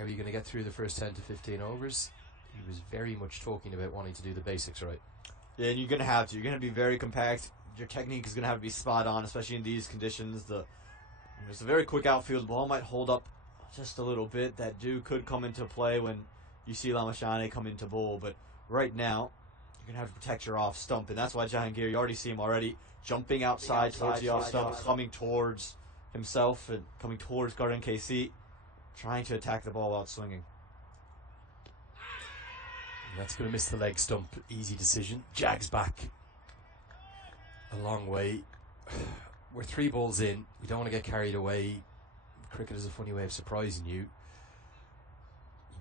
How are you going to get through the first 10 to 15 overs? He was very much talking about wanting to do the basics right. Yeah, and you're going to have to. You're going to be very compact. Your technique is going to have to be spot on, especially in these conditions. It's a very quick outfield. The ball might hold up just a little bit. That could come into play when you see Lamashane come into bowl. But right now, you're going to have to protect your off stump. And that's why Jahangir, you already see him already jumping outside towards the off stump, coming towards himself and coming towards Garden KC, trying to attack the ball while it's swinging. And that's going to miss the leg stump. Easy decision. Jags back a long way. We're 3 balls in. We don't want to get carried away. Cricket is a funny way of surprising you. You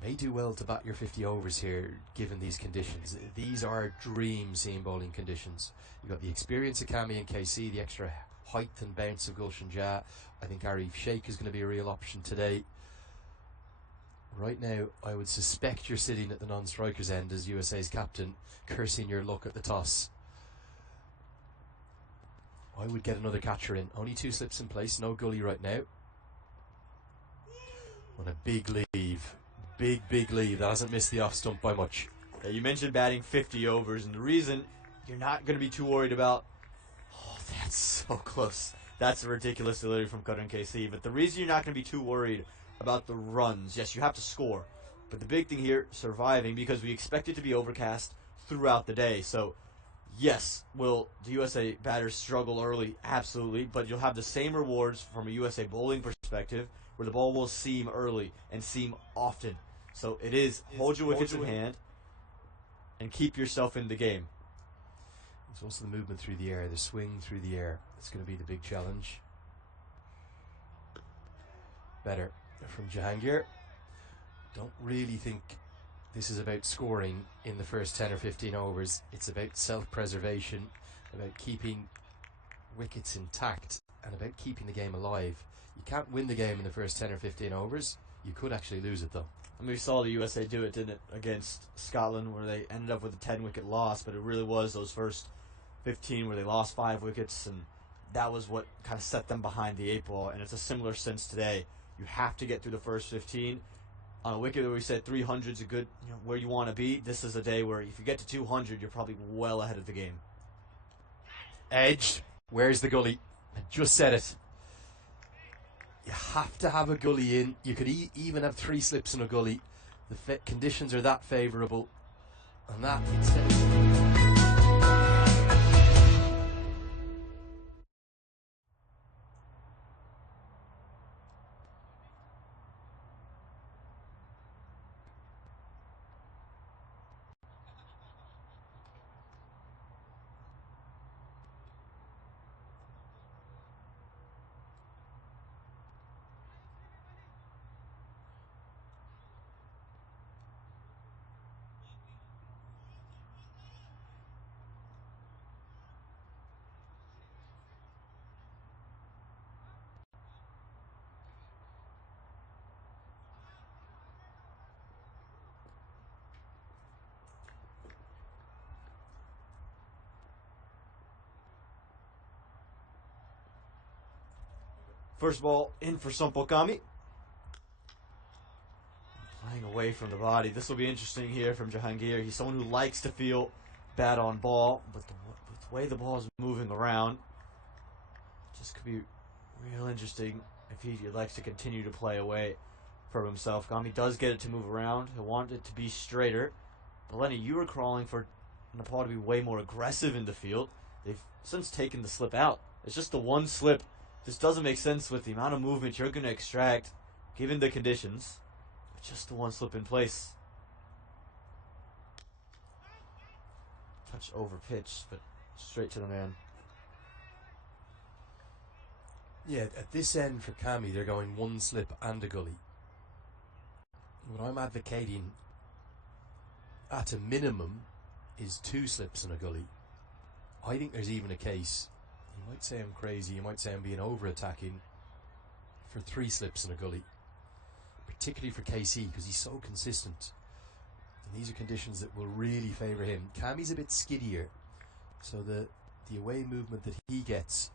may do well to bat your 50 overs here, given these conditions. These are dream seam bowling conditions. You've got the experience of Kami and KC, the extra height and bounce of Gulshan Jah. I think Arif Sheikh is going to be a real option today. Right now, I would suspect you're sitting at the non-strikers end as USA's captain, cursing your luck at the toss. I would get another catcher in. Only 2 slips in place, no gully right now. On a big leave. Big leave. That hasn't missed the off stump by much. Yeah, you mentioned batting 50 overs, and the reason you're not going to be too worried about... Oh, that's so close. That's a ridiculous delivery from Qatar and KC. But the reason you're not going to be too worried about the runs, yes, you have to score. But the big thing here, surviving, because we expect it to be overcast throughout the day. So, yes, will the USA batters struggle early? Absolutely. But you'll have the same rewards from a USA bowling perspective, where the ball will seam early and seam often. So it is hold your wickets in hand and keep yourself in the game. It's also the movement through the air, the swing through the air. It's going to be the big challenge. Better from Jahangir. Don't really think this is about scoring in the first 10 or 15 overs. It's about self-preservation, about keeping wickets intact, and about keeping the game alive. You can't win the game in the first 10 or 15 overs. You could actually lose it, though. I mean, we saw the USA do it, didn't it, against Scotland, where they ended up with a 10-wicket loss, but it really was those first 15 where they lost 5 wickets, and that was what kind of set them behind the 8 ball, and it's a similar sense today. You have to get through the first 15. On a wicket where we said 300 is a good, where you want to be, this is a day where if you get to 200, you're probably well ahead of the game. Edged. Where's the gully? I just said it. You have to have a gully in. You could even have 3 slips in a gully. The conditions are that favourable. And that instead. First ball in for Sompokami. Playing away from the body. This will be interesting here from Jahangir. He's someone who likes to feel bad on ball, but the way the ball is moving around, just could be real interesting if he likes to continue to play away from himself. Kami does get it to move around. He'll want it to be straighter. But Lenny, you were calling for Nepal to be way more aggressive in the field. They've since taken the slip out. It's just the one slip. This doesn't make sense with the amount of movement you're going to extract, given the conditions. Just the one slip in place. Touch over pitch, but straight to the man. Yeah, at this end for Kami, they're going 1 slip and a gully. What I'm advocating, at a minimum, is 2 slips and a gully. I think there's even a case, you might say I'm crazy, you might say I'm being over-attacking, for 3 slips and a gully. Particularly for KC, because he's so consistent. And these are conditions that will really favour him. Kami's a bit skiddier, so the away movement that he gets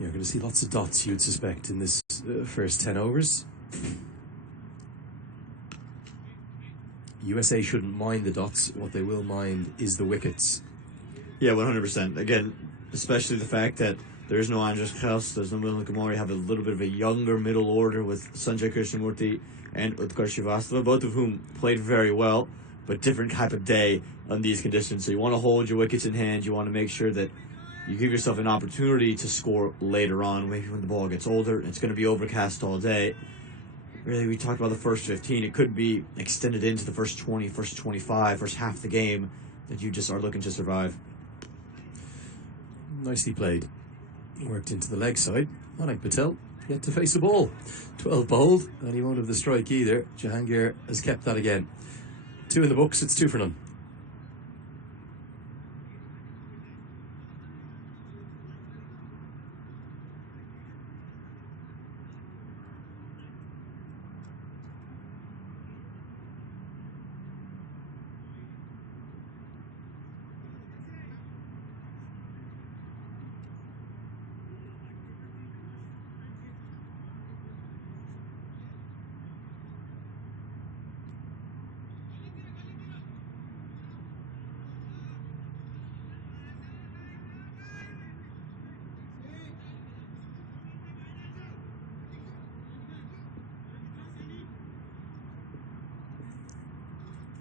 You're going to see lots of dots, you'd suspect, in this first 10 overs. USA shouldn't mind the dots. What they will mind is the wickets. Yeah, 100%. Again, especially the fact that there is no Andres Kraus, there's no Milind Kumar. You have a little bit of a younger middle order with Sanjay Krishnamurti and Utkar Srivastava, both of whom played very well, but different type of day on these conditions. So you want to hold your wickets in hand. You want to make sure that you give yourself an opportunity to score later on, maybe when the ball gets older. It's going to be overcast all day. Really, we talked about the first 15. It could be extended into the first 20, first 25, first half of the game that you just are looking to survive. Nicely played. Worked into the leg side. Manik Patel yet to face a ball. 12 bowled, and he won't have the strike either. Jahangir has kept that again. 2 in the books, it's 2 for none.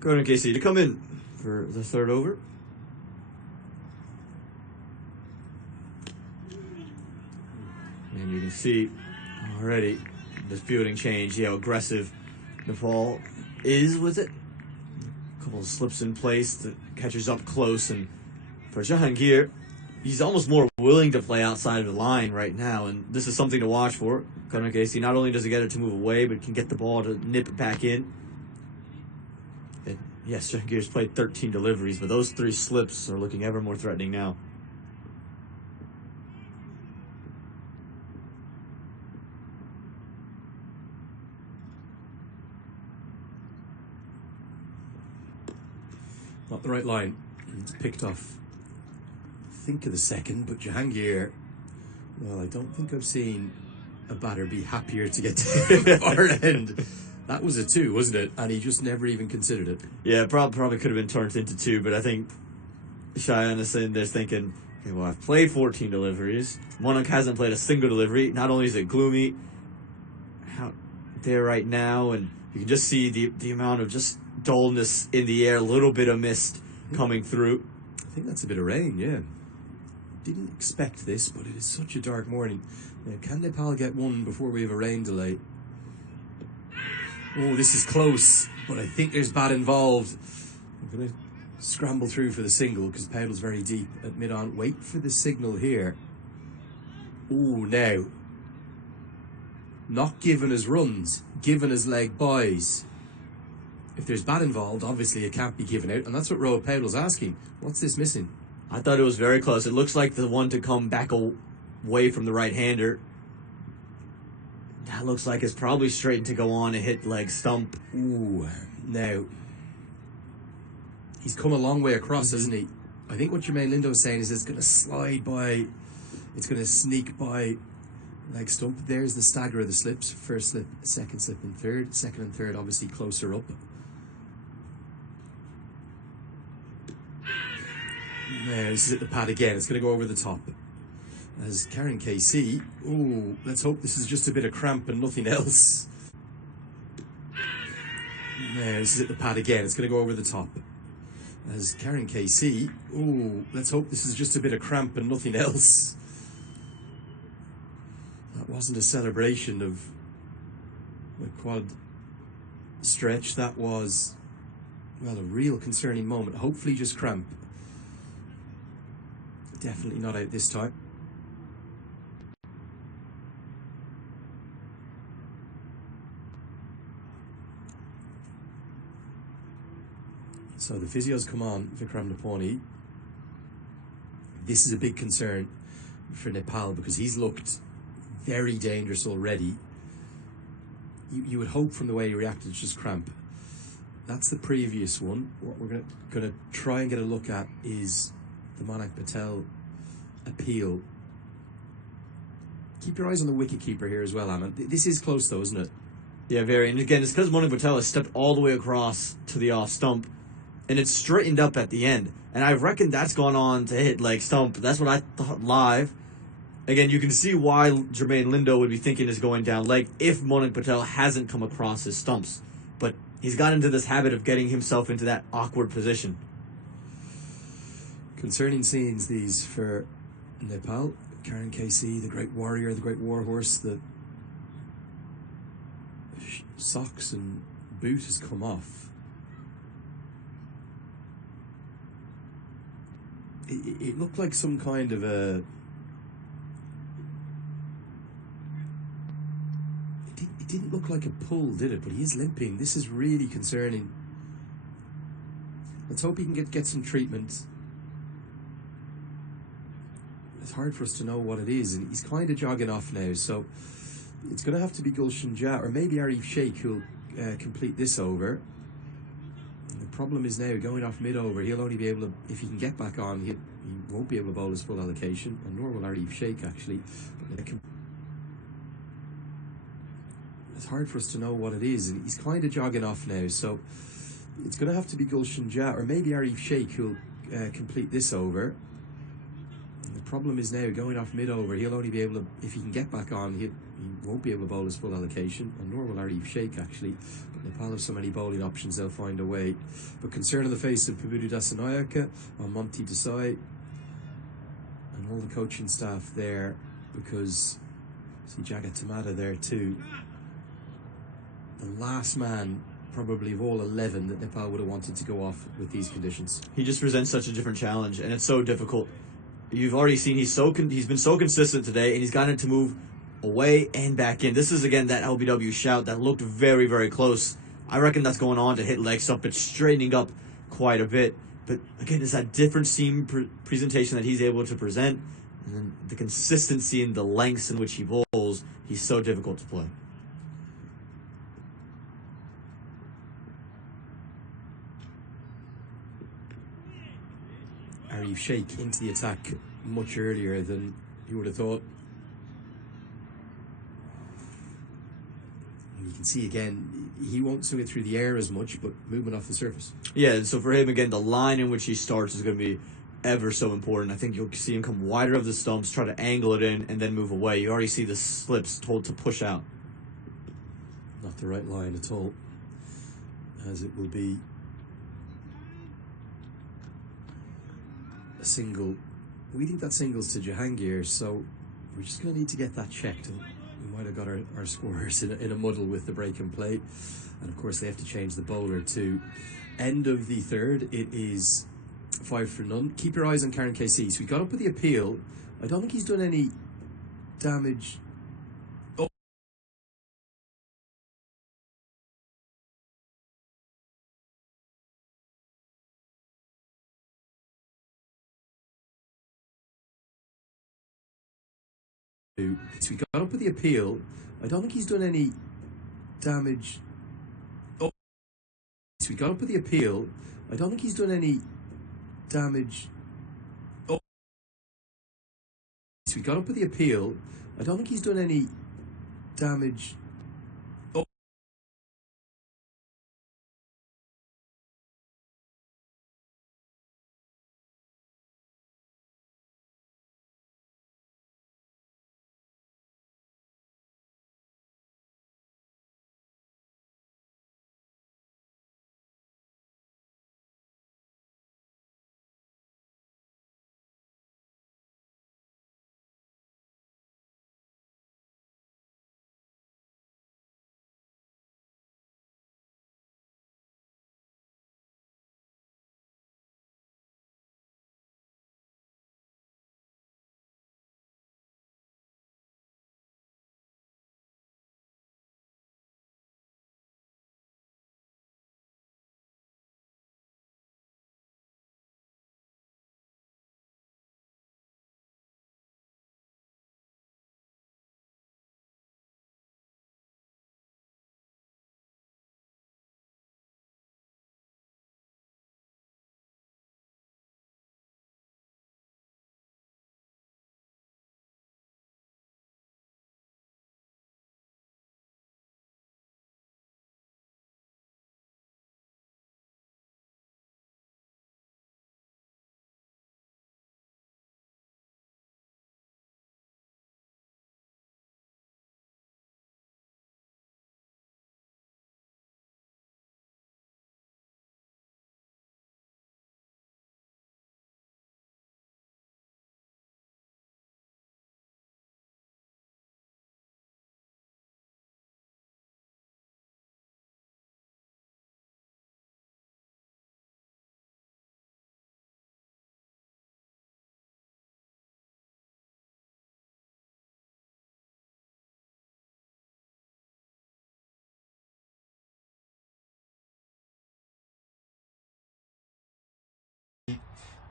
Gordon Casey to come in for the third over. And you can see already the fielding change, how aggressive Nepal is with it. A couple of slips in place, the catcher's up close, and for Jahangir, he's almost more willing to play outside of the line right now, and this is something to watch for. Gordon Casey, not only does he get it to move away, but can get the ball to nip it back in. Yes, Jahangir's played 13 deliveries, but those 3 slips are looking ever more threatening now. Not the right line. It's picked off, I think, of the second, but Jahangir, well, I don't think I've seen a batter be happier to get to the far end. That was a 2, wasn't it? And he just never even considered it. Yeah, probably could have been turned into 2, but I think Cheyenne is sitting there thinking, okay, well, I've played 14 deliveries. Monarch hasn't played a single delivery. Not only is it gloomy out there right now, and you can just see the amount of just dullness in the air, a little bit of mist coming through. I think that's a bit of rain, yeah. Didn't expect this, but it is such a dark morning. Now, can Nepal get one before we have a rain delay? Oh, this is close, but I think there's bat involved. I'm going to scramble through for the single because Padel's very deep at mid-on. Wait for the signal here. Oh, now. Not given as runs, given as leg buys. If there's bat involved, obviously it can't be given out, and that's what Rohit Padel's asking. What's this missing? I thought it was very close. It looks like the one to come back away from the right-hander. That looks like it's probably straight to go on and hit leg stump. Ooh, now. He's come a long way across, hasn't he? I think what Jermaine Lindo is saying is it's going to slide by, it's going to sneak by leg stump. There's the stagger of the slips. First slip, second slip and third. Second and third obviously closer up. Now, this is at the pad again. It's going to go over the top. As Karen KC, ooh, let's hope this is just a bit of cramp and nothing else. Now, this is at the pad again. It's going to go over the top. As Karen KC, ooh, let's hope this is just a bit of cramp and nothing else. That wasn't a celebration of the quad stretch. That was, well, a real concerning moment. Hopefully just cramp. Definitely not out this time. So the physios come on, Vikram Naponi. This is a big concern for Nepal because he's looked very dangerous already. You would hope from the way he reacted, it's just cramp. That's the previous one. What we're going to try and get a look at is the Manik Patel appeal. Keep your eyes on the wicket keeper here as well, Aman. This is close though, isn't it? Yeah, very. And again, it's because Monik Patel has stepped all the way across to the off stump, and it's straightened up at the end. And I reckon that's gone on to hit leg stump. That's what I thought live. Again, you can see why Jermaine Lindo would be thinking is going down leg if Monik Patel hasn't come across his stumps. But he's got into this habit of getting himself into that awkward position. Concerning scenes these for Nepal. Karen KC, the great warrior, the great warhorse, the socks and boot has come off. It looked like some kind of a... It didn't look like a pull, did it? But he is limping. This is really concerning. Let's hope he can get some treatment. It's hard for us to know what it is, and he's kind of jogging off now, so it's going to have to be Gulshan Jah or maybe Arif Sheikh who'll complete this over. And the problem is now going off mid-over, he'll only be able to, if he can get back on, he won't be able to bowl his full allocation, and nor will Arif Sheikh actually. It's hard for us to know what it is, and he's kind of jogging off now, so it's going to have to be Gulshan Jah or maybe Arif Sheikh who'll complete this over. The problem is now going off mid-over, he'll only be able to, if he can get back on, he won't be able to bowl his full allocation, and nor will Arif Sheikh actually. But Nepal have so many bowling options, they'll find a way. But concern on the face of Pabudu Dasanayaka, Monty Desai, and all the coaching staff there, because see Jagat Tamada there too. The last man probably of all 11 that Nepal would have wanted to go off with these conditions. He just presents such a different challenge, and it's so difficult. You've already seen he's been so consistent today, and he's gotten to move away and back in. This is, again, that LBW shout that looked very, very close. I reckon that's going on to hit leg stump. It's straightening up quite a bit. But, again, it's that different seam presentation that he's able to present, and then the consistency in the lengths in which he bowls. He's so difficult to play. Arif Sheikh into the attack much earlier than you would have thought. And you can see again, he won't swing it through the air as much, but movement off the surface. Yeah, and so for him, again, the line in which he starts is going to be ever so important. I think you'll see him come wider of the stumps, try to angle it in, and then move away. You already see the slips told to push out. Not the right line at all, as it will be a single. We think that singles to Jahangir, so we're just going to need to get that checked. And we might have got our scorers in a muddle with the break and play, and of course they have to change the bowler too. End of the third, it is 5 for none. Keep your eyes on Karen KC. So we got up with the appeal. I don't think he's done any damage. So we got up with the appeal. I don't think he's done any damage. So we got up with the appeal. I don't think he's done any damage. So we got up with the appeal. I don't think he's done any damage.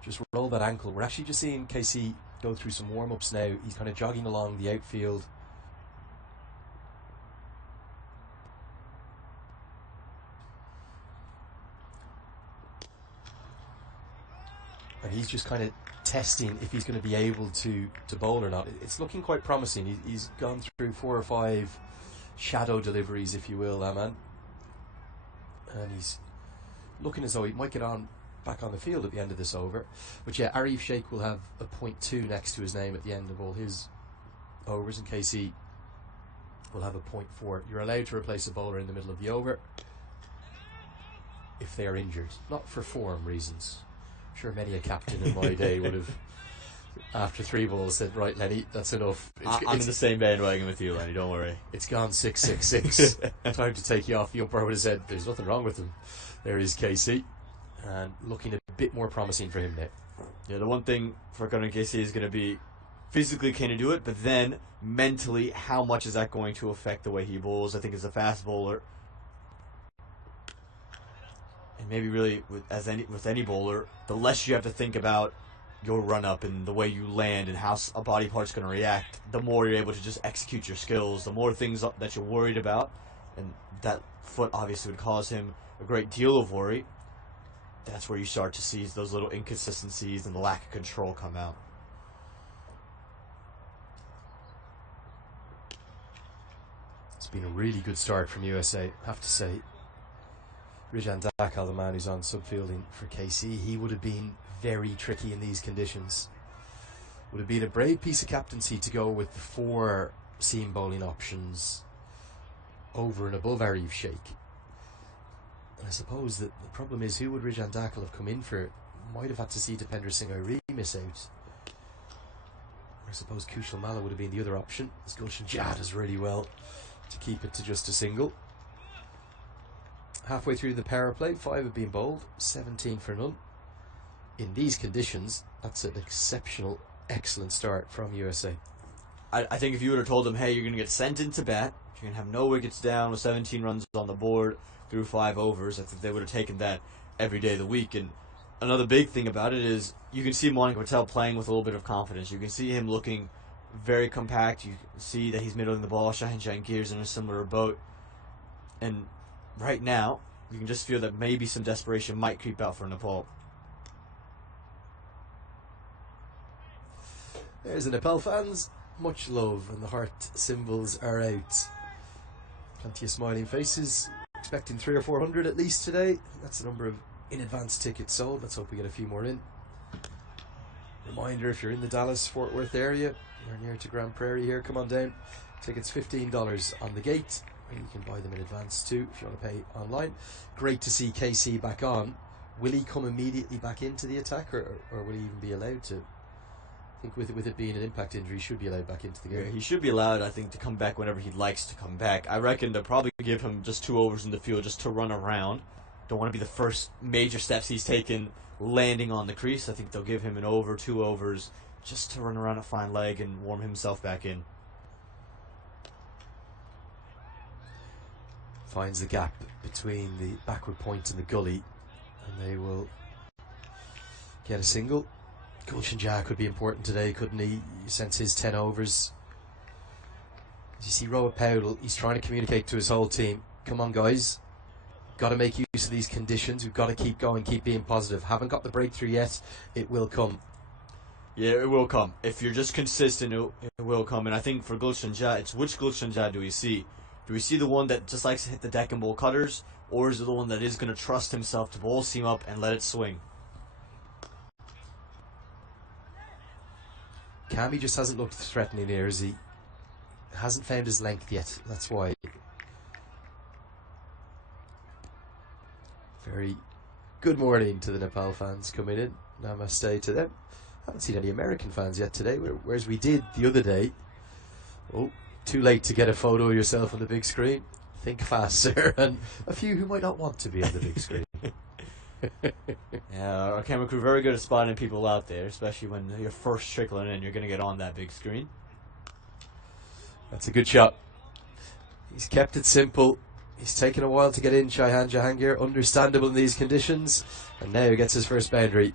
just roll that ankle. We're actually just seeing KC go through some warm-ups now. He's kind of jogging along the outfield. And he's just kind of testing if he's going to be able to bowl or not. It's looking quite promising. He's gone through 4 or 5 shadow deliveries, if you will, Aman. And he's looking as though he might get on back on the field at the end of this over. But yeah, Arif Sheikh will have a .2 next to his name at the end of all his overs, and KC will have a .4. You're allowed to replace a bowler in the middle of the over if they are injured, not for form reasons. I'm sure many a captain in my day would have, after 3 balls, said, right, Lenny, that's enough. I'm in the same bandwagon with you, Lenny, don't worry. It's gone 6-6-6. Time to take you off. The umpire would have said, there's nothing wrong with him. There is KC. And looking a bit more promising for him now. Yeah, the one thing for Karan KC is going to be physically can he do it, but then mentally, how much is that going to affect the way he bowls? I think as a fast bowler, and maybe really with any bowler, the less you have to think about your run up and the way you land and how a body part's going to react, the more you're able to just execute your skills, the more things that you're worried about, and that foot obviously would cause him a great deal of worry. That's where you start to see those little inconsistencies and the lack of control come out. It's been a really good start from USA, I have to say. Rijan Dakal, the man who's on subfielding for KC, he would have been very tricky in these conditions. Would have been a brave piece of captaincy to go with the 4 seam bowling options over and above Arif Sheikh. I suppose that the problem is, who would Rijan Dakal have come in for? Might have had to see Dipender Singh Airi miss out. I suppose Kushal Malla would have been the other option, as Gulshan Jad does really well to keep it to just a single. Halfway through the power play, 5 have been bowled, 17 for none. In these conditions, that's an exceptional, excellent start from USA. I think if you would have told them, hey, you're going to get sent into bat, you're going to have no wickets down with 17 runs on the board through 5 overs, I think they would have taken that every day of the week. And another big thing about it is you can see Monica Patel playing with a little bit of confidence. You can see him looking very compact. You can see that he's middling the ball. Shahin Jahangir's in a similar boat. And right now, you can just feel that maybe some desperation might creep out for Nepal. There's the Nepal fans. Much love, and the heart symbols are out. Plenty of smiling faces. Expecting 300 or 400 at least today. That's the number of in-advance tickets sold. Let's hope we get a few more in. Reminder, if you're in the Dallas-Fort Worth area, you're near to Grand Prairie here, come on down. Tickets $15 on the gate, and you can buy them in advance too if you want to pay online. Great to see KC back on. Will he come immediately back into the attack, or will he even be allowed to? I think with it being an impact injury, he should be allowed back into the game. Yeah, he should be allowed, I think, to come back whenever he likes to come back. I reckon they'll probably give him just 2 overs in the field just to run around. Don't want to be the first major steps he's taken landing on the crease. I think they'll give him an over, 2 overs, just to run around a fine leg and warm himself back in. Finds the gap between the backward point and the gully, and they will get a single. Gulshan Jah could be important today, couldn't he? Since his 10 overs. As you see Rohit Powell, he's trying to communicate to his whole team. Come on, guys. Got to make use of these conditions. We've got to keep going, keep being positive. Haven't got the breakthrough yet. It will come. Yeah, it will come. If you're just consistent, it will come. And I think for Gulshan Jah, it's which Gulshan Jah do we see? Do we see the one that just likes to hit the deck and bowl cutters? Or is it the one that is going to trust himself to bowl seam up and let it swing? Camby just hasn't looked threatening here, as he hasn't found his length yet. That's why. Very good morning to the Nepal fans coming in. Namaste to them. Haven't seen any American fans yet today, whereas we did the other day. Oh, too late to get a photo of yourself on the big screen. Think fast, sir. And a few who might not want to be on the big screen. Yeah, our camera crew very good at spotting people out there, especially when you're first trickling in. You're going to get on that big screen. That's a good shot. He's kept it simple. He's taken a while to get in, Shaihan Jahangir. Understandable in these conditions. And now he gets his first boundary.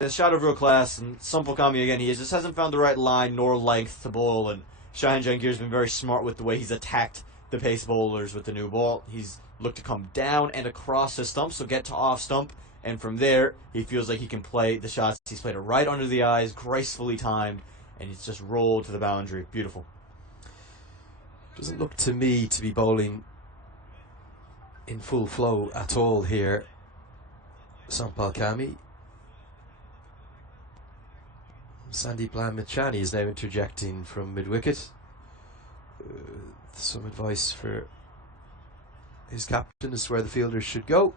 a shot of real class, and Sumpalkami, again, he just hasn't found the right line nor length to bowl, and Shahan Jahangir's been very smart with the way he's attacked the pace bowlers with the new ball. He's looked to come down and across his stump, so get to off stump, and from there, he feels like he can play the shots. He's played it right under the eyes, gracefully timed, and he's just rolled to the boundary. Beautiful. Doesn't look to me to be bowling in full flow at all here, Sumpalkami. Sandeep Lammichhane is now interjecting from mid-wicket. Some advice for his captain as to where the fielders should go.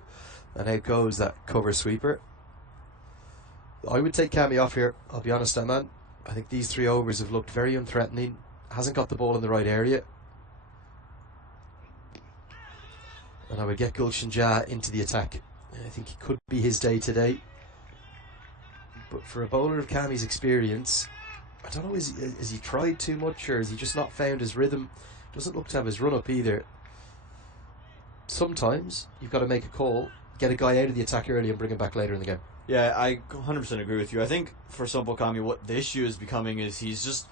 And out goes that cover sweeper. I would take Kami off here, I'll be honest, man. I think these 3 overs have looked very unthreatening. Hasn't got the ball in the right area. And I would get Gulshan Jah into the attack. I think it could be his day today. But for a bowler of Kami's experience, I don't know, has he tried too much, or has he just not found his rhythm? Doesn't look to have his run-up either. Sometimes you've got to make a call, get a guy out of the attack early and bring him back later in the game. Yeah, I 100% agree with you. I think for Sumpalkami, what the issue is becoming is he's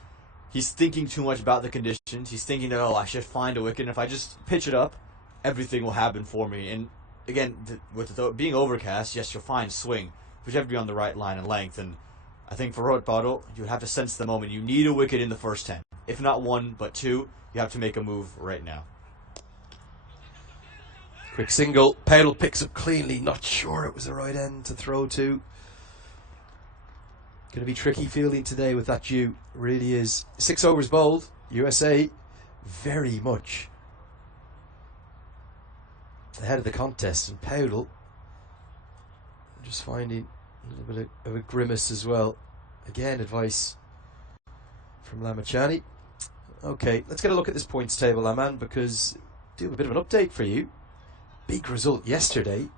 thinking too much about the conditions. He's thinking that, I should find a wicket, and if I just pitch it up, everything will happen for me. And again, with it being overcast, yes, you'll find swing, but you have to be on the right line and length. And I think for Rohit Patil, you have to sense the moment. You need a wicket in the first 10. If not 1, but 2, you have to make a move right now. Quick single. Patil picks up cleanly. Not sure it was the right end to throw to. Going to be tricky fielding today with that dew. Really is. 6 overs bowled. USA very much ahead of the contest. And Patil just finding a little bit of a grimace as well. Again, advice from Lammichhane. Okay, let's get a look at this points table, Aman, because do a bit of an update for you. Big result yesterday.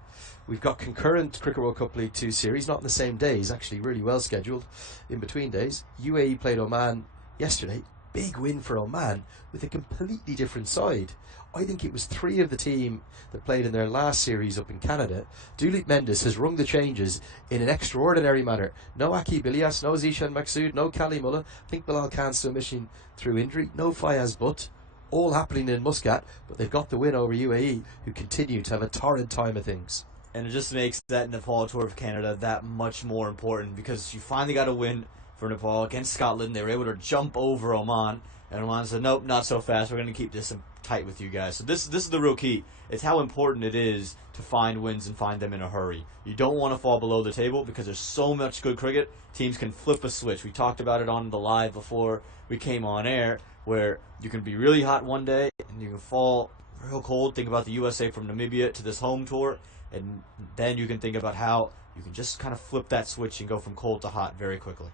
We've got concurrent Cricket World Cup League 2 series, not in the same days, actually really well scheduled in between days. UAE played Oman yesterday. Big win for Oman with a completely different side. I think it was 3 of the team that played in their last series up in Canada. Duleep Mendes has rung the changes in an extraordinary manner. No Akib Ilyas, no Zishan Maqsood, no Kali Mullah. I think Bilal Khan still missing through injury. No Fayaz Butt. All happening in Muscat, but they've got the win over UAE, who continue to have a torrid time of things. And it just makes that Nepal tour of Canada that much more important, because you finally got a win for Nepal against Scotland. They were able to jump over Oman, and Oman said, nope, not so fast. We're going to keep this tight with you guys. So this is the real key. It's how important it is to find wins and find them in a hurry. You don't want to fall below the table because there's so much good cricket. Teams can flip a switch. We talked about it on the live before we came on air, where you can be really hot one day and you can fall real cold. Think about the USA from Namibia to this home tour, and then you can think about how you can just kind of flip that switch and go from cold to hot very quickly.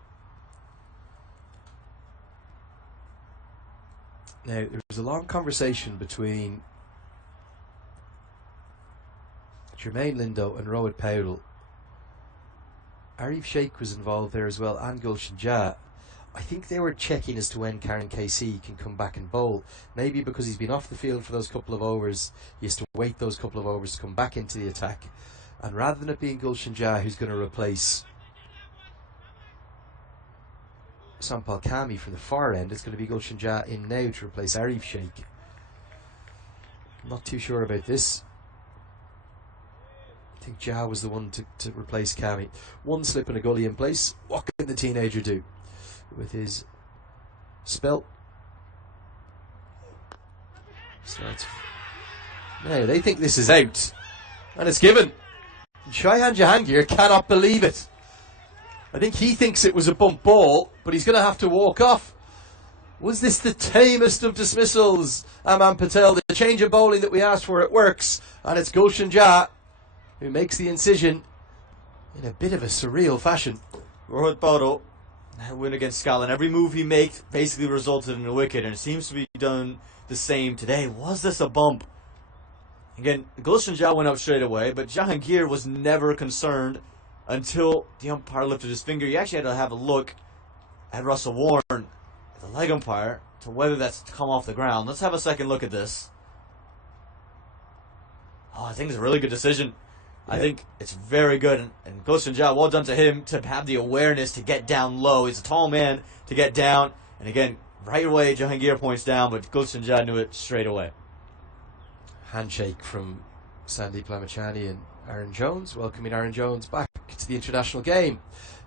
Now, there was a long conversation between Jermaine Lindo and Rohit Patil. Arif Sheikh was involved there as well, and Gulshan Jah. I think they were checking as to when Karan KC can come back and bowl. Maybe because he's been off the field for those couple of overs, he has to wait those couple of overs to come back into the attack. And rather than it being Gulshan Jah who's going to replace Sumpalkami from the far end, it's going to be Gulshan Jah in now to replace Arif Sheikh. I'm not too sure about this. I think Jah was the one to replace Kami. One slip and a gully in place. What can the teenager do with his spell? Starts. Now they think this is out, and it's given. Shahan Jahangir cannot believe it. I think he thinks it was a bump ball, but he's going to have to walk off. Was this the tamest of dismissals, Aman Patel? The change of bowling that we asked for, it works, and it's Gulshan Jah who makes the incision in a bit of a surreal fashion. Rohit Patil, that win against Scotland, every move he made basically resulted in a wicket, and it seems to be done the same today. Was this a bump? Again, Gulshan Jah went up straight away, but Jahangir was never concerned until the umpire lifted his finger. He actually had to have a look at Russell Warren, the leg umpire, to whether that's come off the ground. Let's have a second look at this. Oh, I think it's a really good decision. I think it's very good. And Gulshan Jha, well done to him to have the awareness to get down low. He's a tall man to get down. And again, right away, Jahangir points down, but Gulshan Jha knew it straight away. Handshake from Sandeep Lamachani and Aaron Jones, welcoming Aaron Jones back to the international game.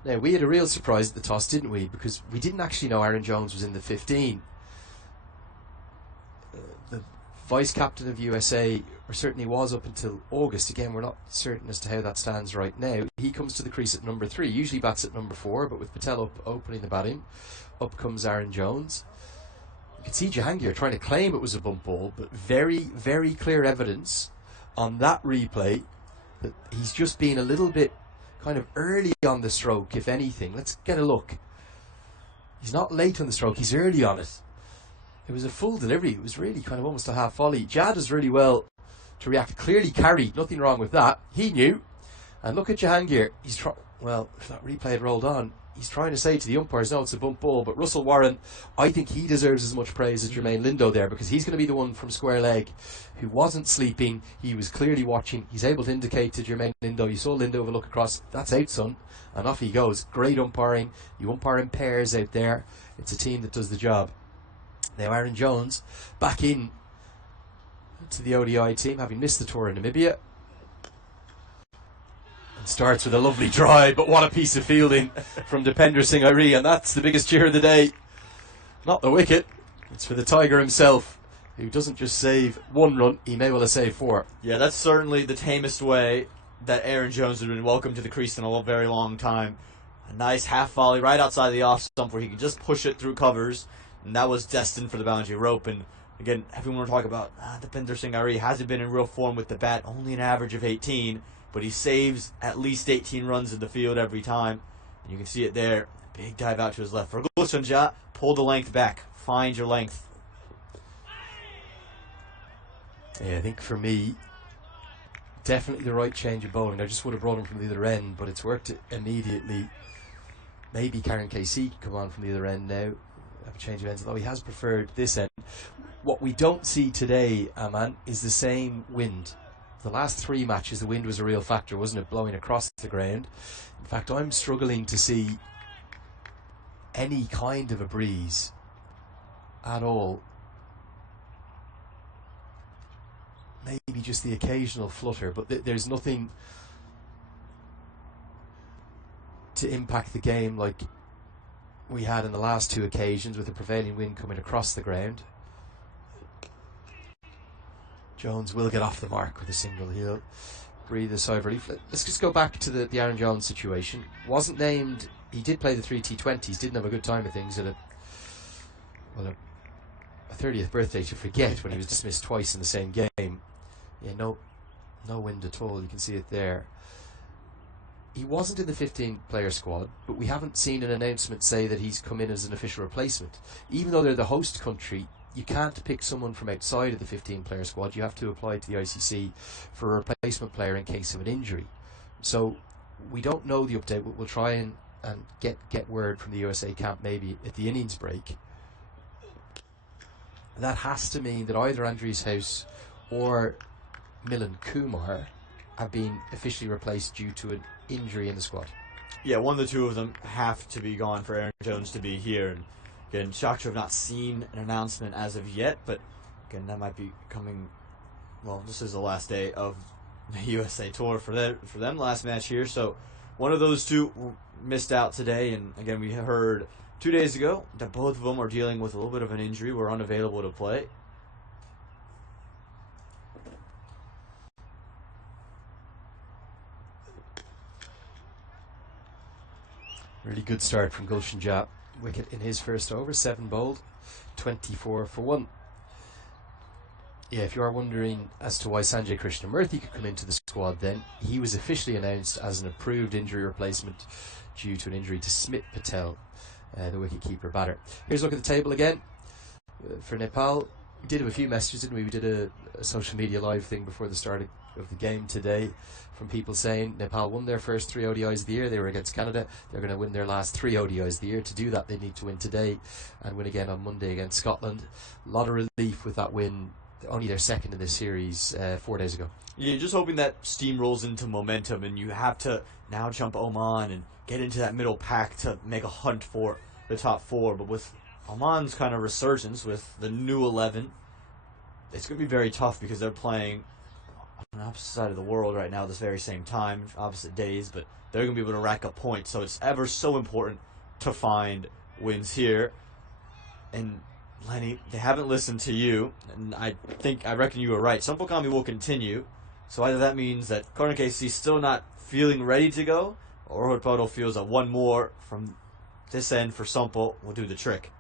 Now, we had a real surprise at the toss, didn't we? Because we didn't actually know Aaron Jones was in the 15. The vice captain of USA, or certainly was up until August. Again, we're not certain as to how that stands right now. He comes to the crease at number 3. Usually bats at number 4, but with Patel up opening the batting, up comes Aaron Jones. You can see Jahangir trying to claim it was a bump ball, but very, very clear evidence on that replay that he's just been a little bit kind of early on the stroke, if anything. Let's get a look. He's not late on the stroke, he's early on it. It was a full delivery. It was really kind of almost a half volley. Jha does really well to react. Clearly carried, nothing wrong with that. He knew. And look at Jahangir. He's well, if that replay had rolled on, he's trying to say to the umpires, no, it's a bump ball. But Russell Warren, I think he deserves as much praise as Jermaine Lindo there, because he's going to be the one from square leg who wasn't sleeping. He was clearly watching. He's able to indicate to Jermaine Lindo, you saw Lindo have a look across, that's out, son. And off he goes. Great umpiring. You umpire in pairs out there. It's a team that does the job. Now Aaron Jones back in to the ODI team, having missed the tour in Namibia. And starts with a lovely drive, but what a piece of fielding from Dipender Singh Airi, and that's the biggest cheer of the day. Not the wicket, it's for the Tiger himself, who doesn't just save 1 run, he may well have saved 4. Yeah, that's certainly the tamest way that Aaron Jones has been welcomed to the crease in a very long time. A nice half volley right outside the off stump where he can just push it through covers. And that was destined for the boundary rope. And again, everyone will talk about Dipender Singh Airi hasn't been in real form with the bat, only an average of 18, but he saves at least 18 runs in the field every time. And you can see it there. Big dive out to his left. For Gulshan Jha, pull the length back. Find your length. Yeah, I think for me, definitely the right change of bowling. I just would have brought him from the other end, but it's worked immediately. Maybe Karen KC can come on from the other end now. Have a change of ends, although he has preferred this end. What we don't see today, Aman, is the same wind. The last 3 matches, the wind was a real factor, wasn't it? Blowing across the ground. In fact, I'm struggling to see any kind of a breeze at all. Maybe just the occasional flutter, but there's nothing to impact the game like we had in the last 2 occasions with the prevailing wind coming across the ground. Jones will get off the mark with a single. He'll breathe a sigh of relief. Let's just go back to the Aaron Jones situation. Wasn't named. He did play the 3 T20s. Didn't have a good time of things at a 30th birthday to forget when he was dismissed twice in the same game. Yeah, no wind at all. You can see it there. He wasn't in the 15-player squad, but we haven't seen an announcement say that he's come in as an official replacement. Even though they're the host country, you can't pick someone from outside of the 15-player squad. You have to apply to the ICC for a replacement player in case of an injury. So we don't know the update. We'll try and get word from the USA camp maybe at the innings break. That has to mean that either Andreas House or Milan Kumar have been officially replaced due to an injury in the squad. Yeah, one of the 2 of them have to be gone for Aaron Jones to be here. And again, shocked to have not seen an announcement as of yet, but again, that might be coming. Well, this is the last day of the USA Tour for them, last match here. So one of those 2 missed out today, and again, we heard 2 days ago that both of them are dealing with a little bit of an injury, were unavailable to play. Really good start from Gulshan Jha. Wicket in his first over, 7 bowled, 24 for 1. Yeah, if you are wondering as to why Sanjay Krishnamurthy could come into the squad then, he was officially announced as an approved injury replacement due to an injury to Smit Patel, the wicket-keeper batter. Here's a look at the table again. For Nepal, we did have a few messages, didn't we? We did a social media live thing before the start of the game today from people saying Nepal won their first 3 ODIs of the year. They were against Canada. They're going to win their last 3 ODIs of the year. To do that, they need to win today and win again on Monday against Scotland. A lot of relief with that win only their second in this series 4 days ago. You're just hoping that steam rolls into momentum, and you have to now jump Oman and get into that middle pack to make a hunt for the top 4. But with Oman's kind of resurgence with the new 11, it's going to be very tough because they're playing on the opposite side of the world right now at this very same time, opposite days, but they're going to be able to rack up points. So it's ever so important to find wins here. And Lenny, they haven't listened to you, and I reckon you were right. Sumpokami will continue, so either that means that Koran KC is still not feeling ready to go, or Horpado feels that one more from this end for Sumpo will do the trick.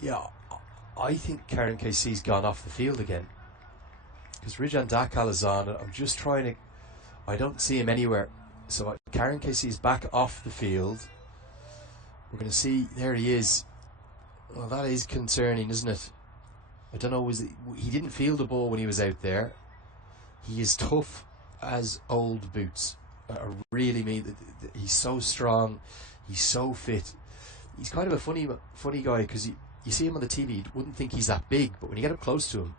Yeah, I think Karen KC's gone off the field again. Because Rijan Dakal is on, and I'm just trying to... I don't see him anywhere. So Karen KC's back off the field. We're going to see... There he is. Well, that is concerning, isn't it? I don't know, he didn't feel the ball when he was out there. He is tough as old boots. I really mean, he's so strong. He's so fit. He's kind of a funny guy, because you see him on the TV, you wouldn't think he's that big, but when you get up close to him,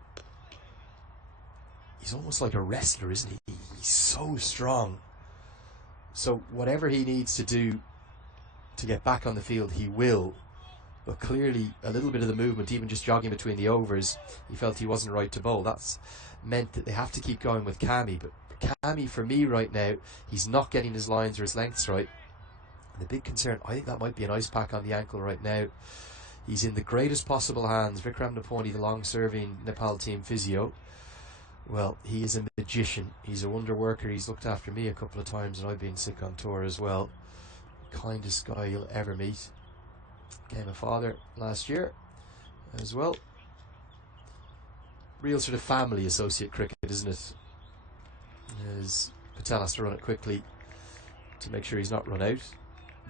he's almost like a wrestler, isn't he? He's so strong. So whatever he needs to do to get back on the field, he will. But clearly, a little bit of the movement, even just jogging between the overs, he felt he wasn't right to bowl. That's meant that they have to keep going with Kami. But Kami, for me right now, he's not getting his lines or his lengths right. And the big concern, I think that might be an ice pack on the ankle right now. He's in the greatest possible hands. Vikram Naponi, the long-serving Nepal team physio. Well, he is a magician. He's a wonder worker. He's looked after me a couple of times, and I've been sick on tour as well. Kindest guy you'll ever meet. Became a father last year as well. Real sort of family associate cricket, isn't it? As Patel has to run it quickly to make sure he's not run out.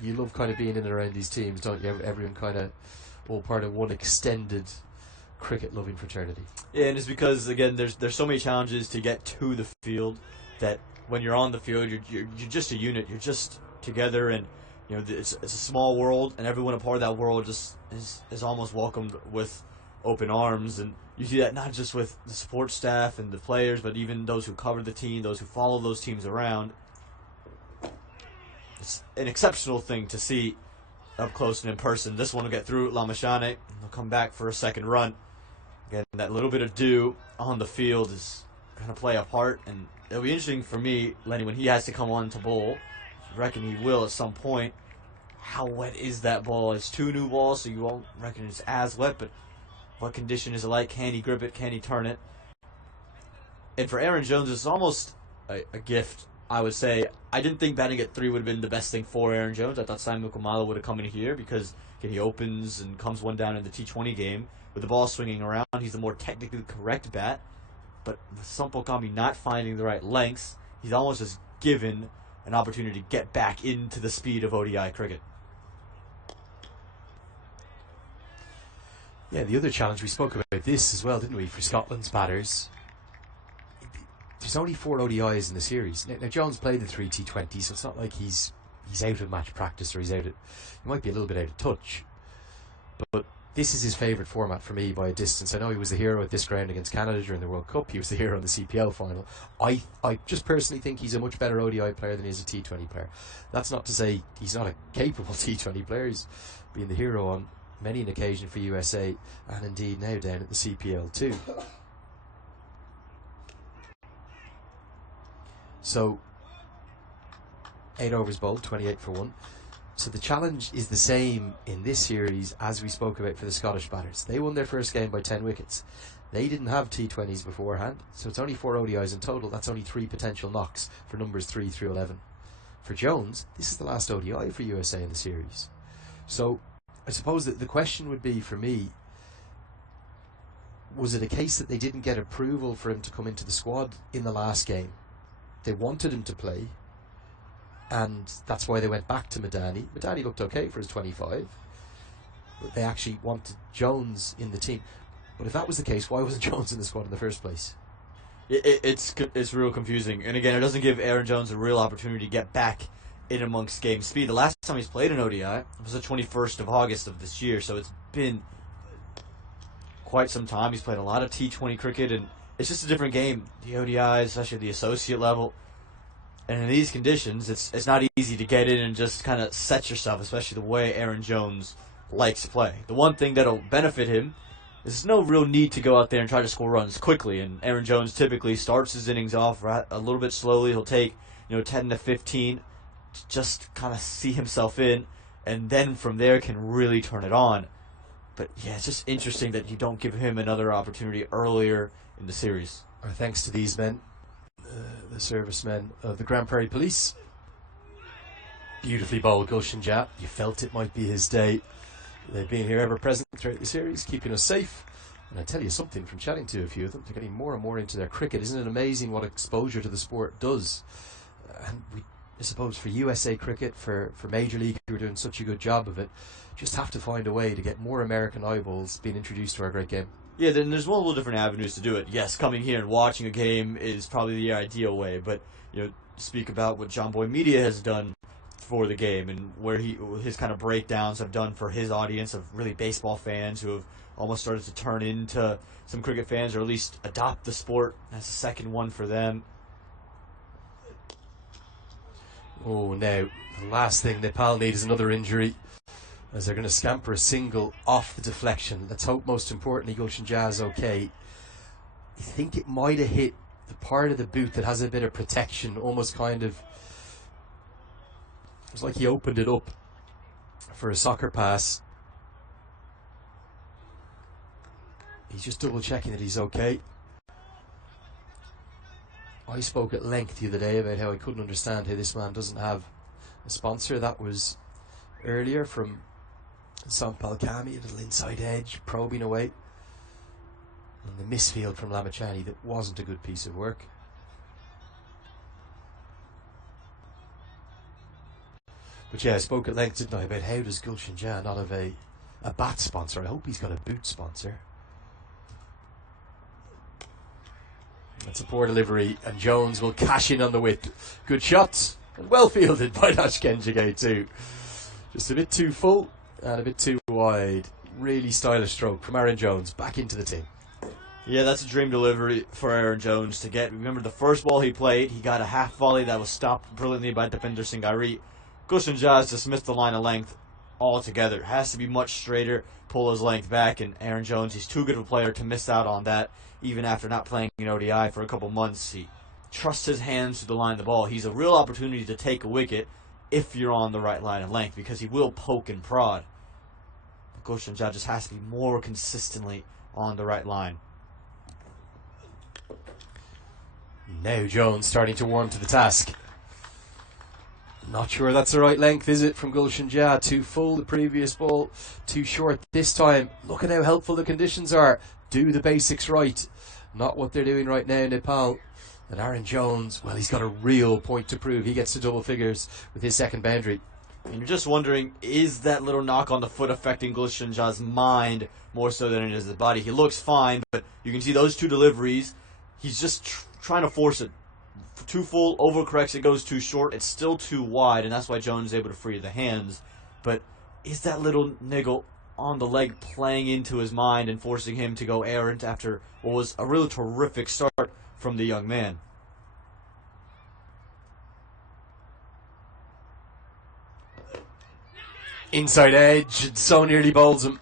You love kind of being in and around these teams, don't you? Everyone kind of all part of one extended cricket-loving fraternity. Yeah, and it's because, again, there's so many challenges to get to the field that when you're on the field, you're just a unit. You're just together, and you know it's a small world, and everyone a part of that world just is almost welcomed with open arms. And you see that not just with the support staff and the players, but even those who cover the team, those who follow those teams around. It's an exceptional thing to see up close and in person. This one will get through Lamashane, and they'll come back for a second run. Again, that little bit of dew on the field is going to play a part, and it'll be interesting for me, Lenny, when he has to come on to bowl. I reckon he will at some point. How wet is that ball? It's 2 new balls, so you won't reckon it's as wet, but what condition is it like? Can he grip it? Can he turn it? And for Aaron Jones, it's almost a gift, I would say. I didn't think batting at 3 would have been the best thing for Aaron Jones. I thought Simon Kumalo would have come in here because he opens and comes one down in the T20 game. With the ball swinging around, he's the more technically correct bat. But with Sumpokami not finding the right lengths, he's almost just given an opportunity to get back into the speed of ODI cricket. Yeah, the other challenge, we spoke about this as well, didn't we, for Scotland's batters. There's only 4 ODIs in the series. Now Jones played the 3 T20s, so it's not like he's out of match practice or he might be a little bit out of touch. But this is his favourite format for me by a distance. I know he was the hero at this ground against Canada during the World Cup. He was the hero in the CPL final. I just personally think he's a much better ODI player than he is a T20 player. That's not to say he's not a capable T20 player. He's been the hero on many an occasion for USA, and indeed now down at the CPL too. So 8 overs bowled, 28 for 1. So the challenge is the same in this series as we spoke about for the Scottish batters. They won their first game by 10 wickets. They didn't have T20s beforehand, so it's only 4 ODIs in total. That's only 3 potential knocks for numbers 3 through 11. For Jones, this is the last ODI for USA in the series. So I suppose that the question would be for me, was it a case that they didn't get approval for him to come into the squad in the last game? They wanted him to play, and that's why they went back to Madani. Madani looked okay for his 25, but they actually wanted Jones in the team. But if that was the case, why wasn't Jones in the squad in the first place? It's real confusing. And again, it doesn't give Aaron Jones a real opportunity to get back in amongst game speed. The last time he's played an ODI was the 21st of August of this year, so it's been quite some time. He's played a lot of T20 cricket, and it's just a different game. The ODIs, especially the associate level. And in these conditions, it's not easy to get in and just kind of set yourself, especially the way Aaron Jones likes to play. The one thing that'll benefit him is there's no real need to go out there and try to score runs quickly. And Aaron Jones typically starts his innings off a little bit slowly. He'll take 10 to 15 to just kind of see himself in, and then from there can really turn it on. But yeah, it's just interesting that you don't give him another opportunity earlier in the series. Our thanks to these men. The servicemen of the Grand Prairie Police. Beautifully bowled Gulshan Jha. You felt it might be his day. They've been here ever present throughout the series, keeping us safe. And I tell you something, from chatting to a few of them, they're getting more and more into their cricket. Isn't it amazing what exposure to the sport does? And I suppose for USA cricket, for Major League, who are doing such a good job of it, just have to find a way to get more American eyeballs being introduced to our great game. Yeah, then there's multiple different avenues to do it. Yes, coming here and watching a game is probably the ideal way, but speak about what John Boy Media has done for the game and where his kind of breakdowns have done for his audience of really baseball fans who have almost started to turn into some cricket fans, or at least adopt the sport as a second one for them. Oh, now the last thing Nepal need is another injury, as they're going to scamper a single off the deflection. Let's hope, most importantly, Gulshan Jha is okay. I think it might have hit the part of the boot that has a bit of protection, almost kind of, it was like he opened it up for a soccer pass. He's just double checking that he's okay. I spoke at length the other day about how I couldn't understand how this man doesn't have a sponsor. That was earlier from Sampalkami, a little inside edge, probing away. And the misfield from Lamachani, that wasn't a good piece of work. But yeah, I spoke at length, didn't I, about how does Gulshan Jha not have a bat sponsor. I hope he's got a boot sponsor. That's a poor delivery, and Jones will cash in on the wit. Good shots, and well fielded by Nash Kenjigay too. Just a bit too full and a bit too wide. Really stylish stroke from Aaron Jones back into the team. Yeah, that's a dream delivery for Aaron Jones to get. Remember the first ball he played, he got a half volley that was stopped brilliantly by Depinder Singh. Gulshan Jha has just missed the line of length altogether. Has to be much straighter, pull his length back, and Aaron Jones, he's too good of a player to miss out on that. Even after not playing an ODI for a couple months, he trusts his hands to the line of the ball. He's a real opportunity to take a wicket if you're on the right line of length, because he will poke and prod. Gulshan Jha just has to be more consistently on the right line. Now Jones starting to warm to the task. Not sure that's the right length, is it, from Gulshan Jha? Too full the previous ball, too short this time. Look at how helpful the conditions are. Do the basics right. Not what they're doing right now in Nepal. And Aaron Jones, well, he's got a real point to prove. He gets to double figures with his second boundary. And you're just wondering, is that little knock on the foot affecting Gulshan Jha's mind more so than it is his body? He looks fine, but you can see those two deliveries. He's just trying to force it. Too full, overcorrects, it goes too short. It's still too wide, and that's why Jones is able to free the hands. But is that little niggle on the leg playing into his mind and forcing him to go errant after what was a really terrific start from the young man? Inside edge, and so nearly bowls him.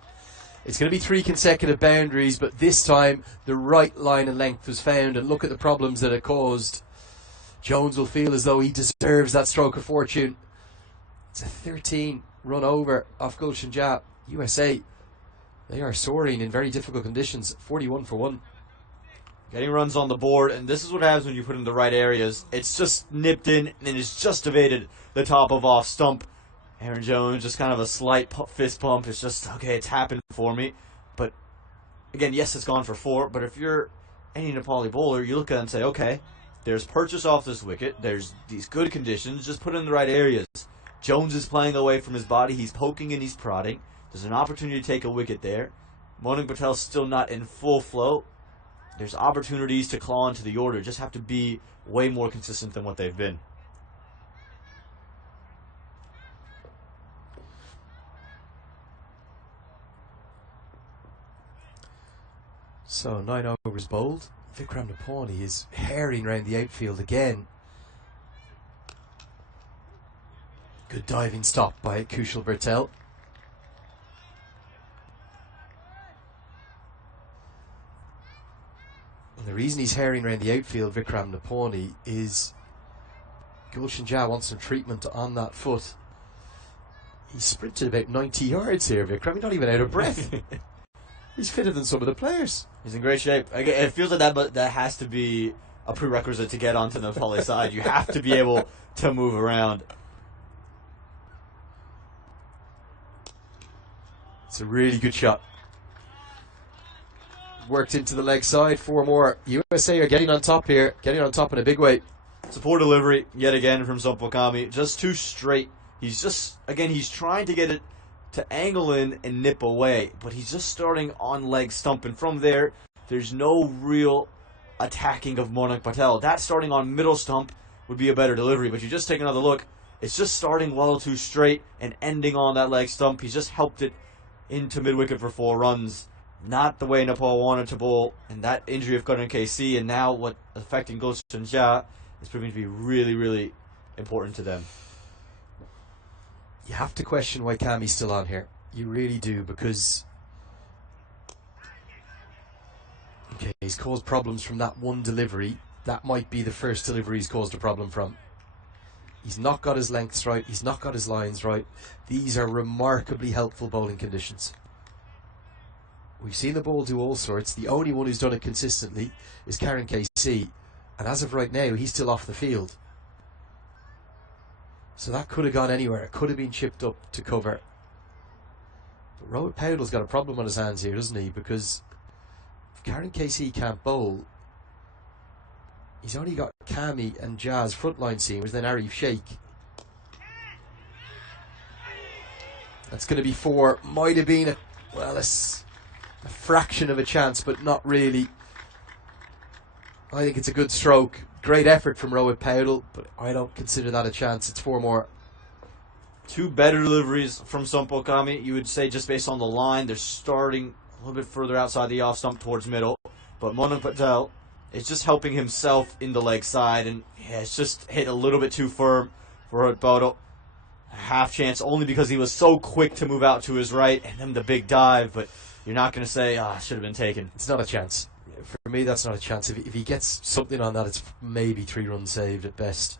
It's going to be 3 consecutive boundaries, but this time the right line of length was found, and look at the problems that it caused. Jones will feel as though he deserves that stroke of fortune. It's a 13 run over off Gulshan Jha. USA, they are soaring in very difficult conditions. 41 for 1. Getting runs on the board, and this is what happens when you put in the right areas. It's just nipped in, and it's just evaded the top of off stump. Aaron Jones, just kind of a slight fist pump. It's just, okay, it's happened for me. But, again, yes, it's gone for 4, but if you're any Nepali bowler, you look at it and say, okay, there's purchase off this wicket, there's these good conditions, just put it in the right areas. Jones is playing away from his body, he's poking and he's prodding. There's an opportunity to take a wicket there. Moning Patel's still not in full flow. There's opportunities to claw into the order, just have to be way more consistent than what they've been. So 9 overs bowled. Vikram Napani is herring around the outfield again. Good diving stop by Kushal Bertel. And the reason he's herring around the outfield, Vikram Napani, is Gulshan Jha wants some treatment on that foot. He sprinted about 90 yards here, Vikram. He's not even out of breath. He's fitter than some of the players. He's in great shape. It feels like that, but that has to be a prerequisite to get onto the Nepali side. You have to be able to move around. It's a really good shot. Worked into the leg side. 4 more. USA are getting on top here. Getting on top in a big way. It's a poor delivery yet again from Sompokami. Just too straight. He's just, again, he's trying to get it to angle in and nip away, but he's just starting on leg stump, and from there, there's no real attacking of Monak Patel. That starting on middle stump would be a better delivery, but you just take another look. It's just starting well too straight and ending on that leg stump. He's just helped it into mid-wicket for 4 runs. Not the way Nepal wanted to bowl, and that injury of Karan KC, and now what affecting Gulshan Jha is proving to be really, really important to them. You have to question why Kami's still on here. You really do, because okay, he's caused problems from that one delivery. That might be the first delivery he's caused a problem from. He's not got his lengths right. He's not got his lines right. These are remarkably helpful bowling conditions. We've seen the ball do all sorts. The only one who's done it consistently is Karan KC, and as of right now, he's still off the field. So that could have gone anywhere. It could have been chipped up to cover. But Rohit Powell's got a problem on his hands here, doesn't he? Because if Karan KC can't bowl, he's only got Kami and Jha's frontline seamers, then Arif Sheikh. That's going to be 4. Might have been a fraction of a chance, but not really. I think it's a good stroke. Great effort from Rohit Powell, but I don't consider that a chance. It's 4 more. 2 better deliveries from Sompokami. You would say just based on the line, they're starting a little bit further outside the off stump towards middle. But Monak Patel is just helping himself in the leg side, and yeah, it's just hit a little bit too firm for Rohit Powell. A half chance only because he was so quick to move out to his right, and then the big dive, but you're not going to say, should have been taken. It's not a chance. For me, that's not a chance. If he gets something on that, it's maybe 3 runs saved at best.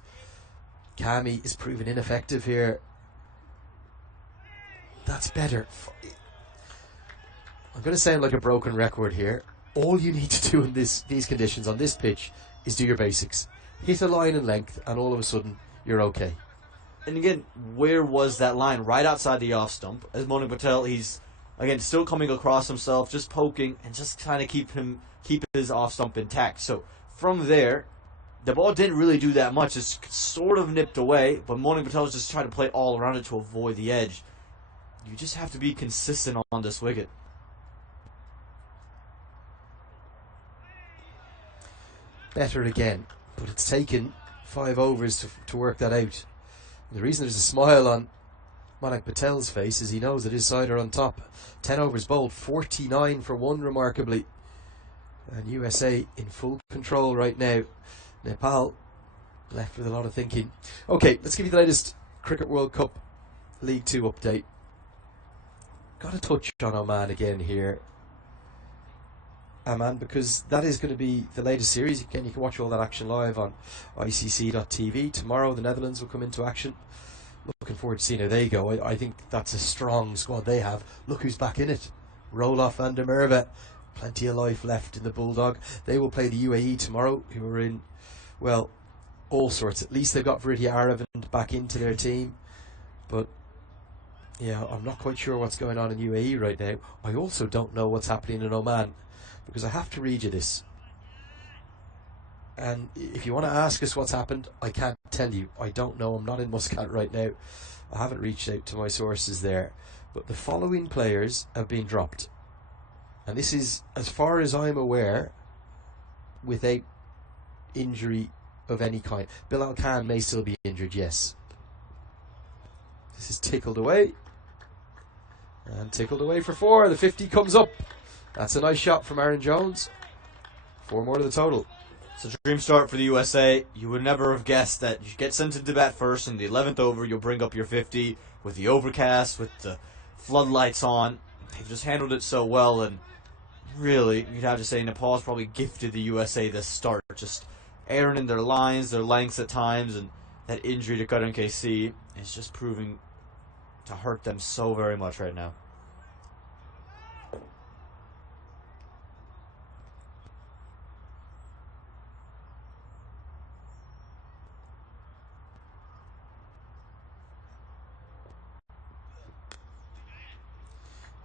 Kami is proven ineffective here. That's better. I'm going to sound like a broken record here. All you need to do in these conditions on this pitch is do your basics. Hit a line in length, and all of a sudden, you're okay. And again, where was that line? Right outside the off stump. As Monak Patel, he's, again, still coming across himself, just poking, and just trying to keep his off stump intact. So from there, the ball didn't really do that much. It's sort of nipped away, but Monak Patel was just trying to play all around it to avoid the edge. You just have to be consistent on this wicket. Better again, but it's taken 5 overs to work that out. And the reason there's a smile on Monak Patel's face is he knows that his side are on top. 10 overs bowled, 49 for 1 remarkably. And USA in full control right now. Nepal left with a lot of thinking. Okay, let's give you the latest Cricket World Cup League 2 update. Got to touch on Oman again here, Oman, because that is going to be the latest series. Again, you can watch all that action live on ICC.tv. Tomorrow the Netherlands will come into action. Looking forward to seeing how they go. I think that's a strong squad they have. Look who's back in it. Roloff van der Merwe. Plenty of life left in the Bulldog. They will play the UAE tomorrow, who are in, well, all sorts. At least they've got Vridia Aravind back into their team. But yeah, I'm not quite sure what's going on in UAE right now. I also don't know what's happening in Oman, because I have to read you this. And if you want to ask us what's happened, I can't tell you. I don't know. I'm not in Muscat right now. I haven't reached out to my sources there. But the following players have been dropped. And this is, as far as I'm aware, without injury of any kind. Bilal Khan may still be injured, yes. This is tickled away. And tickled away for 4. The 50 comes up. That's a nice shot from Aaron Jones. 4 more to the total. It's a dream start for the USA. You would never have guessed that you get sent into bat first in the 11th over, you'll bring up your 50 with the overcast, with the floodlights on. They've just handled it so well, and really, you'd have to say Nepal's probably gifted the USA this start. Just airing in their lines, their lengths at times, and that injury to Qatar KC is just proving to hurt them so very much right now.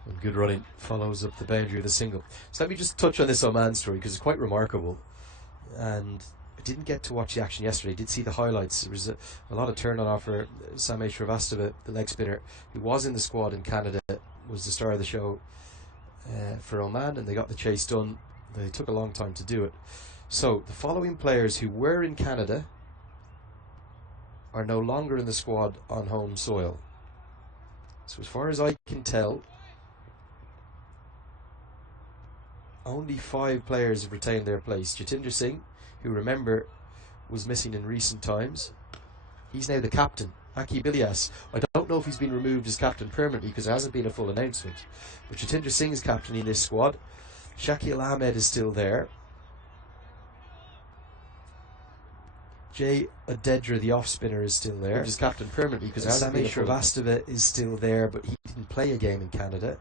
And good running follows up the boundary of the single. So let me just touch on this Oman story because it's quite remarkable. And I didn't get to watch the action yesterday. I did see the highlights. There was a lot of turn on offer. Sameh Shrivastava, the leg spinner, who was in the squad in Canada, was the star of the show for Oman, and they got the chase done. They took a long time to do it. So the following players who were in Canada are no longer in the squad on home soil. So as far as I can tell, only 5 players have retained their place. Jatinder Singh, who remember was missing in recent times, he's now the captain. Aki Bilyas, I don't know if he's been removed as captain permanently because there hasn't been a full announcement, but Jatinder Singh is captaining this squad. Shakil Ahmed is still there. Jay Adedra, the off spinner, is still there. He's captain permanently because Sameh Shrivastava is still there, but he didn't play a game in Canada.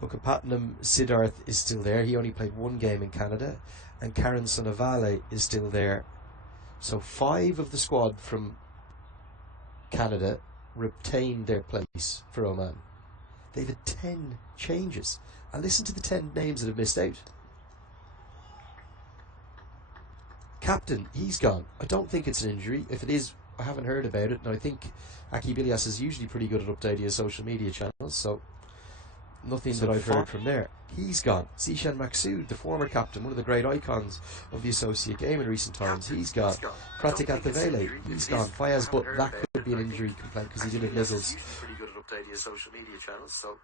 Mukapatnam Siddharth is still there. He only played 1 game in Canada. And Karan Sonavale is still there. So 5 of the squad from Canada retained their place for Oman. They've had 10 changes. And listen to the 10 names that have missed out. Captain, he's gone. I don't think it's an injury. If it is, I haven't heard about it. And I think Aki Bilyas is usually pretty good at updating his social media channels. So nothing that I've heard from there. He's gone. Zishan Maksud, the former captain, one of the great icons of the associate game in recent times, he's gone. Pratik Athavele, he's gone. Fayaz, but that could be an injury complaint because he did have nizzles. Pretty good at updating his social media channels, so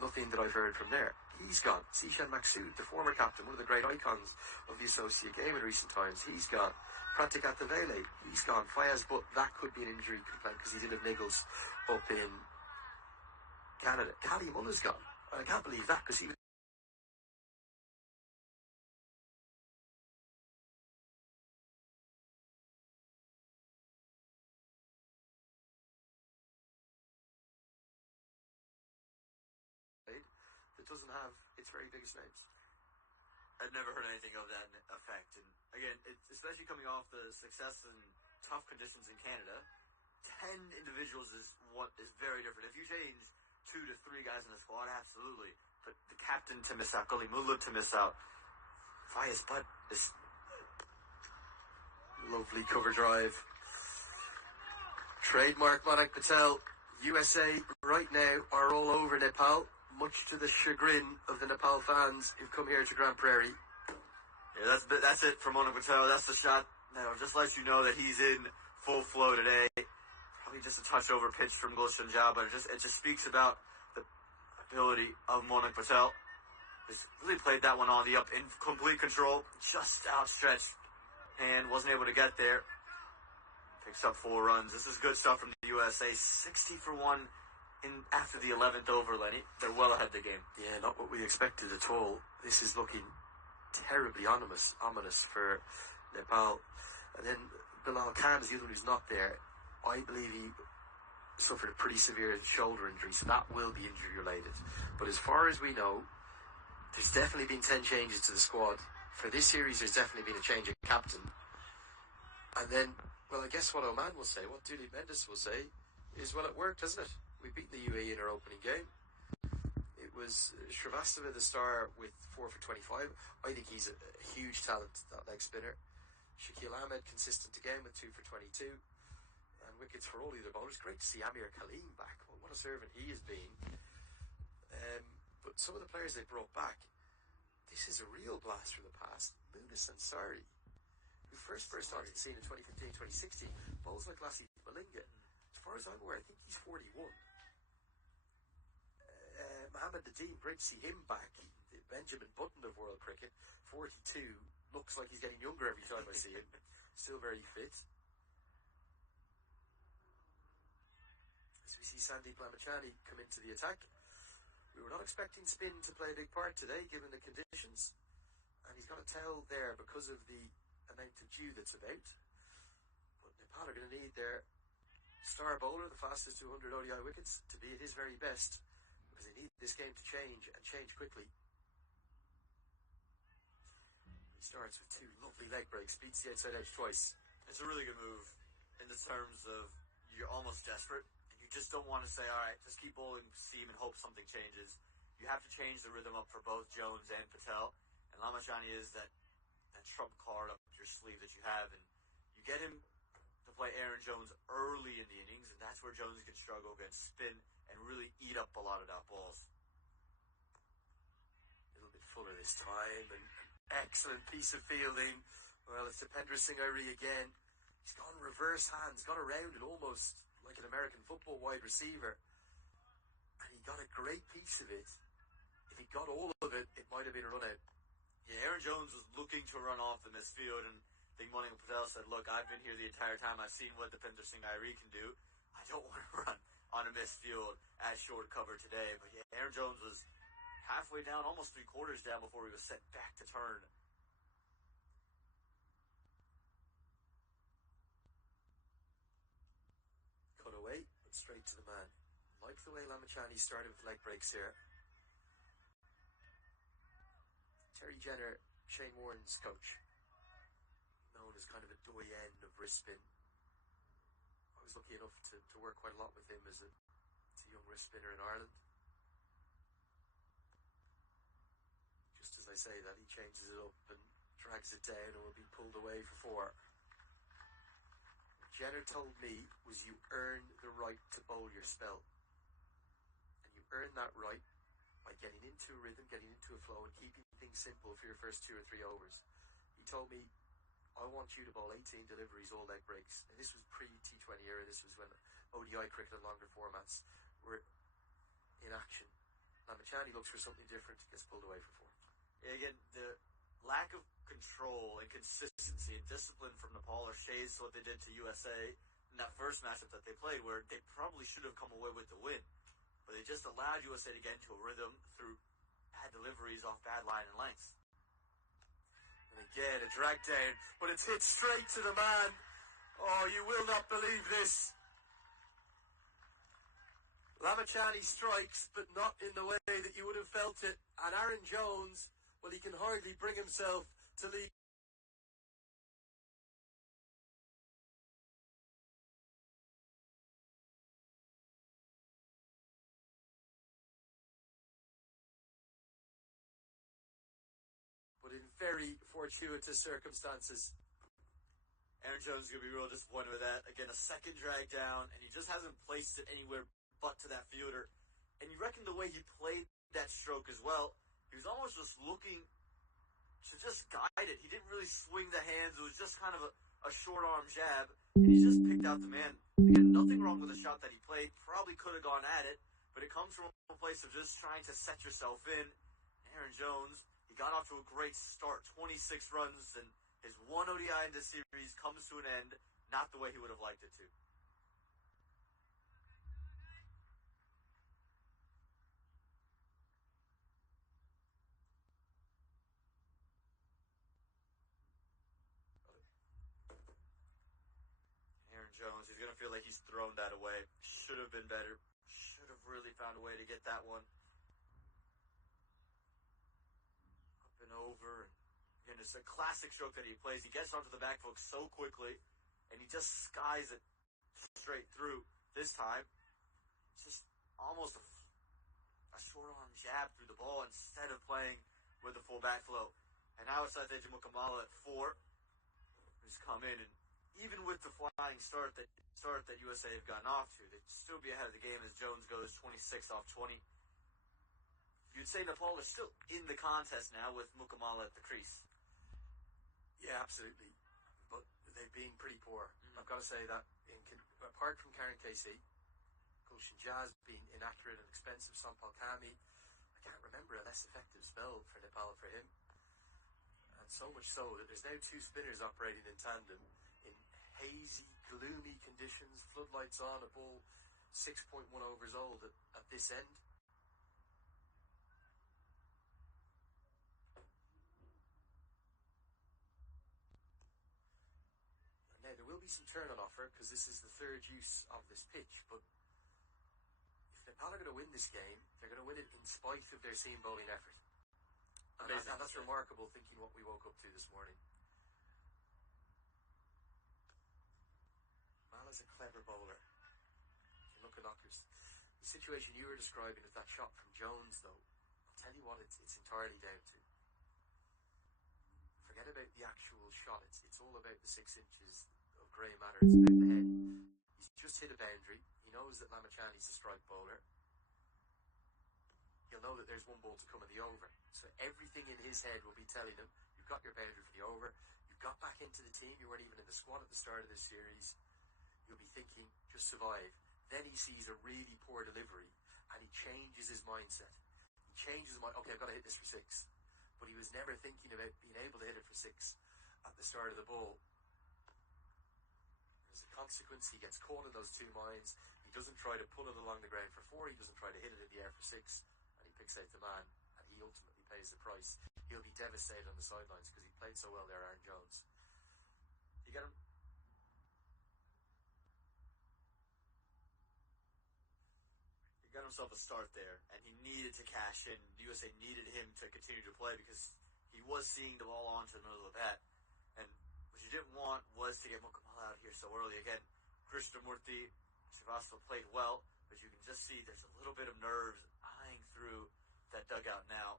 nothing that I've heard from there. He's gone. Zishan Maksud, the former captain, one of the great icons of the associate game in recent times, he's gone. Pratik Athavele, he's gone. Fayaz, but that could be an injury complaint because he did have niggles up in Canada. Cali Mullah's gone. I can't believe that because he was that doesn't have its very biggest names. I'd never heard anything of that effect. And again, especially coming off the success and tough conditions in Canada, 10 individuals is what is very different. If you change 2 to 3 guys in the squad, absolutely. But the captain to miss out, Kalimullah to miss out, Fayaz Butt is lovely cover drive. Trademark Manak Patel. USA right now are all over Nepal, much to the chagrin of the Nepal fans who've come here to Grand Prairie. Yeah, that's it for Manak Patel. That's the shot. Now, just lets you know that he's in full flow today. Probably just a touch over pitch from Gulshan Jha, but it just speaks about the ability of Manak Patel. He's really played that one on the up in complete control, just outstretched hand, wasn't able to get there. Picks up 4 runs. This is good stuff from the USA. 60 for 1 after the 11th over, Lenny. They're well ahead of the game. Yeah, not what we expected at all. This is looking terribly ominous for Nepal. And then Bilal Khan is the other one who's not there. I believe he suffered a pretty severe shoulder injury, so that will be injury related. But as far as we know, there's definitely been 10 changes to the squad. For this series, there's definitely been a change of captain. And then, well, I guess what Oman will say, what Dulip Mendes will say, is, well, it worked, hasn't it? We beat the UAE in our opening game. It was Shrivastava, the star, with 4 for 25. I think he's a huge talent, that leg spinner. Shakil Ahmed, consistent again with 2 for 22. And wickets for all the other bowlers. Great to see Amir Kaleem back. What a servant he has been. But some of the players they brought back, this is a real blast from the past. Munis Ansari, who first onto the scene in 2015-2016, bowls like Lassie Malinga. As far as I'm aware, I think he's 41. Mohammed Nadeem, great to see him back. The Benjamin Button of world cricket, 42, looks like he's getting younger every time I see him. Still very fit. As we see Sandeep Lamachani come into the attack. We were not expecting spin to play a big part today, given the conditions. And he's got a tell there because of the amount of dew that's about. But Nepal are going to need their star bowler, the fastest 200 ODI wickets, to be at his very best. Because they need this game to change, and change quickly. He starts with two lovely leg breaks, beats the outside edge twice. It's a really good move in the terms of you're almost desperate. You just don't want to say, all right, just keep bowling seam and hope something changes. You have to change the rhythm up for both Jones and Patel. And Lamachani is that trump card up your sleeve that you have. And you get him to play Aaron Jones early in the innings, and that's where Jones can struggle against spin and really eat up a lot of that balls. A little bit fuller this time, and an excellent piece of fielding. Well, it's Dipender Singh Airi again. He's gone reverse hands, gone around it almost like an American football wide receiver. And he got a great piece of it. If he got all of it, it might have been a run out. Yeah, Aaron Jones was looking to run off the misfield, and I think Moning Patel said, look, I've been here the entire time. I've seen what Dipender Singh Airi can do. I don't want to run on a misfield at short cover today. But yeah, Aaron Jones was halfway down, almost 3/4 down before he was sent back to turn. Cut away, but straight to the man. Like the way Lamachani started with leg breaks here. Terry Jenner, Shane Warne's coach, known as kind of a doyen of wrist spin. I was lucky enough to work quite a lot with him as a young wrist spinner in Ireland. Just as I say that, he changes it up and drags it down and will be pulled away for 4. What Jenner told me was you earn the right to bowl your spell. And you earn that right by getting into a rhythm, getting into a flow, and keeping things simple for your first 2 or 3 overs. He told me, I want you to bowl 18 deliveries, all leg breaks. And this was pre-T20 era. This was when ODI cricket and longer formats were in action. Lamachani looks for something different, gets pulled away for 4. Yeah, again, the lack of control and consistency and discipline from Nepal are shades to what they did to USA in that first matchup that they played, where they probably should have come away with the win. But they just allowed USA to get into a rhythm through bad deliveries off bad line and lengths. And again, a drag down, but it's hit straight to the man. Oh, you will not believe this. Lamachani strikes, but not in the way that you would have felt it. And Aaron Jones, well, he can hardly bring himself to leave. But in very fortuitous circumstances. Aaron Jones is going to be real disappointed with that. Again, a second drag down, and he just hasn't placed it anywhere but to that fielder. And you reckon the way he played that stroke as well, he was almost just looking to just guide it. He didn't really swing the hands. It was just kind of a short arm jab, and he just picked out the man. Again, nothing wrong with the shot that he played. Probably could have gone at it, but it comes from a place of just trying to set yourself in. Aaron Jones, he got off to a great start, 26 runs, and his one ODI in this series comes to an end, not the way he would have liked it to. Aaron Jones, he's going to feel like he's thrown that away. Should have been better. Should have really found a way to get that one up and over. Again, it's a classic stroke that he plays. He gets onto the back foot so quickly, and he just skies it straight through. This time, it's just almost a short arm jab through the ball instead of playing with the full back flow. And now it's Sateja Mukamala at 4, who's come in, and even with the flying start that USA have gotten off to, they'd still be ahead of the game as Jones goes 26 off 20. You'd say Nepal is still in the contest now with Mukamala at the crease. Yeah, absolutely. But they've been pretty poor. I've got to say that, apart from Karen Casey, Gulshan Jazz being inaccurate and expensive, Sampal Kami, can't remember a less effective spell for Nepal for him. And so much so that there's now two spinners operating in tandem in hazy, gloomy conditions, floodlights on, a ball 6.1 overs old at this end. Now, there will be some turn on offer because this is the third use of this pitch, but if Nepal are going to win this game, they're going to win it in spite of their seam bowling effort. And that's remarkable, thinking what we woke up to this morning. Mala's a clever bowler. Look at knockers. The situation you were describing with that shot from Jones, though, I'll tell you what it's entirely down to. Forget about the actual shot. It's all about the 6 inches of grey matter. It's about the head. He's just hit a boundary. He knows that Lamachani's a strike bowler. He'll know that there's one ball to come in the over. So everything in his head will be telling him, you've got your boundary for the over. You got back into the team. You weren't even in the squad at the start of this series. You'll be thinking, just survive. Then he sees a really poor delivery and he changes his mindset. He changes his mind. Okay, I've got to hit this for 6. But he was never thinking about being able to hit it for 6 at the start of the ball. As a consequence, he gets caught in those two minds. He doesn't try to pull it along the ground for 4. He doesn't try to hit it in the air for 6. And he picks out the man. And he ultimately pays the price. He'll be devastated on the sidelines because he played so well there, Aaron Jones. You get him? He got himself a start there, and he needed to cash in. The USA needed him to continue to play because he was seeing the ball onto the middle of the bat. And what you didn't want was to get Mukamala out here so early. Again, Krishnamurti, Srivastava played well, but you can just see there's a little bit of nerves eyeing through that dugout now.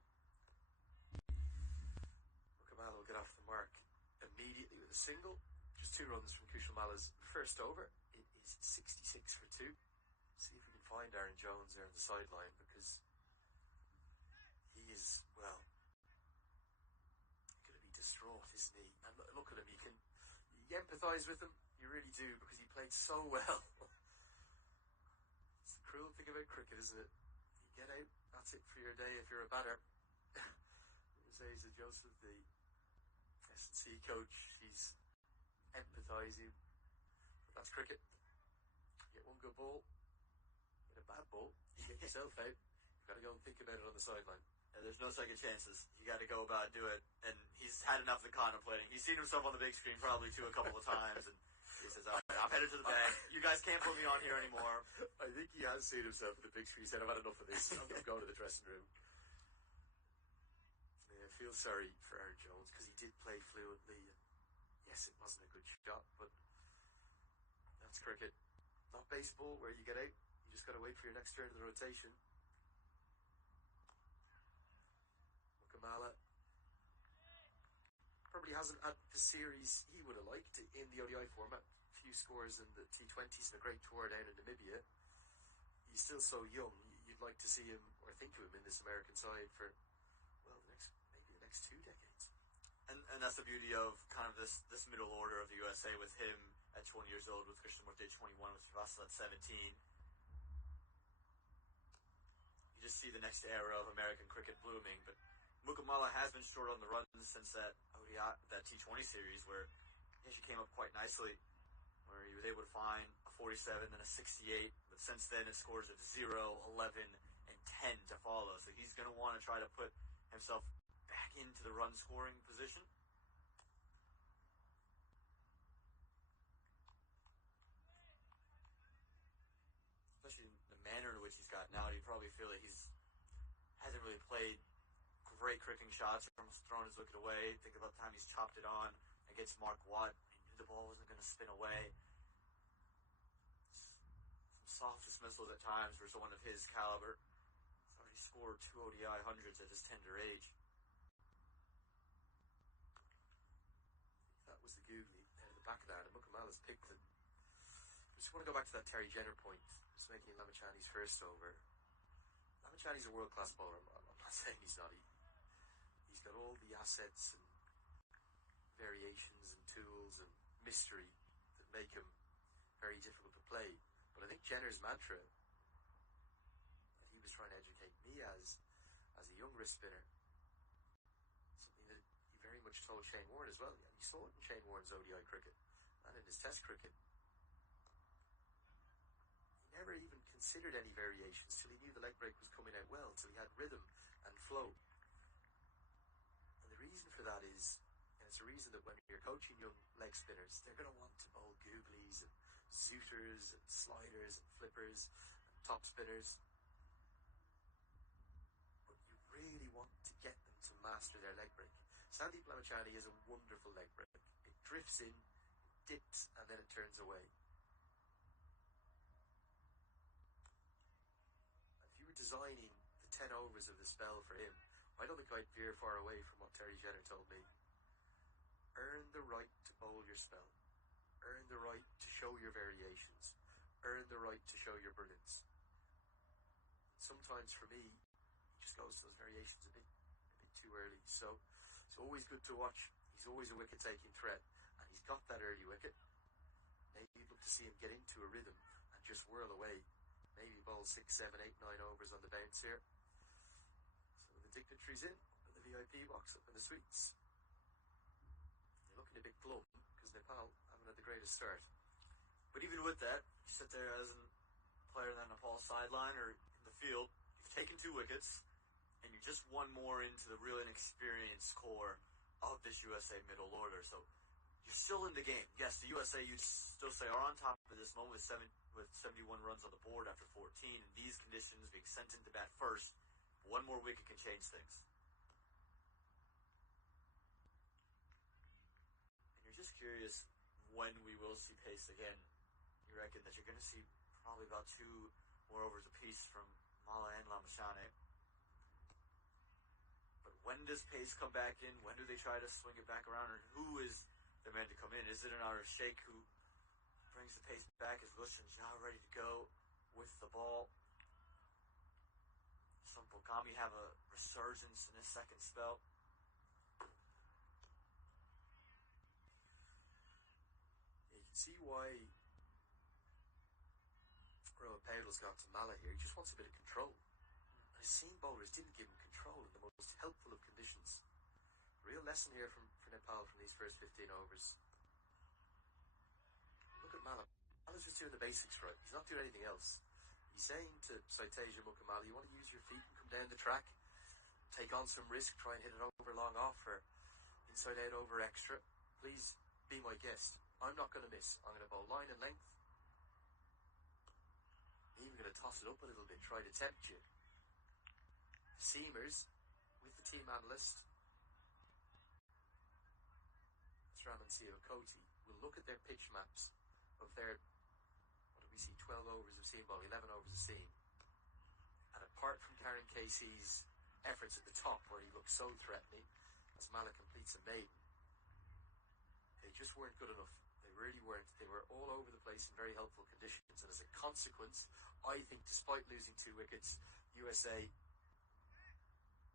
Mukamala will get off the mark immediately with a single. Just 2 runs from Kushalmala's first over. It is 66 for 2. See if we can find Aaron Jones there on the sideline, because he is, well, going to be distraught, isn't he? And look at him, you empathise with him, you really do, because he played so well. It's the cruel thing about cricket, isn't it? You get out, that's it for your day if you're a batter. Zayza Joseph, the S&C coach, he's empathising, but that's cricket. You get one good ball, a bad ball, you get yourself out. You've got to go and think about it on the sideline. There's no second chances. You got to go about do it. And he's had enough of the contemplating. He's seen himself on the big screen probably too a couple of times, and he says, "All right, I'm headed to the bag. You guys can't put me on here anymore." I think he has seen himself on the big screen. He said, "I've had enough of this. I'm going to the dressing room." Yeah, I feel sorry for Aaron Jones because he did play fluently. And yes, it wasn't a good shot, but that's cricket, not baseball, where you get out. You just got to wait for your next turn of the rotation. Mukamala probably hasn't had the series he would have liked in the ODI format. A few scores in the T20s and a great tour down in Namibia. He's still so young. You'd like to see him, or think of him, in this American side for, well, maybe the next 2 decades. And that's the beauty of kind of this middle order of the USA, with him at 20 years old, with Krishnamurti at 21, with Srivastava at 17. You just see the next era of American cricket blooming. But Mukamala has been short on the runs since that ODI, that T20 series, where he actually came up quite nicely, where he was able to find a 47 and a 68. But since then, it scores of 0, 11, and 10 to follow. So he's going to want to try to put himself back into the run-scoring position. Especially the manner in which he's got now, you probably feel that hasn't really played great cricketing shots, almost thrown his wicket away. Think about the time he's chopped it on against Mark Watt. He knew the ball wasn't going to spin away. Some soft dismissals at times for someone of his caliber. He's already scored 2 ODI hundreds at his tender age. That was the googly out of the back of that, and Mukamala's picked it. I just want to go back to that Terry Jenner point, just making Lamachani's first over. Lamachani's a world-class bowler. I'm not saying he's not. He's got all the assets and variations and tools and mystery that make him very difficult to play. But I think Jenner's mantra that he was trying to educate me as as a young wrist spinner. Something that he very much told Shane Warne as well. And you saw it in Shane Warne's ODI cricket and in his Test cricket. He never even considered any variations till he knew the leg break was coming out well, till he had rhythm and flow. And the reason for that is, and it's a reason that when you're coaching young leg spinners, they're going to want to bowl googlies and zooters and sliders and flippers and top spinners. But you really want to get them to master their leg break. Sandeep Lamachani is a wonderful leg break. It drifts in, it dips, and then it turns away. If you were designing the 10 overs of the spell for him, I don't think I'd veer far away from what Terry Jenner told me. Earn the right to bowl your spell. Earn the right to show your variations. Earn the right to show your brilliance. Sometimes for me, he just goes to those variations a bit too early. So it's always good to watch. He's always a wicket-taking threat, and he's got that early wicket. Maybe you'd love to see him get into a rhythm and just whirl away. Maybe bowl 6, 7, 8, 9 overs on the bounce here. So the dignitaries in the VIP box, up in the suites. They're looking a bit glum because Nepal haven't had the greatest start. But even with that, you sit there as a player on the Nepal sideline or in the field, you've taken 2 wickets, and you're just one more into the real inexperienced core of this USA middle order. So you're still in the game. Yes, the USA, you'd still say, are on top of this moment with 71 runs on the board after 14. In these conditions, being sent into bat first, one more wicket can change things. And you're just curious when we will see pace again. You reckon that you're going to see probably about 2 more overs apiece from Mala and Lamachani. But when does pace come back in? When do they try to swing it back around? Or who is the man to come in? Is it an Irish Sheikh who brings the pace back? Is Lushan's now ready to go with the ball? Some Bogami have a resurgence in his second spell. You can see why Rowan Powell's gone to Mala here. He just wants a bit of control. And his seam bowlers didn't give him control in the most helpful of conditions. Real lesson here for Nepal from these first 15 overs. Look at Mala. Mala's just doing the basics right. He's not doing anything else. He's saying to Saiteja Mukamala, you want to use your feet and come down the track, take on some risk, try and hit it over long off or inside out over extra. Please be my guest. I'm not going to miss. I'm going to bowl line and length. I'm even going to toss it up a little bit, try to tempt you. The seamers, with the team analyst, Raman Koti, will look at their pitch maps of their, what do we see, 12 overs of seam ball, 11 overs of seam. And apart from Karen Casey's efforts at the top, where he looked so threatening, as Mala completes a maiden, they just weren't good enough. They really weren't. They were all over the place in very helpful conditions. And as a consequence, I think despite losing 2 wickets, USA,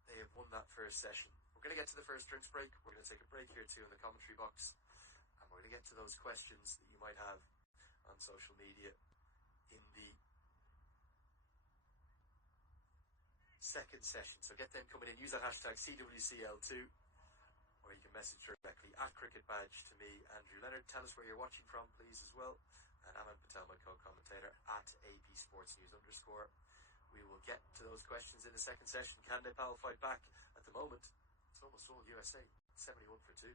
they have won that first session. We're going to get to the first drinks break. We're going to take a break here too in the commentary box. And we're going to get to those questions that you might have on social media in the second session. So get them coming in. Use that hashtag CWCL2. Or you can message directly at Cricket Badge to me, Andrew Leonard. Tell us where you're watching from, please, as well. And Ahmed Patel, my co-commentator, at AP Sports News _. We will get to those questions in the second session. Can Nepal fight back? At the moment, it's almost all USA. 71 for 2.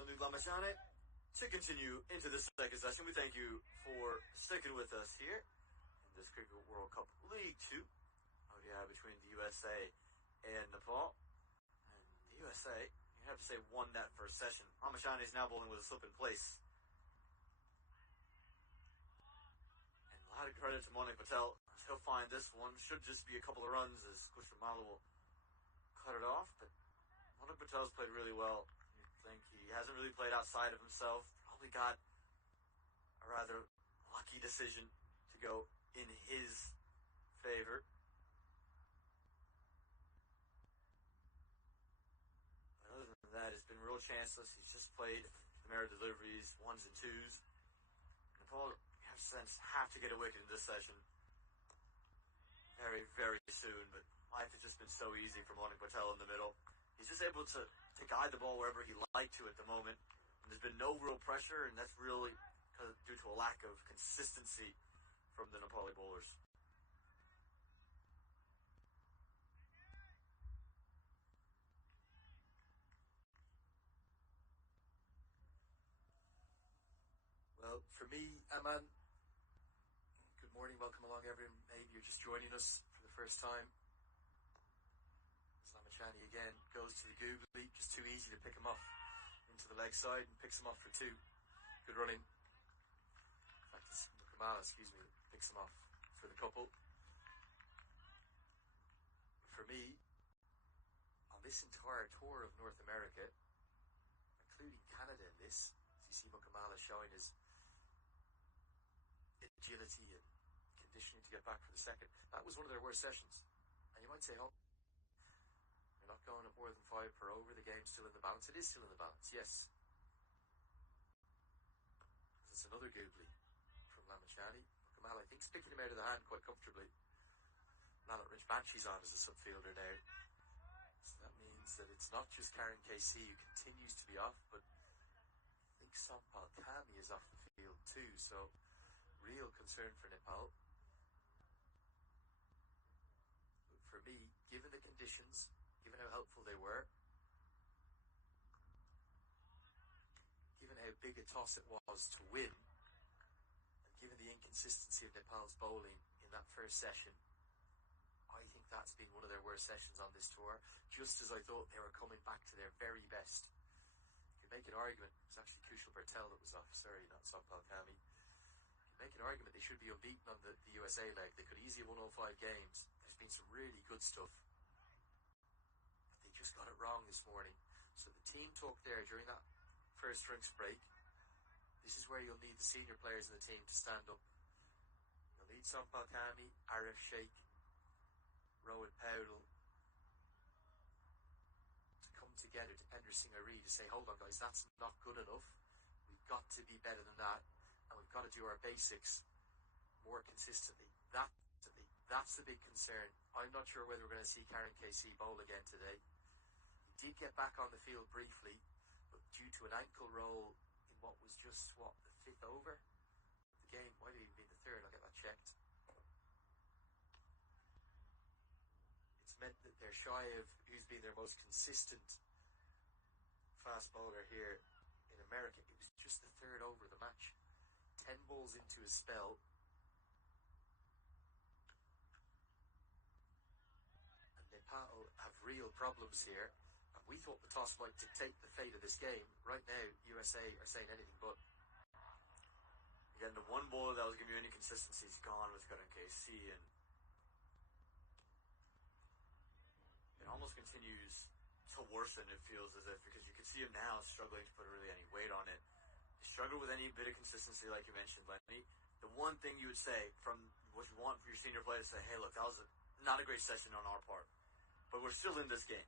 Sandu Lamashane. To continue into the second session, we thank you for sticking with us here in this Cricket World Cup League 2. ODI between the USA and Nepal. And the USA, you have to say, won that first session. Ramashane is now bowling with a slip in place. And a lot of credit to Monik Patel. He'll find this one. Should just be a couple of runs as Kushamala will cut it off. But Monik Patel's played really well. I think he hasn't really played outside of himself. Probably got a rather lucky decision to go in his favor. But other than that, it's been real chanceless. He's just played the merit deliveries, 1s and 2s. Nepal have to get a wicket in this session very, very soon. But life has just been so easy for Monik Patel in the middle. He's just able to guide the ball wherever he liked to at the moment. And there's been no real pressure, and that's really due to a lack of consistency from the Nepali bowlers. Well, for me, Aman, good morning, welcome along everyone. Maybe you're just joining us for the first time. Lamachani again goes to the googly, just too easy to pick him off into the leg side and picks him off for 2. Good running. In fact, Kamala, picks him off for the couple. For me, on this entire tour of North America, including Canada in this, you see Mukamala showing his agility and conditioning to get back for the second. That was one of their worst sessions. And you might say, oh, you're not going at more than 5 per over, the game's still in the balance. It is still in the balance, yes. It's another googly from Lamachani. Mukamala, I think, is picking him out of the hand quite comfortably. Lalit Rich Banshee's on as a subfielder now. So that means that it's not just Karen KC who continues to be off, but I think Sampal Kami is off the field too, so real concern for Nepal. But for me, given the conditions, given how helpful they were, given how big a toss it was to win, and given the inconsistency of Nepal's bowling in that first session, I think that's been one of their worst sessions on this tour, just as I thought they were coming back to their very best. You can make an argument, it was actually Kushal Patel that was off, sorry, not Sampal Kami. You can make an argument they should be unbeaten on the USA leg. They could easily have won all 5 games. There's been some really good stuff. But they just got it wrong this morning. So the team talk there during that first drinks break. This is where you'll need the senior players in the team to stand up. You'll need Sampal Kami, Arif Sheikh, Rohit Powdell to come together, to Pender Singh Ari, to say, hold on guys, that's not good enough. We've got to be better than that, and we've got to do our basics more consistently. That's the big concern. I'm not sure whether we're going to see Karen KC bowl again today. He did get back on the field briefly, but due to an ankle roll in what was just, the 5th over? The game might have even been the 3rd, I'll get that checked. It's meant that they're shy of who's been their most consistent fast bowler here in America. It was just the 3rd over of the match. 10 balls into his spell. And Nepal have real problems here. And we thought the toss might dictate the fate of this game. Right now, USA are saying anything but. Again, the one bowler that was giving you any consistency is gone with Karan KC, and it almost continues to worsen, it feels as if, because you can see him now struggling to put really any weight on it. He struggled with any bit of consistency, like you mentioned, Lenny. The one thing you would say from what you want for your senior players to say, hey, look, that was not a great session on our part, but we're still in this game.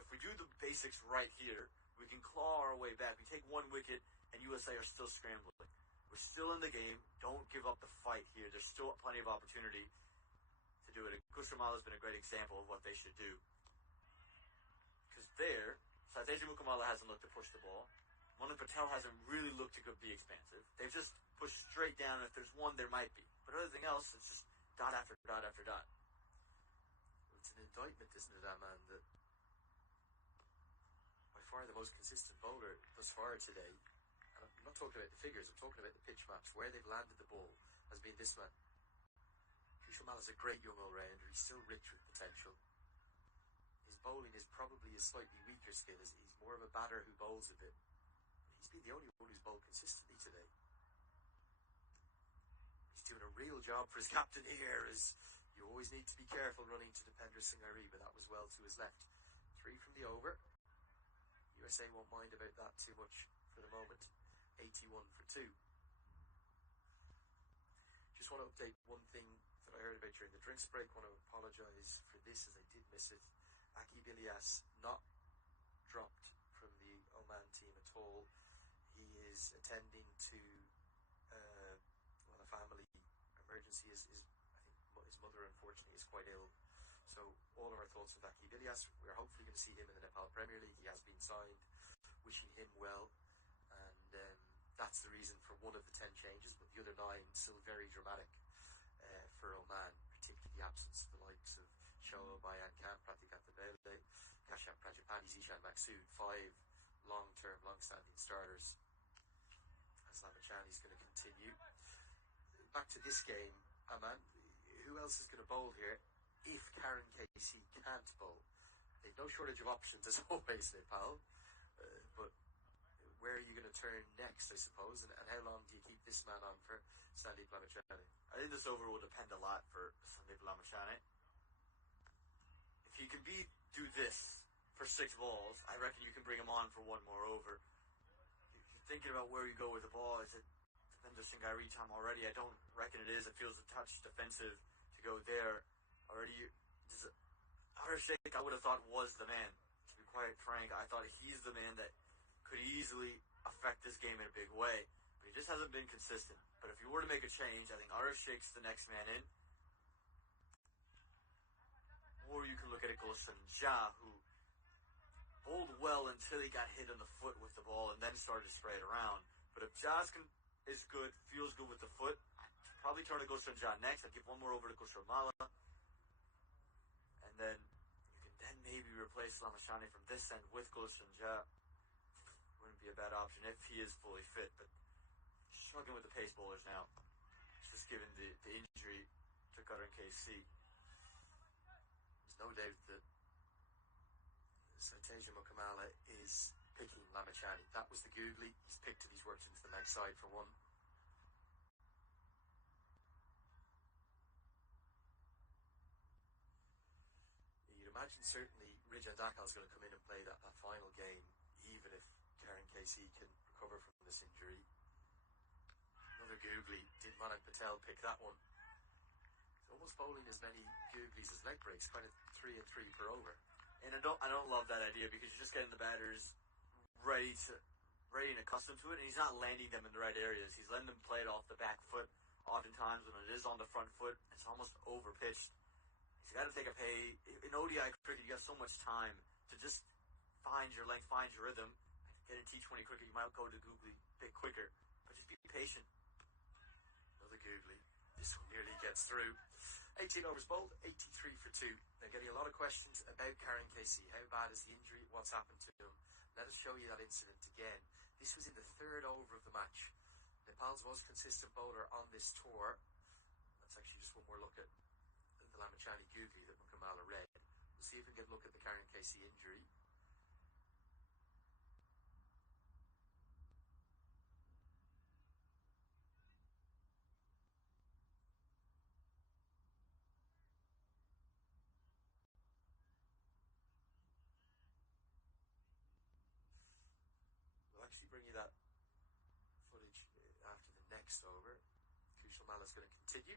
If we do the basics right here, we can claw our way back. We take 1 wicket, and USA are still scrambling. We're still in the game. Don't give up the fight here. There's still plenty of opportunity to do it. Kushamala has been a great example of what they should do. Because there, Sateji Mukamala hasn't looked to push the ball. Monik Patel hasn't really looked to be expansive. They've just pushed straight down. If there's one, there might be. But everything else, it's just dot after dot after dot. It's an indictment, isn't it, Aman, that by far the most consistent bowler thus far today, and I'm not talking about the figures, I'm talking about the pitch maps, where they've landed the ball, has been this man. Kushal is a great young all-rounder. He's still rich with potential. His bowling is probably his slightly weaker skill. He's more of a batter who bowls a bit. He's been the only one who's bowled consistently today. He's doing a real job for his captain here, as you always need to be careful running to Dipender Singh, but that was well to his left. 3 from the over. USA won't mind about that too much for the moment. 81 for 2. Just want to update one thing that I heard about during the drinks break. Want to apologise for this, as I did miss it. Akib Ilyas not dropped from the Oman team at all. He is attending to a family emergency. I think his mother, unfortunately, is quite ill. So all of our thoughts with Akib Ilyas. We're hopefully going to see him in the Nepal Premier League. He has been signed. Wishing him well. And that's the reason for one of the 10 changes, but the other 9 still very dramatic for Oman, particularly the absence of the likes of Shoaib Bayan Khan, Pratikant Bele, Kashyap Prajapati, Zishan Maksud, 5 long-term, long-standing starters. As Lamachani is going to continue. Back to this game, Aman, who else is going to bowl here if Karen Casey can't bowl? They've no shortage of options, as always, Nepal. But where are you going to turn next, I suppose, and how long do you keep this man on for, Sandeep Lamachani? I think this over will depend a lot for Sandeep Lamachani. If he can do this for 6 balls, I reckon you can bring him on for 1 more over. If you're thinking about where you go with the ball, is it Dipender Singh time already? I don't reckon it is. It feels a touch defensive to go there already. Outer Sheikh, I would have thought was the man. To be quite frank, I thought he's the man that could easily affect this game in a big way, but he just hasn't been consistent. But if you were to make a change, I think Outer Sheikh's the next man in. Or you can look at a Gulshan Jah, who bowled well until he got hit on the foot with the ball and then started to spray it around. But if Jah is good, feels good with the foot, I'd probably turn to Gulshan Jah next. I'd give 1 more over to Kushal Mala. And then you can then maybe replace Lamachani from this end with Gulshan Jah. Wouldn't be a bad option if he is fully fit, but struggling with the pace bowlers now. Just given the injury to Qatar and KC. There's no doubt that Santeja Mukamala is picking Lamachani. That was the googly. He's picked him. He's worked into the leg side for 1. You'd imagine certainly Rijal Dakal is going to come in and play that final game, even if Karen KC can recover from this injury. Another googly. Did Manak Patel pick that one? He's almost bowling as many googlies as leg breaks, kind of 3 and 3 per over. And I don't love that idea, because you're just getting the batters ready and accustomed to it, and he's not landing them in the right areas. He's letting them play it off the back foot. Oftentimes when it is on the front foot, it's almost over pitched. He's got to take a pay. In ODI cricket, you have so much time to just find your length, find your rhythm. Get in T20 cricket, you might go to googly a bit quicker, but just be patient. Another googly. This one nearly gets through. 18 overs bowled, 83 for 2. They're getting a lot of questions about Karen Casey. How bad is the injury? What's happened to him? Let us show you that incident again. This was in the 3rd over of the match. Nepal's most consistent bowler on this tour. That's actually just one more look at the Lamachani googly that Mukamala read. We'll see if we can get a look at the Karen Casey injury. We'll actually bring you that footage after the next over. Kushal Mala is going to continue.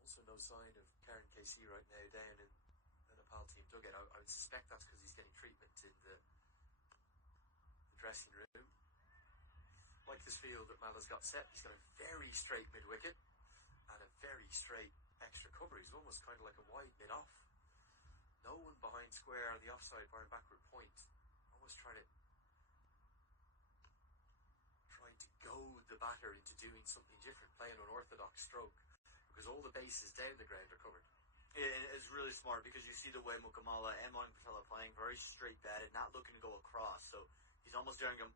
Also no sign of Karen KC right now down in the Nepal team dugout. I would suspect that's because he's getting treatment in the dressing room. Like this field that Mala's got set, he's got a very straight mid-wicket and a very straight extra cover. He's almost kind of like a wide mid-off. No one behind square on the offside bar and backward point. Almost trying to goad the batter into doing something different, playing an orthodox stroke, because all the bases down the ground are covered. It's really smart because you see the way Mukamala and Malang Patel are playing, very straight batted, not looking to go across. So he's almost daring to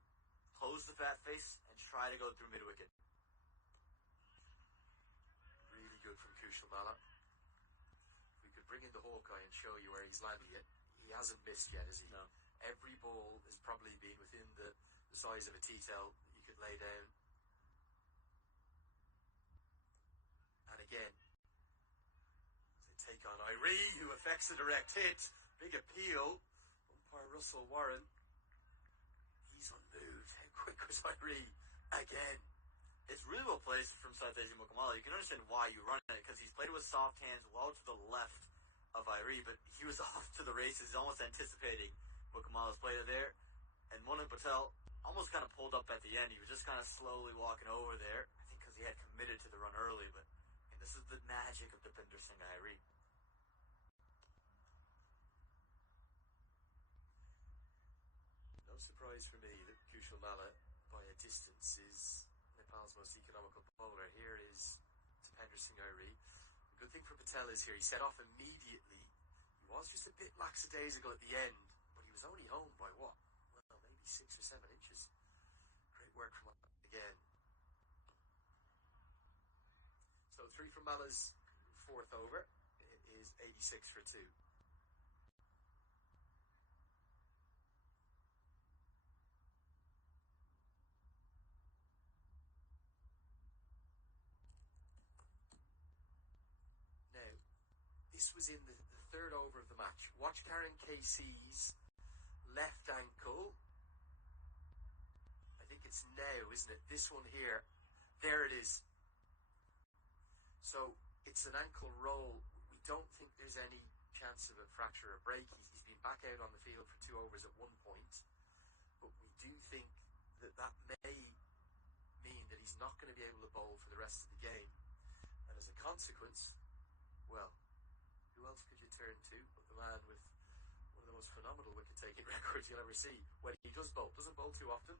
close the fat face and try to go through mid-wicket. Really good from Kushal Mala. We could bring in the Hawkeye and show you where he's landing it. He hasn't missed yet, has he? No. Every ball has probably been within the size of a T-tail you could lay down. And again, they take on Iree, who affects a direct hit. Big appeal. Umpire Russell Warren. He's unmoved. How quick was Iree? Again. It's really well placed from Saiteji Mukamala. You can understand why you run it, because he's played with soft hands well to the left of Iree, but he was off to the races, almost anticipating Mukamala's play there. And Malang Patel almost kind of pulled up at the end. He was just kind of slowly walking over there, I think because he had committed to the run early, but this is the magic of Deepinder Singh Iree. No surprise for me that Kushal Mala, by a distance, is Nepal's most economical bowler. Here is Deepinder Singh Iree. The good thing for Patel is here, he set off immediately. He was just a bit lackadaisical at the end, but he was only home by what? Well, maybe 6 or 7 inches. Great work from him again. So 3 from Mala's 4th over. It is 86 for 2. Now, this was in the 3rd over of the match. Watch Karen Casey's left ankle. I think it's now, isn't it? This one here. There it is. So it's an ankle roll. We don't think there's any chance of a fracture or break. He's been back out on the field for 2 overs at one point. But we do think that may mean that he's not going to be able to bowl for the rest of the game. And as a consequence, well, who else could you turn to but the man with one of the most phenomenal wicket-taking records you'll ever see when he does bowl. Doesn't bowl too often.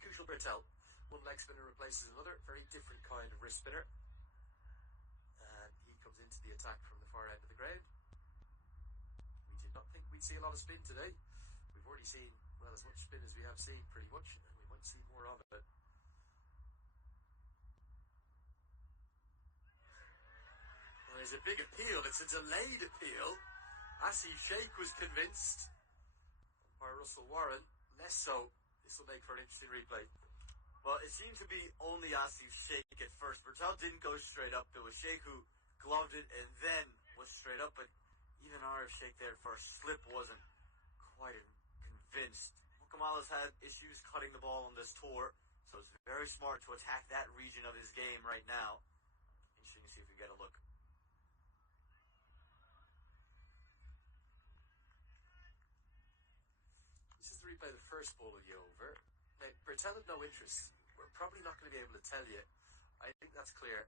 Kushal Patel. One leg spinner replaces another. Very different kind of wrist spinner. And he comes into the attack from the far end of the ground. We did not think we'd see a lot of spin today. We've already seen, well, as much spin as we have seen, pretty much, and we might see more of it. Well, there's a big appeal. It's a delayed appeal. Asif Sheikh was convinced. By Russell Warren, less so. This will make for an interesting replay. Well, it seemed to be only Asif Sheikh at first. Patel didn't go straight up. It was Sheikh who gloved it and then was straight up. But even Arif Sheikh there first slip wasn't quite convinced. Mukamala's had issues cutting the ball on this tour, so it's very smart to attack that region of his game right now. Interesting to see if we get a look. This is the replay of the first ball of the over. Now, Patel had no interest. We're probably not going to be able to tell you. I think that's clear.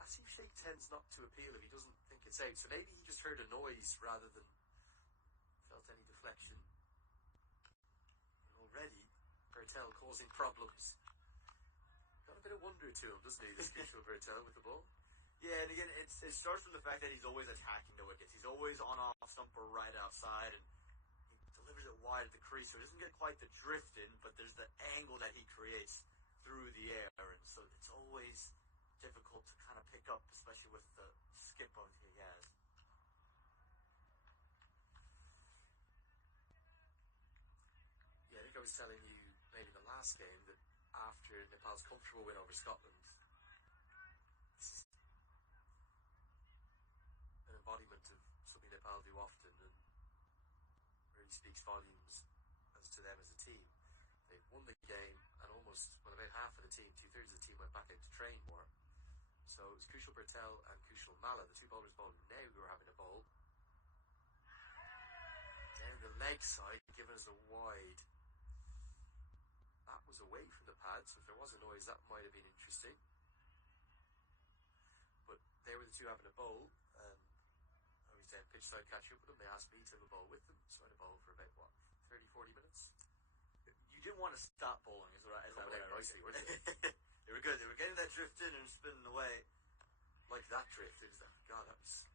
Asif Sheikh tends not to appeal if he doesn't think it's out. So maybe he just heard a noise rather than felt any deflection. And already, Patel causing problems. Got a bit of wonder to him, doesn't he, this Kushal Patel with the ball? Yeah, and again, it starts from the fact that he's always attacking the wickets. He's always on off stump or right outside, and he delivers it wide at the crease, so it doesn't get quite the drift in, but there's the angle that he creates through the air, and so it's always difficult to kind of pick up, especially with the skip both he has. Yeah, I think I was telling you maybe the last game that after Nepal's comfortable win over Scotland, this is an embodiment of something Nepal do often and really speaks volumes as to them as a team. They won the game and almost, well, about half of the team, 2/3 of the team went back out to train more. So it was Kushal Patel and Kushal Mala, the two bowlers bowling now, who are having a bowl. Down the leg side, giving us a wide. That was away from the pad, so if there was a noise, that might have been interesting. But they were the two having a bowl. I was down pitch side catching up with them. They asked me to have a bowl with them, so I had a bowl for about, 30, 40 minutes? You didn't want to stop bowling, is that what I nicely, weren't they? They were good. They were getting that drift in and spinning away. like that drift. It was that, God, that was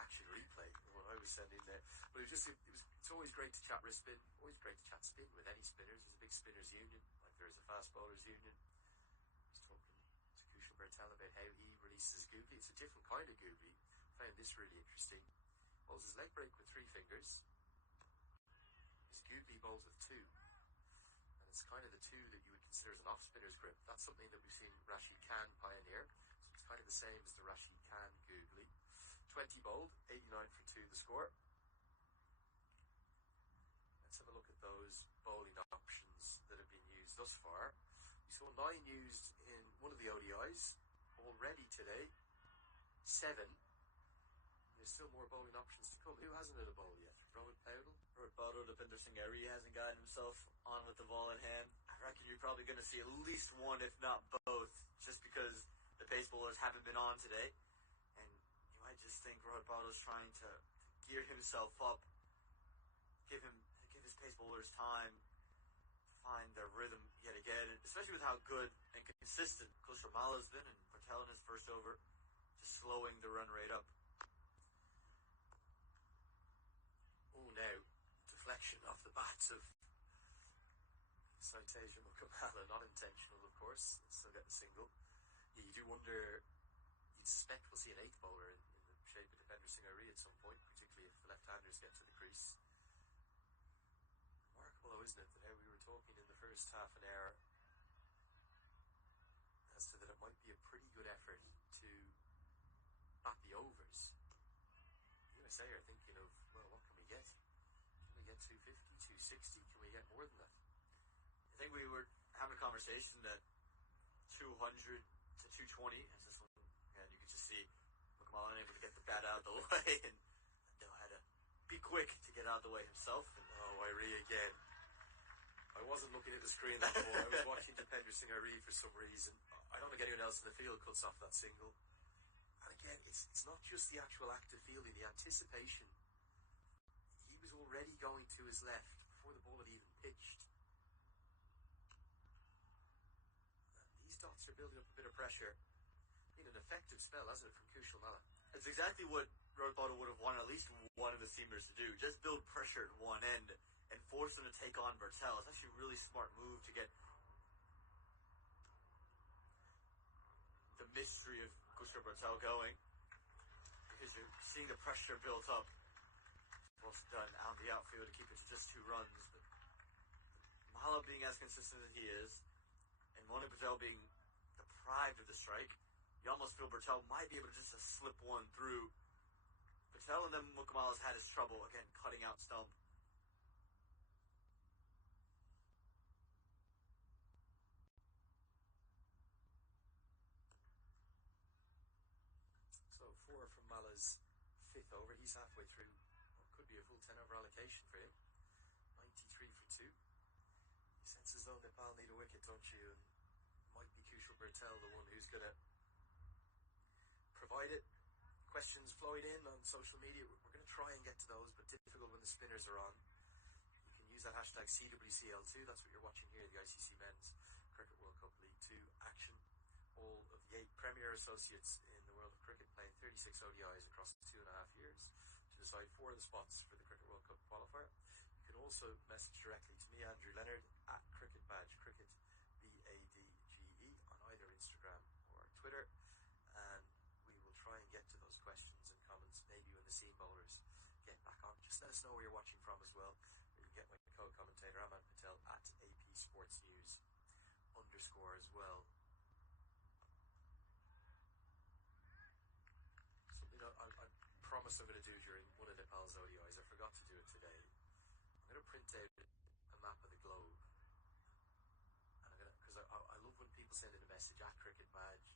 action replay what I was sending there. But it's always great to chat wrist spin, always great to chat spin with any spinners. There's a big spinners union, like there's a fast bowlers union. I was talking to Kushal Bertel about how he releases his googly. It's a different kind of googly. I found this really interesting. Bowls his leg break with 3 fingers. His googly bowls with 2. And it's kind of the 2 that you would consider as an off-spinner's grip. That's something that we've seen Rashid Khan pioneer. So it's kind of the same as the Rashid Khan googly. 20 bowled, 89 for 2 the score. Let's have a look at those bowling options that have been used thus far. We saw 9 used in one of the ODIs already today. 7. There's still more bowling options to come. Who hasn't had a bowl yet? Rohit Powell? Rohit Powell, Deepinder Singh Airy hasn't gotten himself on with the ball in hand. I reckon you're probably going to see at least one, if not both, just because the pace bowlers haven't been on today. And you might just think Rohit Powell is trying to gear himself up, give his pace bowlers time to find their rhythm yet again, and especially with how good and consistent Kushal has been, and Patel in his first over, just slowing the run rate up. Oh, now, deflection off the bats of Saiteja Mukamala, not intentional, of course. Still get the single. Yeah, you do wonder, you'd suspect we'll see an 8th bowler in the shape of Deepinder Singh Airy at some point, particularly if the left-handers get to the crease. Remarkable, though, isn't it, that how we were talking in the first half an hour as to that it might be a pretty good effort to bat the overs. USA are thinking of, well, what can we get? Can we get 250, 260? Can we get more than that? I think we were having a conversation that 200 to 220, as this one, and you could just see Mukamala unable to get the bat out of the way, and Lando had to be quick to get out of the way himself. And Airy again. I wasn't looking at the screen that before. I was watching Deepinder Singh Airy for some reason. I don't think anyone else in the field cuts off that single. And again, it's not just the actual act of fielding, the anticipation. He was already going to his left before the ball had even pitched. And these dots are building up a bit of pressure. Been an effective spell, hasn't it, from Kushal Malla? It's exactly what Rohit Powell would have wanted at least one of the seamers to do. Just build pressure at one end and force them to take on Bertel. It's actually a really smart move to get the mystery of Kushal Bertel going, because you're seeing the pressure built up. Well done out in the outfield to keep it to just 2 runs. But Malla being as consistent as he is, and Moni Patel being deprived of the strike, you almost feel Bertel might be able to just slip one through. Patel, and then Mukamala's had his trouble, again, cutting out stump. So 4 from Malla's 5th over. He's halfway through what could be a full 10 over allocation for him. 93 for 2. You sense as though Nepal need a wicket, don't you? And might be Kushal Bertel the one who's going to provide it. Questions flowing in on social media. We're going to try and get to those, but difficult when the spinners are on. You can use that hashtag CWCL2. That's what you're watching here, the ICC Men's Cricket World Cup League 2 action. All of the 8 Premier Associates in the world of cricket playing 36 ODIs across 2.5 years to decide 4 of the spots for the Cricket World Cup qualifier. You can also message directly to me, Andrew Leonard, at Cricket Badge Cricket, BADGE, on either Instagram or Twitter. And we will try and get to those questions and comments maybe when the seam bowlers get back on. Just let us know where you're watching from as well. You can get my co-commentator Aman Patel at AP Sports News _ as well. Something I promised I'm going to do during one of Nepal's ODIs. I forgot to do it today. I'm going to print out a map of the globe. And I'm going to, because I love when people send in a message at Cricket Badge.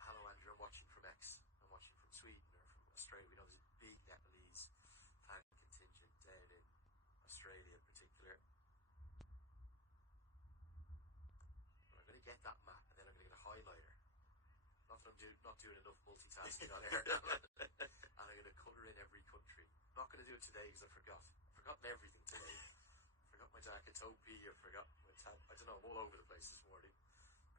Hello Andrew, I'm watching from X. I'm watching from Sweden or from Australia. We know there's a big Nepalese fan contingent down in Australia in particular. But I'm going to get that map and then I'm going to get a highlighter. Not that I'm not doing enough multitasking on air. And I'm going to colour in every country. I'm not going to do it today because I've forgotten everything today. I forgot my jacket topi, I forgot my I don't know, I'm all over the place this morning.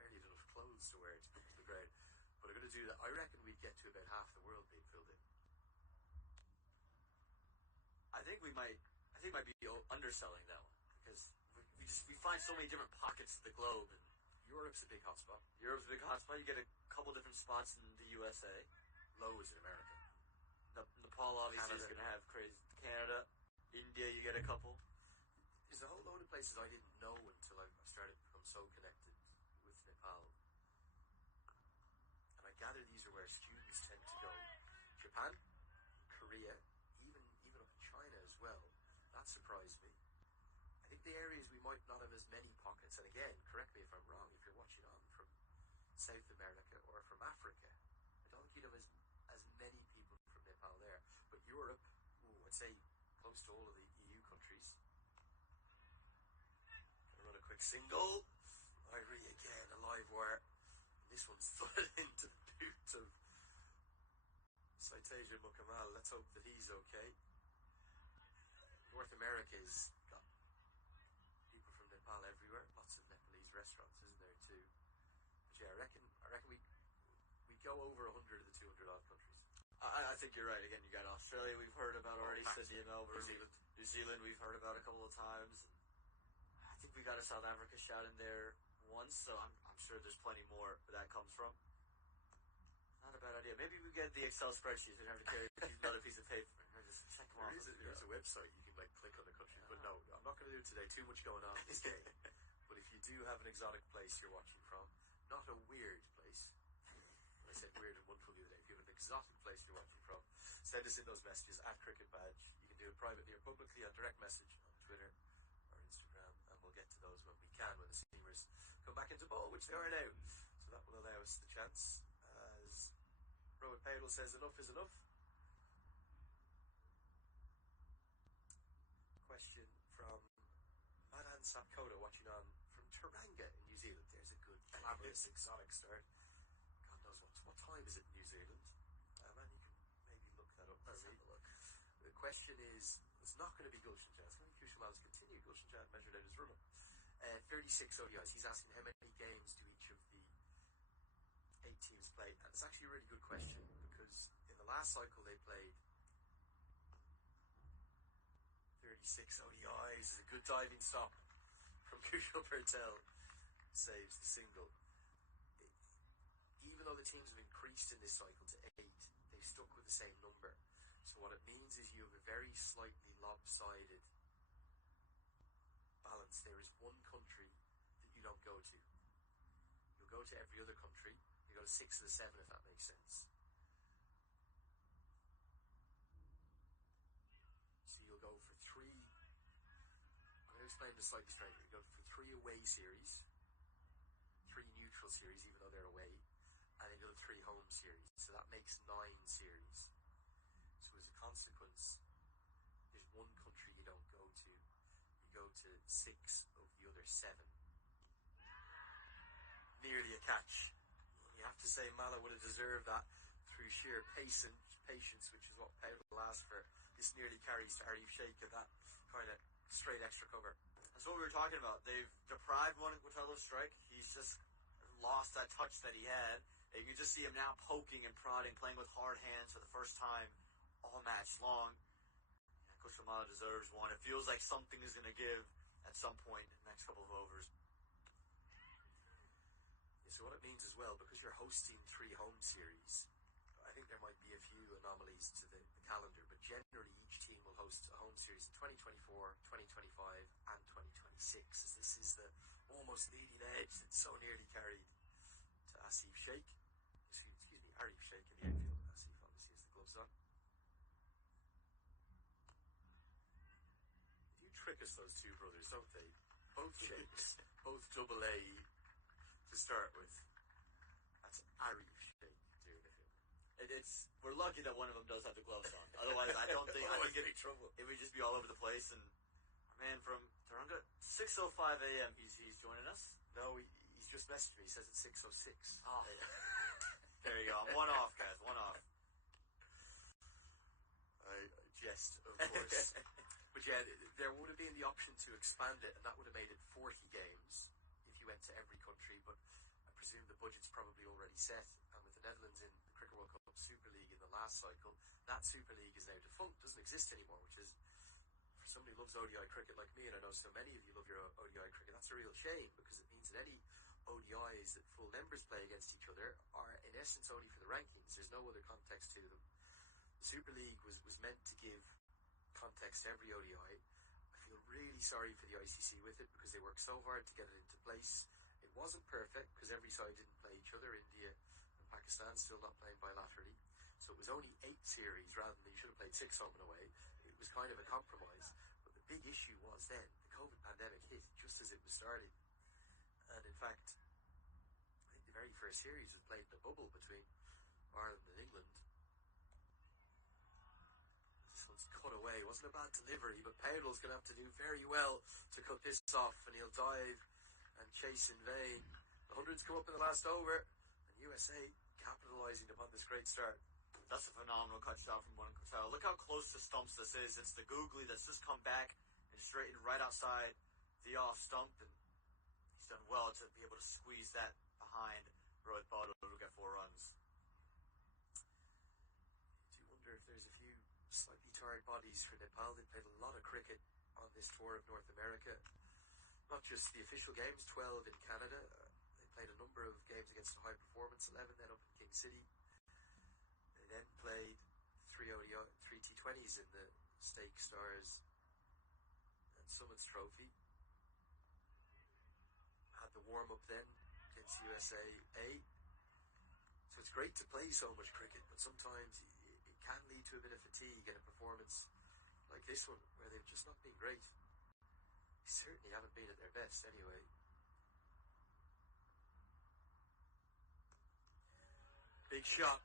Barely had enough clothes to wear to come to the ground. But I'm going to to do that, I reckon we'd get to about half the world being filled in. I think we might be underselling that one because we find so many different pockets of the globe, and Europe's a big hotspot. Europe's a big hotspot. You get a couple different spots in the USA. Loads in America. Nepal obviously is going to have crazy. Canada, India, you get a couple. There's a whole load of places I didn't know until I started to become so connected with Nepal. And I gather these are where students tend to go. Japan, Korea, even up in China as well. That surprised me. I think the areas we might not have as many pockets, and again, correct me if I'm wrong, if you're watching on from South America or from Africa, I don't think you'd have as many people from Nepal there. But Europe, I'd say close to all of the EU countries. Gonna run a quick single. Irie again, a live wire. And this one's flooded into the boot of Saitaja Mukamal. Let's hope that he's okay. North America's got people from Nepal everywhere. Lots of Nepalese restaurants, isn't there, too? But yeah, I reckon we go over 100 of the 200 odd countries. I think you're right. Again, you got Australia we've heard about already, Sydney and Melbourne. New Zealand we've heard about a couple of times. I think we got a South Africa shout in there once, so I'm sure there's plenty more where that comes from. Not a bad idea. Maybe we get the Excel spreadsheet and have to carry another piece of paper and just check them off. There's a website you can click on the country, but no, I'm not going to do it today. Too much going on in this game. But if you do have an exotic place you're watching from, not a weird place. I said weird and wonderful the other day. If you have an exotic place you're watching from, send us in those messages at Cricket Badge. You can do it privately or publicly on direct message on Twitter or Instagram, and we'll get to those when we can, when the steamers come back into ball, which they are now. So that will allow us the chance. As Rowan Paydell says, enough is enough. Question from Madan Sapkota, watching on from Tauranga in New Zealand. There's a good, glamorous, exotic start. God knows what time is it in New Zealand? Man, you can maybe look that up. Let's have a look. The question is, it's not going to be Gulshan Jan. It's going to be Kushamal's continue. Gulshan Jan measured out his run-up. 36 ODIs. He's asking how many games do each of the 8 teams play? And it's actually a really good question because in the last cycle they played 36 ODIs. Is a good diving stop from Kushal Patel. Saves the single. Even though the teams have increased in this cycle to 8, they've stuck with the same number. So what it means is you have a very slightly lopsided balance. There is one country that you don't go to. You'll go to every other country. You go to 6 of the 7, if that makes sense. So you'll go for 3. I'm going to explain this slightly straighter. You go for 3 away series, 3 neutral series, even though they're away, and then you'll have 3 home series. So that makes 9 series. So as a consequence, there's one country you don't go to. You go to 6 of the other 7. Nearly a catch. You have to say Mala would have deserved that through sheer patience, which is what Paydell asked for. This nearly carries to Arif Sheikh of that kind of straight extra cover. That's what we were talking about. They've deprived one of strike. He's just lost that touch that he had. And you can just see him now poking and prodding, playing with hard hands for the first time all match long. Yeah, Kushamala deserves one. It feels like something is going to give at some point in the next couple of overs. Yeah, so what it means as well, because you're hosting 3 home series, I think there might be a few anomalies to the calendar, but generally each team will host a home series in 2024, 2025 and 2026, as this is the almost leading edge that's so nearly carried to Asif Sheikh. Excuse me, Arif Sheikh in the outfield. Asif obviously has the gloves on. They do trick us, those 2 brothers, don't they? Both Sheikhs, both double A to start with. That's Arif Sheikh doing it. We're lucky that one of them does have the gloves on. Otherwise, I don't think I would get in trouble. It would just be all over the place. And our man from Tauranga, 6:05 a.m. He's joining us. No, he's just messaged me. He says it's 6:06. Oh, there you go. I'm one off, guys. One off. I jest, of course. But yeah, there would have been the option to expand it, and that would have made it 40 games if you went to every country. But I presume the budget's probably already set. And with the Netherlands in the Cricket World Cup Super League in the last cycle, that Super League is now defunct, doesn't exist anymore, which is, for somebody who loves ODI cricket like me, and I know so many of you love your ODI cricket, that's a real shame, because it means that any ODIs that full members play against each other are in essence only for the rankings. There's no other context to them. The Super League was meant to give context to every ODI. I feel really sorry for the ICC with it, because they worked so hard to get it into place. It wasn't perfect, because every side didn't play each other. India and Pakistan still not playing bilaterally. So it was only 8 series rather than you should have played 6 home and away. It was kind of a compromise. But the big issue was then, the COVID pandemic hit just as it was starting. And in fact, I think the very first series was played in a bubble between Ireland and England. This one's cut away. It wasn't a bad delivery, but Pedro's going to have to do very well to cut this off, and he'll dive and chase in vain. The hundreds come up in the last over, and USA capitalising upon this great start. That's a phenomenal cut shot from Manik Patel. Look how close to stumps this is. It's the googly that's just come back and straightened right outside the off stump, and he's done well to be able to squeeze that behind Rohit Botto to get 4 runs. Do you wonder if there's a few slightly tired bodies for Nepal? They played a lot of cricket on this tour of North America. Not just the official games, 12 in Canada. They played a number of games against the High Performance 11, then up in King City. They then played 3 T20s in the Stake Stars and Summits Trophy. Had the warm-up then against USA A. So it's great to play so much cricket, but sometimes it can lead to a bit of fatigue in a performance like this one, where they've just not been great. They certainly haven't been at their best anyway. Big shot.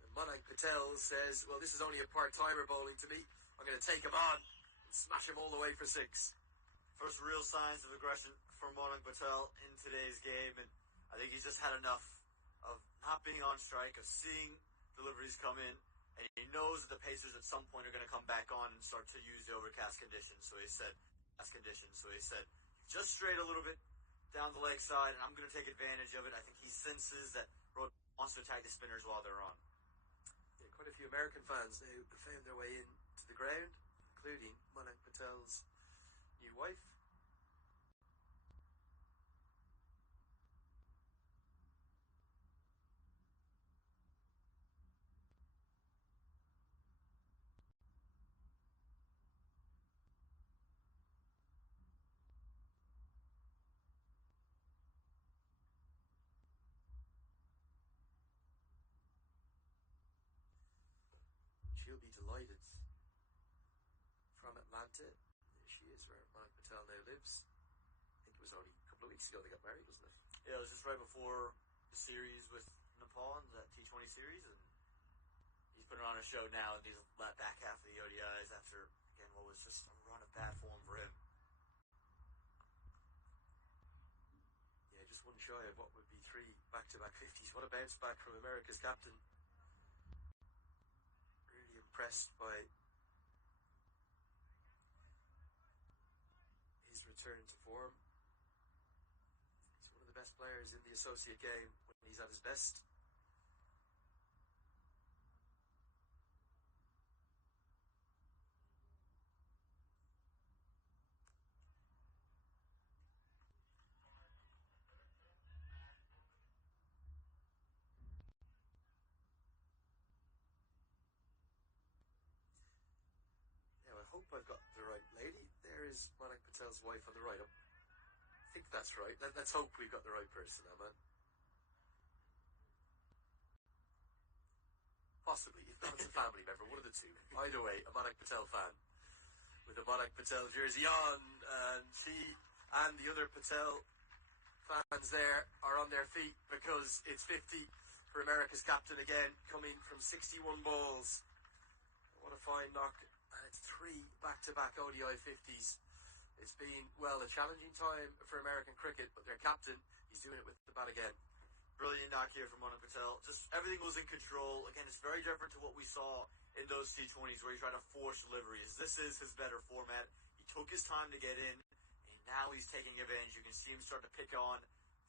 And Manik Patel says, well, this is only a part-timer bowling to me. I'm going to take him on and smash him all the way for 6. First real signs of aggression from Manik Patel in today's game, and I think he's just had enough of not being on strike, of seeing deliveries come in, and he knows that the Pacers at some point are going to come back on and start to use the overcast conditions. So he said, just straight a little bit down the leg side, and I'm going to take advantage of it. I think he senses that Rohit wants to attack the spinners while they're on. Yeah, quite a few American fans now found their way in to the ground, including Manik Patel's new wife. She'll be delighted. From Atlanta, there she is, where Manik Patel now lives. I think it was only a couple of weeks ago they got married, wasn't it? Yeah, it was just right before the series with Nepal and the T20 series, and he's putting on a show now in these back half of the ODIs after, again, what was just a run of bad form for him. Yeah, just one shy of what would be 3 back-to-back 50s. What a bounce back from America's captain. Really impressed by his return to form. He's one of the best players in the associate game when he's at his best. Now, I hope I've got the right lady. There is Manik Patel's wife on the right. I think that's right. Let's hope we've got the right person, Aman. Possibly, if not, it's a family member, one of the two. Either way, a Manik Patel fan with a Manik Patel jersey on, and she and the other Patel fans there are on their feet because it's 50 for America's captain again, coming from 61 balls. What a fine knock. And it's 3 back-to-back ODI 50s. It's been, well, a challenging time for American cricket, but their captain, he's doing it with the bat again. Brilliant knock here from Manik Patel. Just everything was in control. Again, it's very different to what we saw in those T20s where he tried to force deliveries. This is his better format. He took his time to get in, and now he's taking advantage. You can see him start to pick on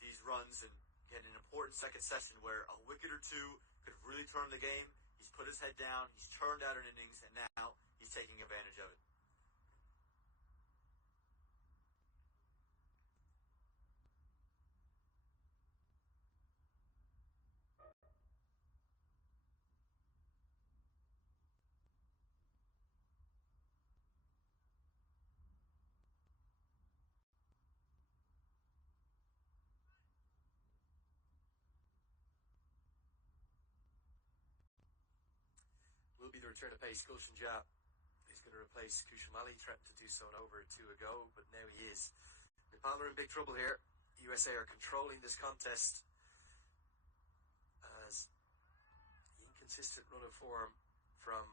these runs and get an important second session where a wicket or two could really turn the game. He's put his head down, he's turned out an innings, and now he's taking advantage of it. Will be the return of pace. Gulshan Jha is going to replace Kushal Mali. Threatened to do so an over 2 ago, but now he is. Nepal are in big trouble here. USA are controlling this contest as the inconsistent run of form from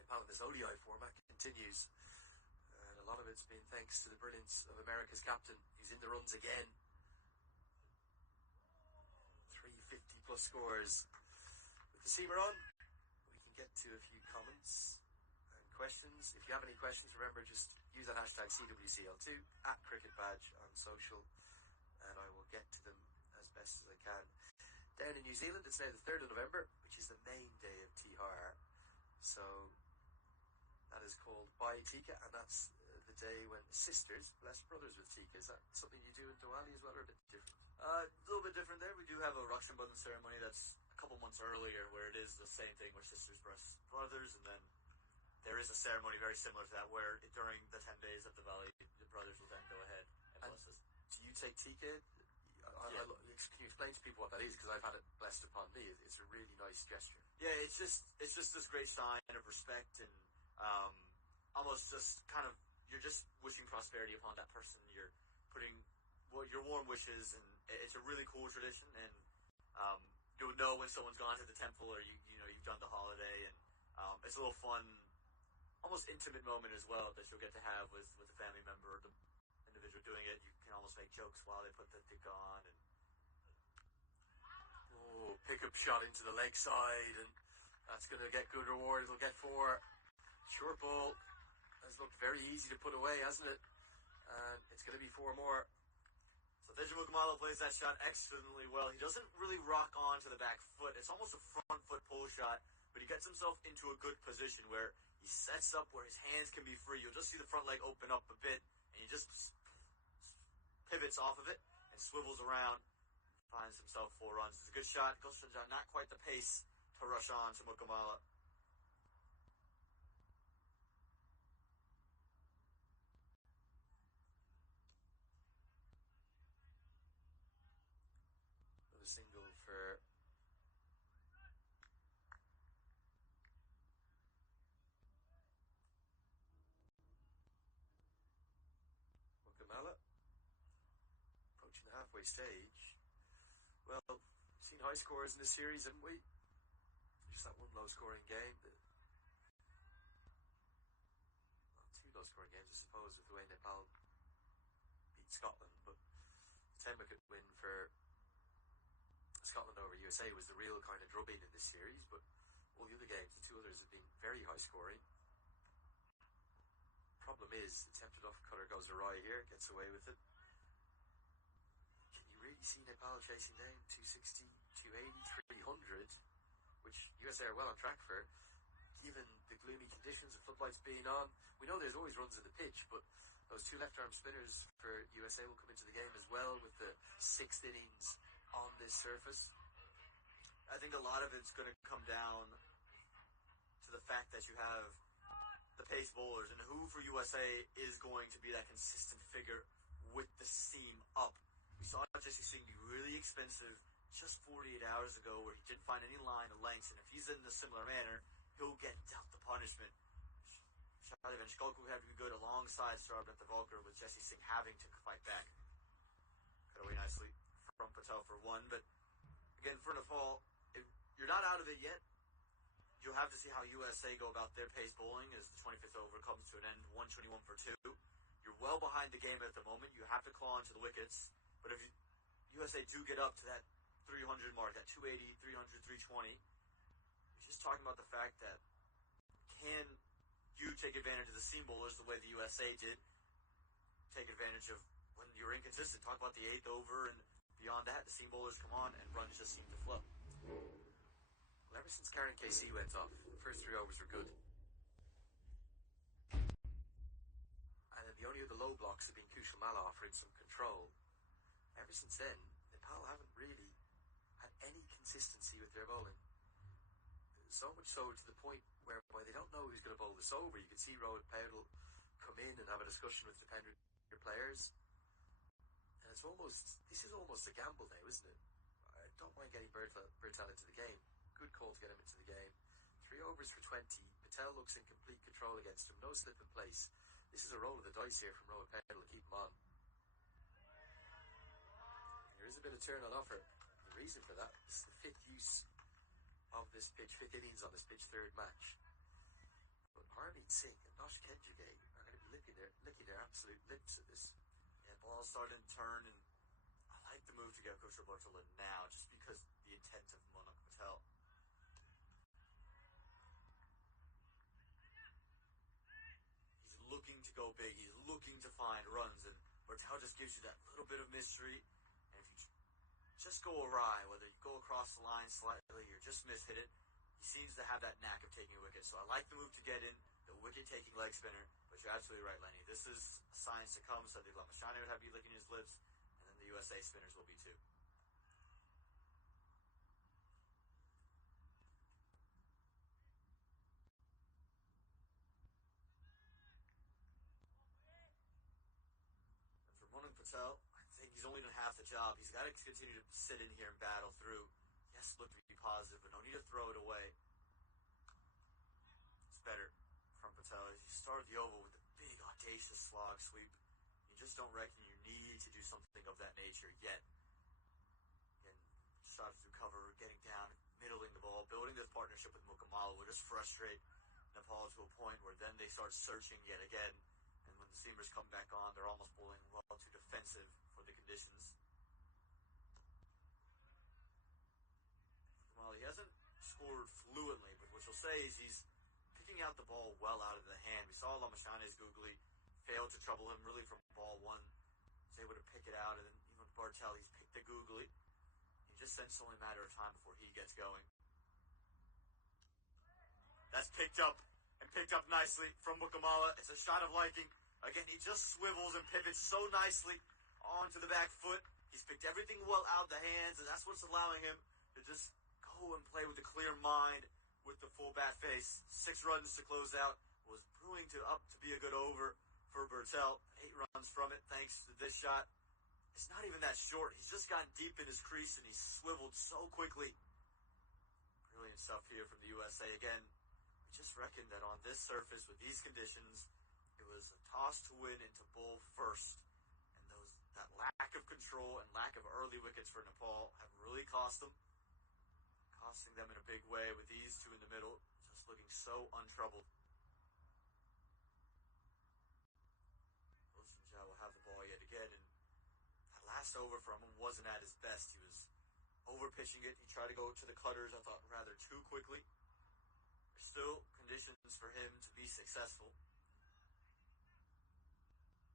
Nepal in this ODI format continues. And a lot of it's been thanks to the brilliance of America's captain, who's in the runs again. 350 plus scores. With the seamer on, we can get to a few comments and questions. If you have any questions, remember just use that hashtag CWCL2 at CricketBadge on social, and I will get to them as best as I can. Down in New Zealand, it's now the 3rd of November, which is the main day of Tihar. So that is called Bhai Tika, and that's the day when sisters bless brothers with Tika. Is that something you do in Diwali as well, or a bit different? A little bit different there. We do have a Rakshan Bandhan ceremony that's a couple months earlier, where it is the same thing where sisters bless brothers, and then there is a ceremony very similar to that where during the 10 days of Diwali, the brothers will then go ahead and bless us. Do you take Tika? Can you explain to people what that is? Because I've had it blessed upon me. It's a really nice gesture. Yeah, it's just this great sign of respect and almost just kind of, you're just wishing prosperity upon that person. You're putting your warm wishes, and it's a really cool tradition. And you would know when someone's gone to the temple, or you've done the holiday, and it's a little fun, almost intimate moment as well that you'll get to have with a family member or the individual doing it. You can almost make jokes while they put the tika on. And pickup shot into the leg side, and that's going to get good reward. It'll get 4. Short ball has looked very easy to put away, hasn't it? And it's going to be 4 more. So Teja Mukamala plays that shot excellently well. He doesn't really rock on to the back foot. It's almost a front foot pull shot, but he gets himself into a good position where he sets up where his hands can be free. You'll just see the front leg open up a bit, and he just pivots off of it and swivels around, finds himself 4 runs. It's a good shot. Gulshan Jha not quite the pace to rush on to Mukamala. A single for Mukamala. Approaching the halfway stage. Well, we've seen high scores in this series, haven't we? Just that one low-scoring game. 2 low-scoring games, I suppose, with the way Nepal beat Scotland. But the 10-wicket win for Scotland over USA was the real kind of drubbing in this series. But all the other games, the 2 others have been very high-scoring. Problem is, attempted off-cutter goes awry here, gets away with it. Can you really see Nepal chasing down 260, 280, 300, which USA are well on track for, given the gloomy conditions of floodlights being on? We know there's always runs in the pitch, but those 2 left-arm spinners for USA will come into the game as well with the 6th innings on this surface. I think a lot of it's going to come down to the fact that you have the pace bowlers, and who for USA is going to be that consistent figure with the seam up. We saw Jesse Singh be really expensive just 48 hours ago, where he didn't find any line of lengths, and if he's in a similar manner, he'll get dealt the punishment. Shadi and Shkolku have to be good alongside Sarabhat Volker, with Jesse Singh having to fight back. Cut away nicely from Patel for 1, but again, for Nepal, if you're not out of it yet, you'll have to see how USA go about their pace bowling as the 25th over comes to an end, 121 for 2. You're well behind the game at the moment. You have to claw into the wickets, but if USA do get up to that 300 mark, that 280, 300, 320, you're just talking about the fact that can you take advantage of the seam bowlers the way the USA did? Take advantage of when you're inconsistent. Talk about the 8th over and beyond that, the seam bowlers come on and runs just seem to flow. Well, ever since Karen KC went off, the first 3 overs were good. And then the only other low blocks have been Kushal Malla offering some control. Ever since then, Nepal haven't really had any consistency with their bowling. So much so to the point whereby they don't know who's going to bowl this over. You can see Rohit Paudel come in and have a discussion with the players. And this is almost a gamble now, isn't it? I don't mind getting Bertel into the game. Good call to get him into the game. 3 overs for 20. Patel looks in complete control against him. No slip in place. This is a roll of the dice here from Rohit Paudel to keep him on. There is a bit of turn on offer. The reason for that is the 5th use of this pitch, 5th innings on this pitch, 3rd match. But Harmeet Singh and Nosh Kenjugay are going to be licking their absolute lips at this. Yeah, ball's starting to turn, and I like the move to get Kushal Bhartula now, just because the intent of Monak Patel. He's looking to go big. He's looking to find runs, and Bhartula just gives you that little bit of mystery. And if you just go awry, whether you go across the line slightly or just miss-hit it, he seems to have that knack of taking a wicket. So I like the move to get in, the wicket-taking leg spinner. But you're absolutely right, Lenny. This is a science to come. So the Lamashani would have you licking his lips, and then the USA spinners will be too. And for Monak Patel, I think he's only done half the job. He's got to continue to sit in here and battle through. Yes, look to be positive, but no need to throw it away. It's better from Patel. He started the oval with a big, audacious slog sweep. You just don't reckon you need to do something of that nature yet. Again, shots through cover, getting down, middling the ball, building this partnership with Mukamala will just frustrate Nepal to a point where then they start searching yet again. And when the seamers come back on, they're almost bowling well too defensive for the conditions. Well, he hasn't scored fluently, but what you'll say is he's picking out the ball well out of the hand. We saw Lamashani's googly failed to trouble him really from ball 1. He's able to pick it out, and then even with Bartel, he's picked the googly. He just thinks it's only a matter of time before he gets going. That's picked up, and picked up nicely from Mukamala. It's a shot of liking. Again, he just swivels and pivots so nicely onto the back foot. He's picked everything well out of the hands, and that's what's allowing him to just go and play with a clear mind with the full bat face. 6 runs to close out. Was brewing up to be a good over for Bertel. 8 runs from it thanks to this shot. It's not even that short. He's just gotten deep in his crease and he's swiveled so quickly. Brilliant stuff here from the USA. Again, we just reckoned that on this surface with these conditions, it was a toss to win and to bowl first. And that lack of control and lack of early wickets for Nepal have really cost them. Costing them in a big way with these 2 in the middle, just looking so untroubled. Wilson will have the ball yet again, and that last over from him wasn't at his best. He was over-pitching it. He tried to go to the cutters, I thought, rather too quickly. There's still conditions for him to be successful.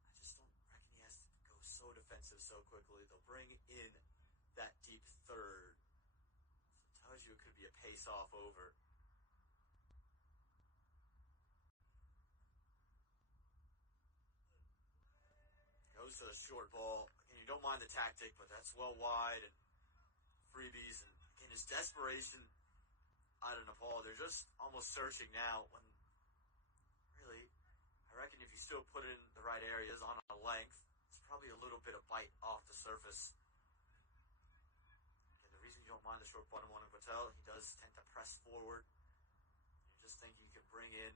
I just don't reckon he has to go so defensive so quickly. They'll bring in that deep third. Tells you it could be a pace-off over. Goes to the short ball. Again, you don't mind the tactic, but that's well wide and freebies. And again, his desperation out of Nepal, they're just almost searching now when really, I reckon if you still put it in the right areas on a length, it's probably a little bit of bite off the surface. The reason you don't mind the short bottom one of Patel, he does tend to press forward. You just think you can bring in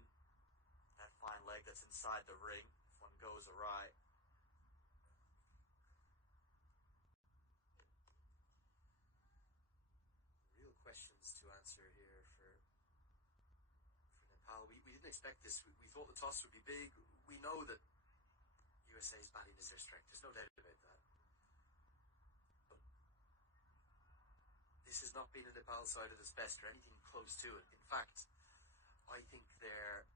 that fine leg that's inside the ring if one goes awry. Real questions to answer here for Nepal. We didn't expect this. We thought the toss would be big. We know that USA's batting is their strength. There's no doubt about that. This has not been a Nepal side at its best or anything close to it. In fact, I think their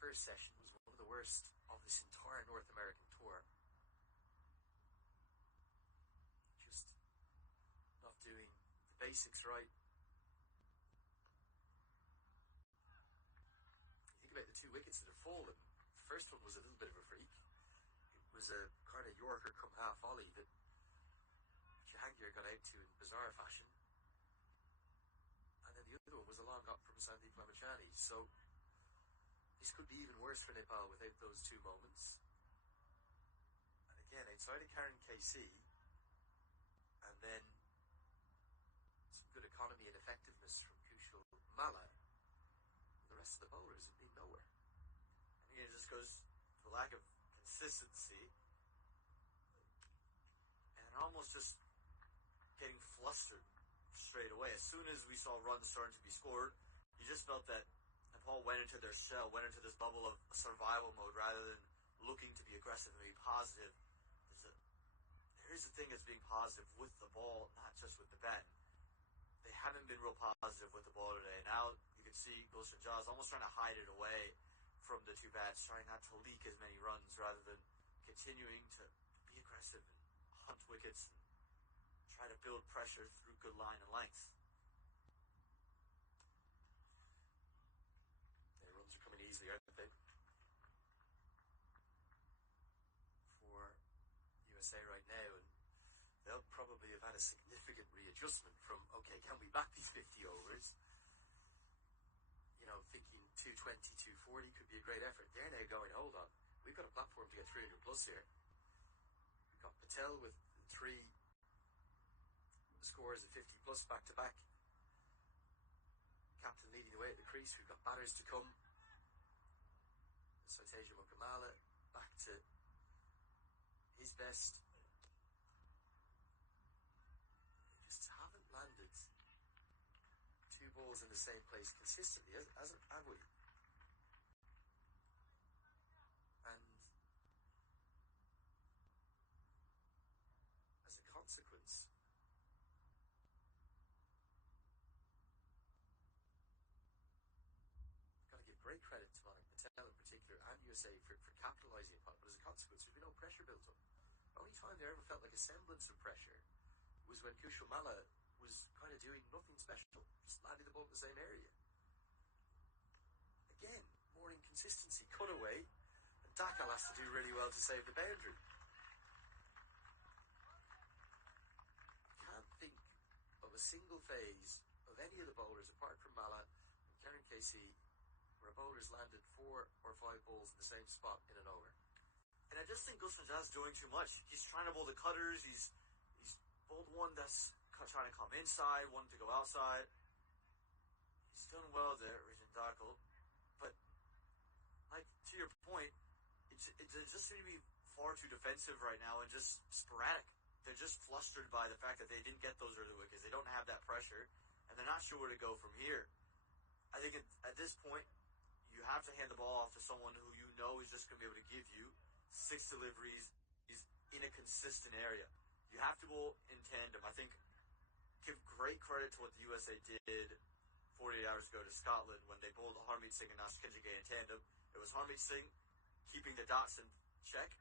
first session was one of the worst of this entire North American tour. basics right. You think about the two wickets that have fallen. The first one was a little bit of a freak. It was a kind of Yorker come half volley that Jahangir got out to in bizarre fashion. And then the other one was a long up from Sandeep Lamachani. So this could be even worse for Nepal without those two moments. And again, outside of Karen KC, and then some good economy and effectiveness from Kushal Malla, the rest of the bowlers have been nowhere. And again, it just goes to the lack of consistency. And almost just getting flustered straight away. As soon as we saw runs starting to be scored, you just felt that Nepal went into their shell, went into this bubble of survival mode rather than looking to be aggressive and be positive. Here's the thing that's being positive with the ball, not just with the bat. They haven't been real positive with the ball today. Now you can see Gulshan Jaws almost trying to hide it away from the two bats, trying not to leak as many runs rather than continuing to be aggressive and hunt wickets and try to build pressure through good line and length. Their runs are coming easily, aren't they? For USA right now, and they'll probably have had a significant readjustment from, okay, can we back these 50 overs? You know, thinking 220, 240 could be a great effort. They're now going, hold on, we've got a platform to get 300 plus here. We've got Patel with 3 scores of 50 plus back to back. Captain leading the way at the crease. We've got batters to come. Saiteja Mukamala back to his best. They just haven't landed 2 balls in the same place consistently, have we? And as a consequence, got to give great credit to Monik Patel in particular and USA for capitalising upon it, but as a consequence there's been no pressure built up. The only time they ever felt like a semblance of pressure was when Kushal Malla was kind of doing nothing special, just landing the ball in the same area. Again, more inconsistency, cut away, and Dakal has to do really well to save the boundary. Can't think of a single phase of any of the bowlers apart from Malla and Karen Casey where a bowler's landed 4 or 5 balls in the same spot in an over. And I just think Gulshan Ja's doing too much. He's trying to bowl the cutters. He's bowled one that's trying to come inside, one to go outside. He's done well there, Rajan Dakal. But, like, to your point, it just seems to be far too defensive right now and just sporadic. They're just flustered by the fact that they didn't get those early wickets. They don't have that pressure, and they're not sure where to go from here. I think at this point, you have to hand the ball off to someone who you know is just going to be able to give you 6 deliveries in a consistent area. You have to bowl in tandem. I think, give great credit to what the USA did 48 hours ago to Scotland when they bowled Harmeet Singh and Nash Kinjigay in tandem. It was Harmeet Singh keeping the dots in check,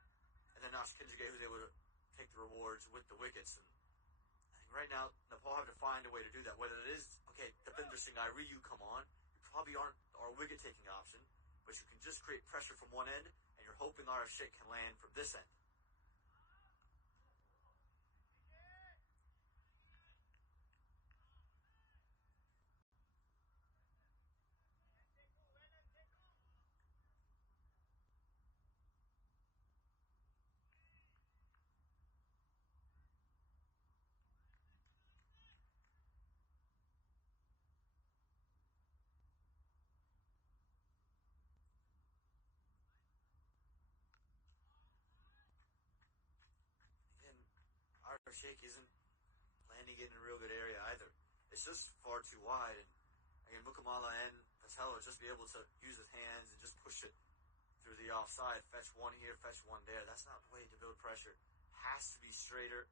and then Nash Kinjigay was able to take the rewards with the wickets. And I think right now, Nepal have to find a way to do that. Whether it is, okay, Deepinder Singh Airi, you come on. You probably aren't our wicket-taking option, but you can just create pressure from one end, and you're hoping RF Sheikh can land from this end. And RF Sheikh isn't landing it in a real good area either. It's just far too wide, and again, Mukamala and Patel will just be able to use his hands and just push it through the offside. Fetch one here, fetch one there. That's not the way to build pressure. Has to be straighter.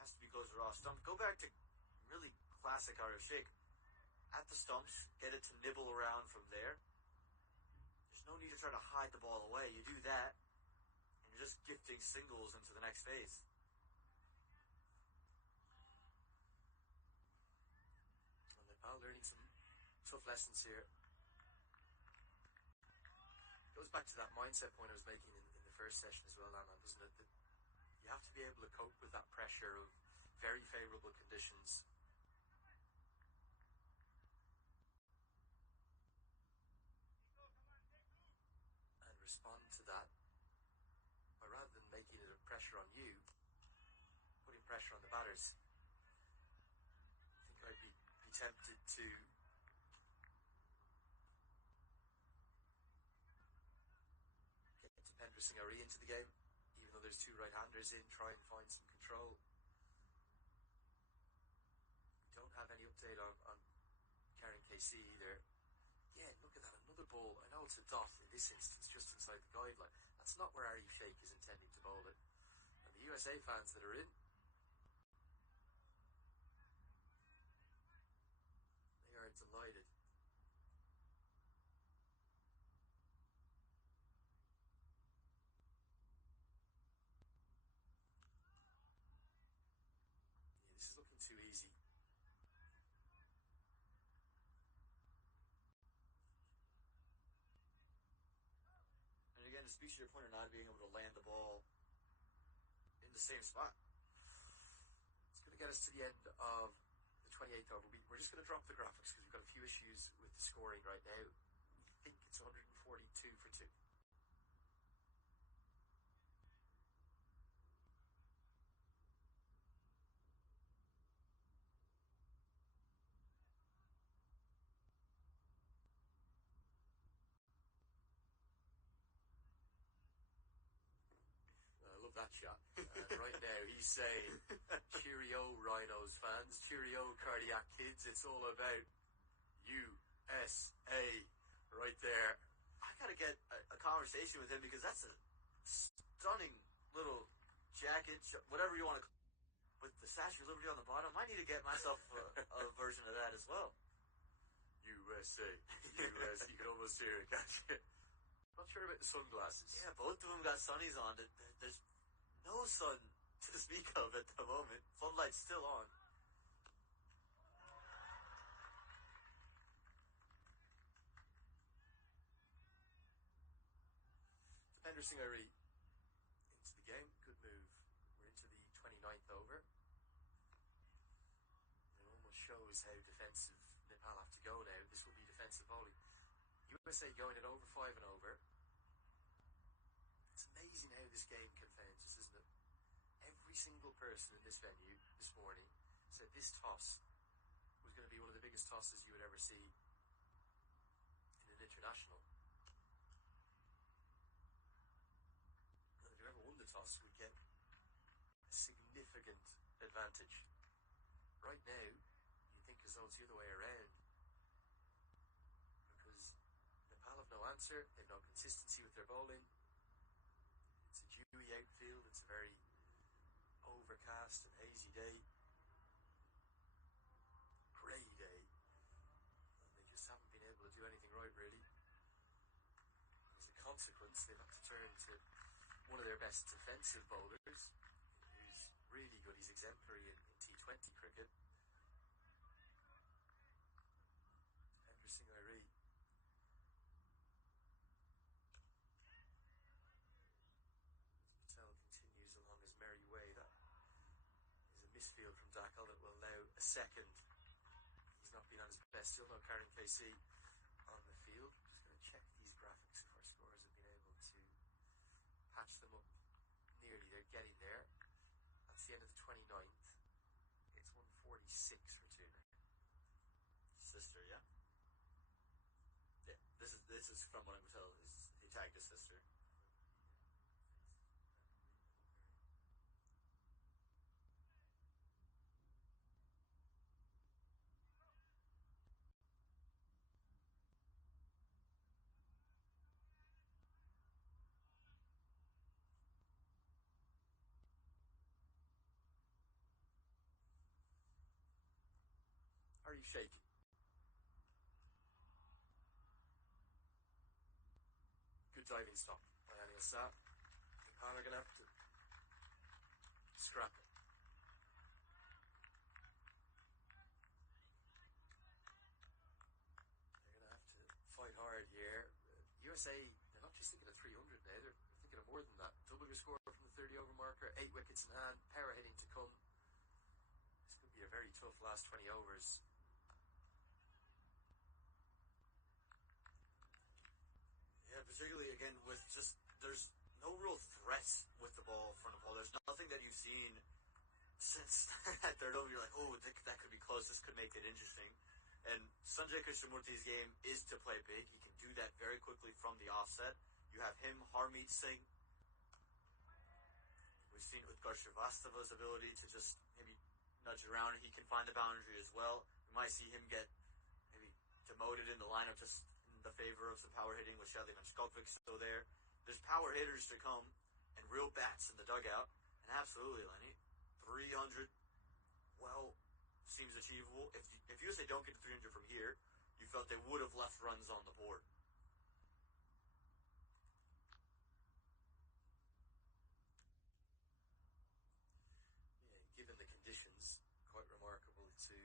Has to be closer off stump. Go back to really classic RF Sheikh. At the stumps, get it to nibble around from there. There's no need to try to hide the ball away. You do that, and you're just gifting singles into the next phase. tough lessons here. Goes back to that mindset point I was making in the first session as well, Anna, doesn't it? That you have to be able to cope with that pressure of very favourable conditions. And respond to that by, rather than making it a pressure on you, putting pressure on the batters. I think I'd be tempted to get Dipender Singh into the game, even though there's two right-handers in, try and find some control. We don't have any update on Karen KC either. Yeah, look at that, another ball. I know it's a dot in this instance, just inside the guideline. That's not where Ari Sheikh is intending to bowl it. And the USA fans that are in, they are delighted. Yeah, this is looking too easy. And again, it speaks to your point of not being able to land the ball in the same spot. It's going to get us to the end of the 28th over. We're just going to drop the graphics because we've got a few issues with the scoring right now. I think it's 142 for 2. I love that shot. And right now he's saying, cheerio Rhinos fans, cheerio cardiac kids, it's all about USA right there. I gotta get a conversation with him because that's a stunning little jacket, whatever you want to call it, with the Statue of Liberty on the bottom. I need to get myself a version of that as well. USA, US, you can almost hear it, can't you? Not sure about the sunglasses. Yeah, both of them got sunnies on. There's no sun to speak of at the moment. Floodlight's still on. Dipender Singh into the game. Good move. We're into the 29th over. It almost shows how defensive Nepal have to go now. This will be defensive bowling. USA going at over 5 and over. It's amazing how this game confounds us, isn't it? Every single person in this venue this morning said this toss was going to be one of the biggest tosses you would ever see in an international. And if you ever won the toss, we'd get a significant advantage. Right now, you think as though it's the other way around. Because Nepal have no answer, they've no consistency with their bowling. It's a dewy outfield, it's a very overcast and hazy day. Grey day. And they just haven't been able to do anything right, really. As a consequence, they've had to turn to one of their best defensive bowlers, who's really good. He's exemplary in T20 cricket. Dipender Singh Patel continues along his merry way. That is a misfield from Dakal that will allow a second. He's not been on his best. Still no Karen KC on the field. Just going to check these graphics if our scores have been able to patch them up. Nearly, they're getting there. That's the end of the 29th. It's 146 for 2 now. Sister, yeah. Yeah, this is from what I could tell. He tagged his sister. Are you shaking? Good diving stop by Anil Sah. Nepal are going to have to scrap it. USA, they're not just thinking of 300 now, they're thinking of more than that. Double your score from the 30-over marker, 8 wickets in hand, power hitting to come. This could be a very tough last 20 overs. Yeah, particularly again with just there's no real threats with the ball for Nepal. There's nothing that you've seen since that third over. You're like, oh, that could be close. This could make it interesting. And Sanjay Krishnamurthy's game is to play big. He can do that very quickly from the offset. You have him, Harmeet Singh. We've seen Utkarsh Srivastava's ability to just maybe nudge around. He can find the boundary as well. We might see him get maybe demoted in the lineup just in the favor of some power hitting with Shadley Vanchkovic still there. There's power hitters to come and real bats in the dugout. And absolutely, Lenny, 300, well, seems achievable. If USA don't get to 300 from here, you felt they would have left runs on the board. Yeah, given the conditions, quite remarkable to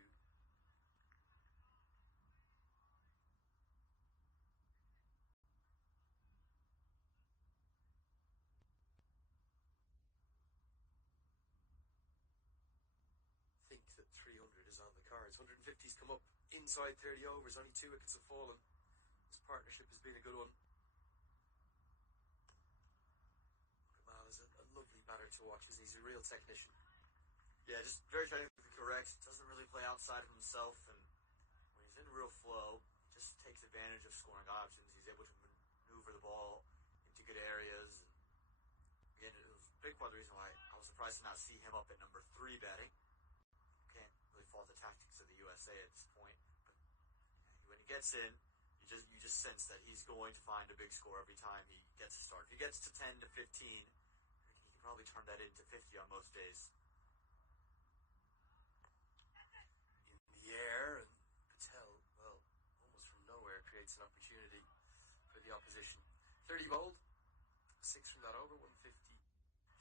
think that 300 is on the cards. 150's come up inside 30 overs. Only 2 wickets have fallen. This partnership has been a good one. Kamal is a lovely batter to watch. He's a real technician. Yeah, just very technically correct. Doesn't really play outside of himself. And when he's in real flow, he just takes advantage of scoring options. He's able to maneuver the ball into good areas. And again, it was a big part of the reason why I was surprised to not see him up at number 3 batting. Can't really fault the tactics of the USA at this point, but when he gets in, you just sense that he's going to find a big score every time he gets a start. If he gets to 10 to 15, he can probably turn that into 50 on most days. In the air, and Patel, well, almost from nowhere, creates an opportunity for the opposition. 30 bowled, 6 from that over, 150.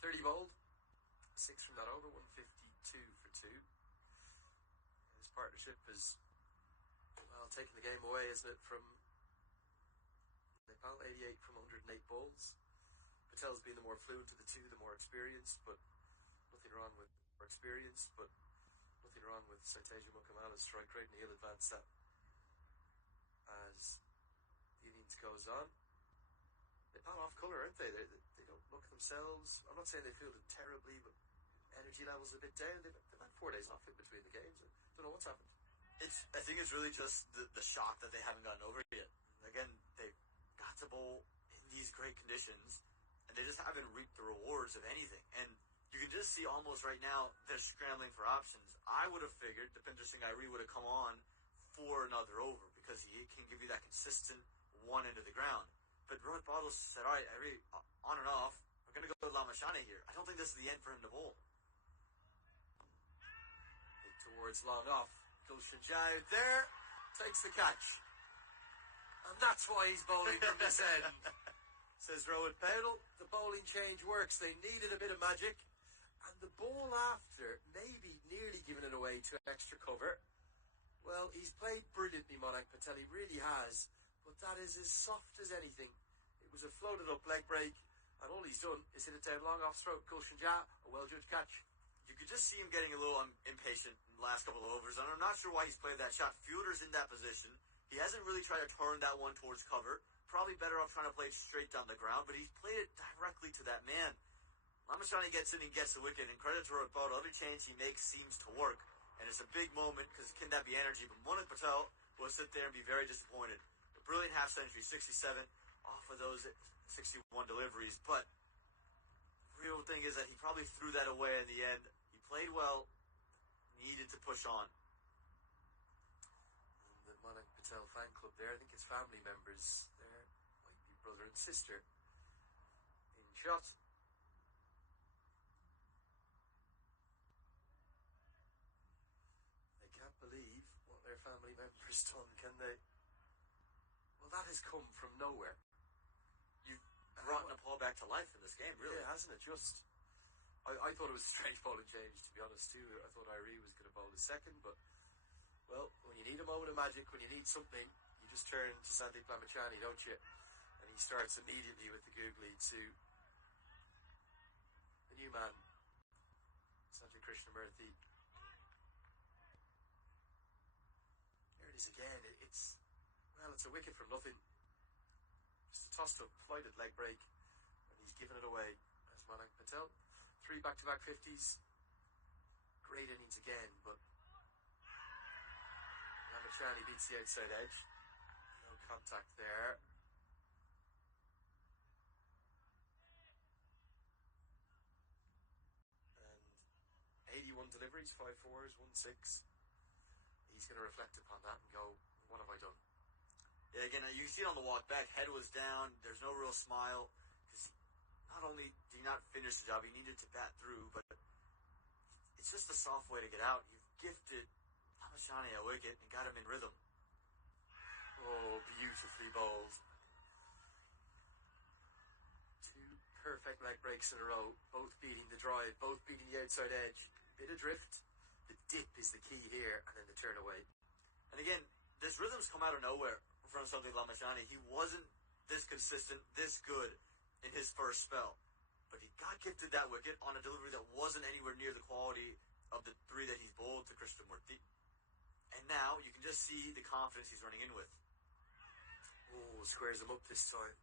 30 bowled, 6 from that over, 152 for 2. This partnership is, well, taking the game away, isn't it, from Nepal, 88 from 108 balls. Patel's been the more fluent of the two, the more experienced, but nothing wrong with Saiteja Mukamala's strike rate, and he'll advance that as the innings goes on. Nepal off colour, aren't they? They don't look at themselves. I'm not saying they feel it terribly, but energy levels a bit down. They've had 4 days off in between the games. I don't know what's happened. I think it's really just the shock that they haven't gotten over yet. Again, they got to bowl in these great conditions, and they just haven't reaped the rewards of anything. And you can just see almost right now they're scrambling for options. I would have figured Deepinder Singh Airi would have come on for another over because he can give you that consistent one into the ground. But Rohit Bottles said, all right, Airi, on and off, we're going to go with Lamashane here. I don't think this is the end for him to bowl. Towards long off. Gulshan Jha out there, takes the catch. And that's why he's bowling from this end. Says Rohit Patel, the bowling change works. They needed a bit of magic. And the ball after, maybe nearly giving it away to extra cover. Well, he's played brilliantly, Monak Patel. He really has. But that is as soft as anything. It was a floated up leg break. And all he's done is hit it down long off stroke. Gulshan Jha, a well-judged catch. You could just see him getting a little impatient in the last couple of overs, and I'm not sure why he's played that shot. Fielder's in that position. He hasn't really tried to turn that one towards cover. Probably better off trying to play it straight down the ground, but he's played it directly to that man. Lamashane gets in and gets the wicket, and credit to Rohit Patel. Every change he makes seems to work, and it's a big moment because can that be energy? But Monak Patel will sit there and be very disappointed. A brilliant half-century, 67, off of those 61 deliveries, but the real thing is that he probably threw that away in the end. He played well, needed to push on. And the Monak Patel fan club there, I think his family members there, might be brother and sister, in shot. They can't believe what their family members done, can they? Well, that has come from nowhere. You've brought Nepal back to life in this game, really. Yeah, hasn't it? Just, I thought it was a strange bowling change, to be honest, too. I thought Airi was going to bowl a second, but, well, when you need a moment of magic, when you need something, you just turn to Sandeep Lamachani, don't you? And he starts immediately with the googly to the new man, Sanjay Krishnamurthy. There it is again. It's a wicket from nothing. Just a tossed up, flighted leg break, and he's given it away. As Manak Patel, 3 back-to-back 50s. Great innings again, but Ramachani beats the outside edge. No contact there. And 81 deliveries, 5 fours, 1 6. He's going to reflect upon that and go, what have I done? Yeah, again, you see it on the walk back. Head was down. There's no real smile. Because not only did he not finish the job, he needed to bat through, but it's just a soft way to get out. You've gifted Ramachani a wicket and got him in rhythm. Oh, beautifully bowled. 2 perfect leg breaks in a row, both beating the drive, both beating the outside edge. Bit of drift. The dip is the key here, and then the turn away. And again, this rhythm's come out of nowhere from something Ramachani. He wasn't this consistent, this good in his first spell. But he got gifted that wicket on a delivery that wasn't anywhere near the quality of the 3 that he's bowled to Krishnamurthy. And now you can just see the confidence he's running in with. Oh, squares him up this time.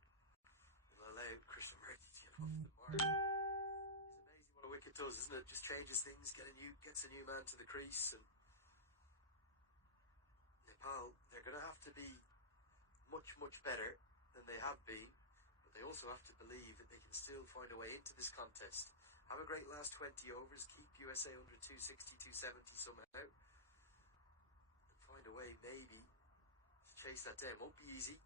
Will allow Krishnamurthy to get off the mark. It's amazing what a wicket does, isn't it? Just changes things, gets a new man to the crease. And Nepal, they're going to have to be much, much better than they have been. But they also have to believe that they can still find a way into this contest. Have a great last 20 overs, keep USA under 260, 270 somehow. And find a way, maybe, to chase that down. Won't be easy.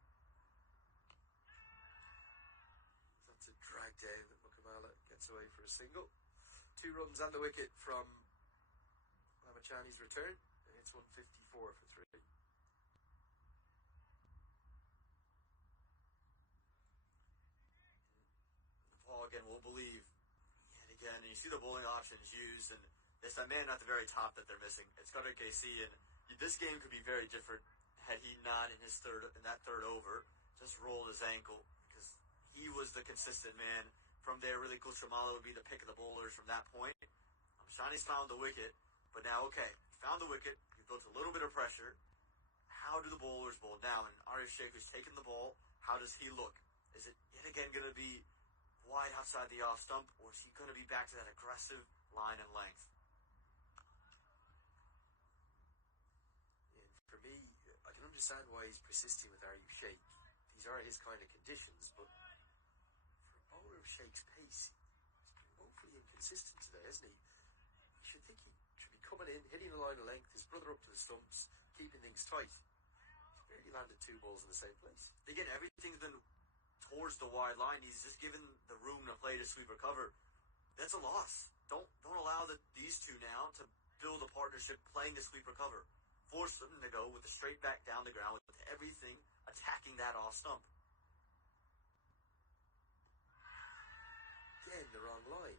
That's a drag down that Mukamala gets away for a single. 2 runs and the wicket from Ramachani's return. And it's 154 for 3. Nepal again will believe yet again. And you see the bowling options used, and it's that man at the very top that they're missing. It's Qatar KC, and this game could be very different had he not in that third over just rolled his ankle, because he was the consistent man. From there, really, Kushamala would be the pick of the bowlers from that point. Shani's found the wicket, but now, okay, he found the wicket, he built a little bit of pressure. How do the bowlers bowl now? And Arif Sheikh is taking the ball. How does he look? Is it yet again going to be wide outside the off stump, or is he going to be back to that aggressive line and length? And for me, I can understand why he's persisting with Arif Sheikh. These are his kind of conditions, but for a bowler of Sheikh's pace, he's been woefully inconsistent today, hasn't he? You should think he should be coming in, hitting the line of length, his brother up to the stumps, keeping things tight. He's barely landed 2 balls in the same place. Again, everything's been towards the wide line. He's just given the room to play to sweep or cover. That's a loss. Don't allow these 2 now to build a partnership playing the sweep or cover. Force them to go with the straight back down the ground with everything attacking that off stump. Again, the wrong line.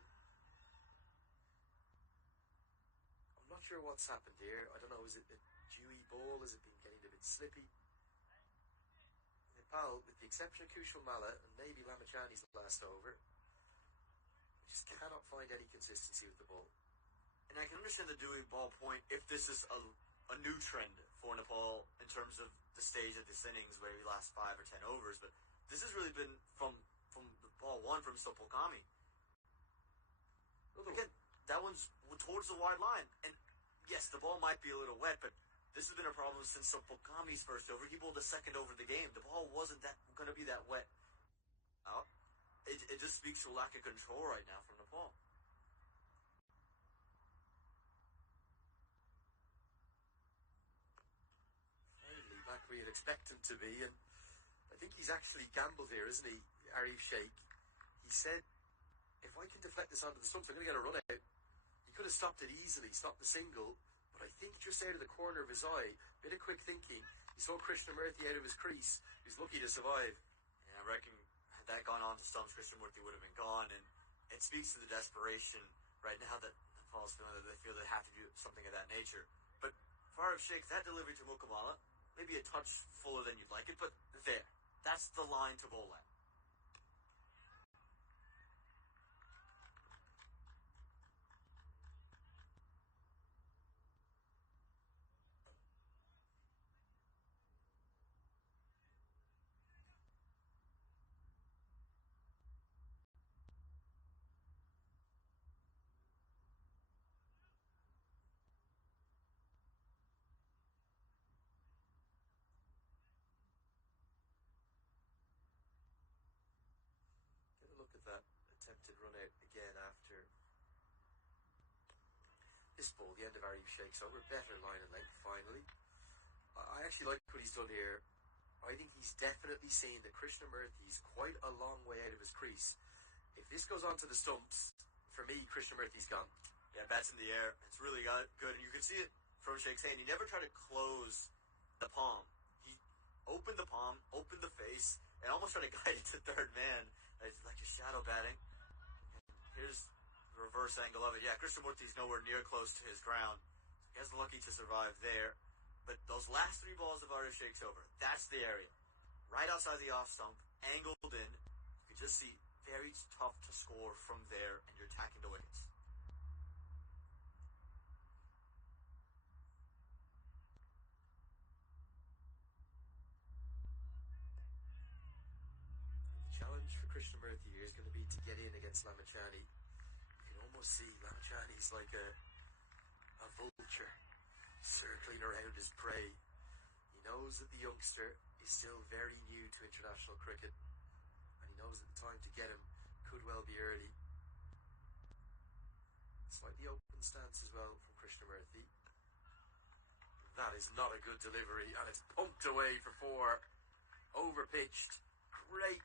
I'm not sure what's happened here. I don't know, is it a dewy ball? Has it been getting a bit slippy? Nepal, with the exception of Kushal Malla and maybe Ramachani's last over, just cannot find any consistency with the ball. And I can understand the dewy ball point if this is a new trend for Nepal in terms of the stage of this innings where he lasts 5 or 10 overs, but this has really been from the ball 1 from Sopokami. Again, that one's towards the wide line. And yes, the ball might be a little wet, but this has been a problem since Sopokami's first over. He bowled the second over of the game. The ball wasn't going to be that wet. It just speaks to a lack of control right now from Nepal. Finally, back where you'd expect him to be, and I think he's actually gambled here, isn't he, Arif Sheikh? He said, if I can deflect this onto the stumps, I'm going to get a run out. He could have stopped it easily, stopped the single, but I think just out of the corner of his eye, bit of quick thinking, he saw Krishnamurthy out of his crease. He's lucky to survive. Yeah, I reckon had that gone on to stumps, Krishnamurthy would have been gone, and it speaks to the desperation right now that Nepal's feeling, that they feel they have to do something of that nature. But for Arif Sheikh, that delivery to Mukamala, maybe a touch fuller than you'd like it, but there. That's the line to bowl at. this ball, the end of Arif shakes over, better line and length finally. I actually like what he's done here. I think he's definitely seen that Krishnamurthy's quite a long way out of his crease. If this goes on to the stumps, for me, Krishnamurthy's gone. Yeah, bat's in the air. It's really good, and you can see it from Sheikh's hand. He never tried to close the palm. He opened the palm, opened the face, and almost tried to guide it to third man. It's like a shadow batting. Here's the reverse angle of it. Yeah, Krishnamurthy's nowhere near close to his ground. He was lucky to survive there. But those last 3 balls of Arif Sheikh's over, that's the area. Right outside the off stump, angled in. You can just see very tough to score from there, and you're attacking the wickets. The challenge for Krishnamurthy here is going to be to get in against Lamachani. You can almost see Lamachani's like a vulture circling around his prey. He knows that the youngster is still very new to international cricket, and he knows that the time to get him could well be early. Slightly open stance as well from Krishnamurthy. That is not a good delivery, and it's pumped away for 4. Overpitched. Great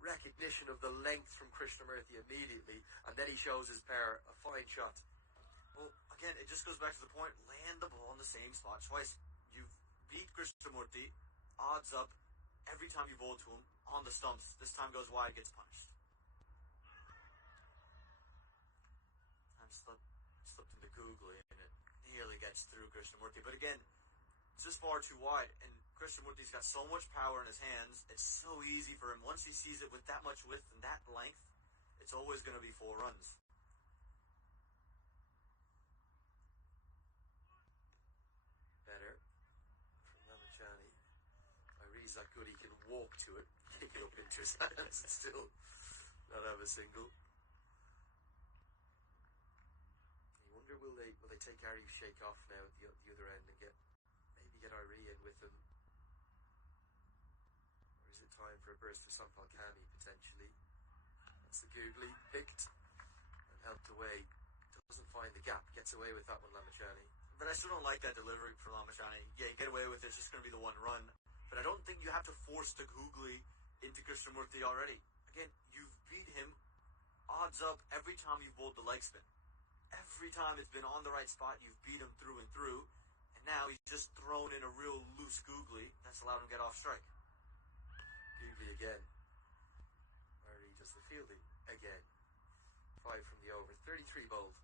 recognition of the length from Krishnamurthy immediately, and then he shows his power. A fine shot. Well, again, it just goes back to the point. Land the ball in the same spot twice. You've beat Krishnamurthy. Odds up. Every time you bowl to him on the stumps. This time goes wide, gets punished. I'm slipped into googly, and it nearly gets through Krishnamurthy. But again, it's just far too wide. And Krishnamurthy's got so much power in his hands. It's so easy for him. Once he sees it with that much width and that length, it's always going to be 4 runs. Better from Lamachani. Irie's that good, he can walk to it, kick it up into his hands and still not have a single. You wonder will they take Arif Sheikh off now at the other end and maybe get Irie in with him? Or is it time for a burst for Sampal Kani potentially? That's the googly, picked and helped away. Doesn't find the gap, gets away with that one, Lamachani. But I still don't like that delivery for Lamachani. Yeah, you get away with it, it's just going to be the 1 run. But I don't think you have to force the googly into Krishnamurthy already. Again, you've beat him. Odds up every time you've bowled the leg spin. Every time it's been on the right spot, you've beat him through and through. And now he's just thrown in a real loose googly that's allowed him to get off strike. Googly again. Irie does the fielding again. 5 from the over. 33 bowled.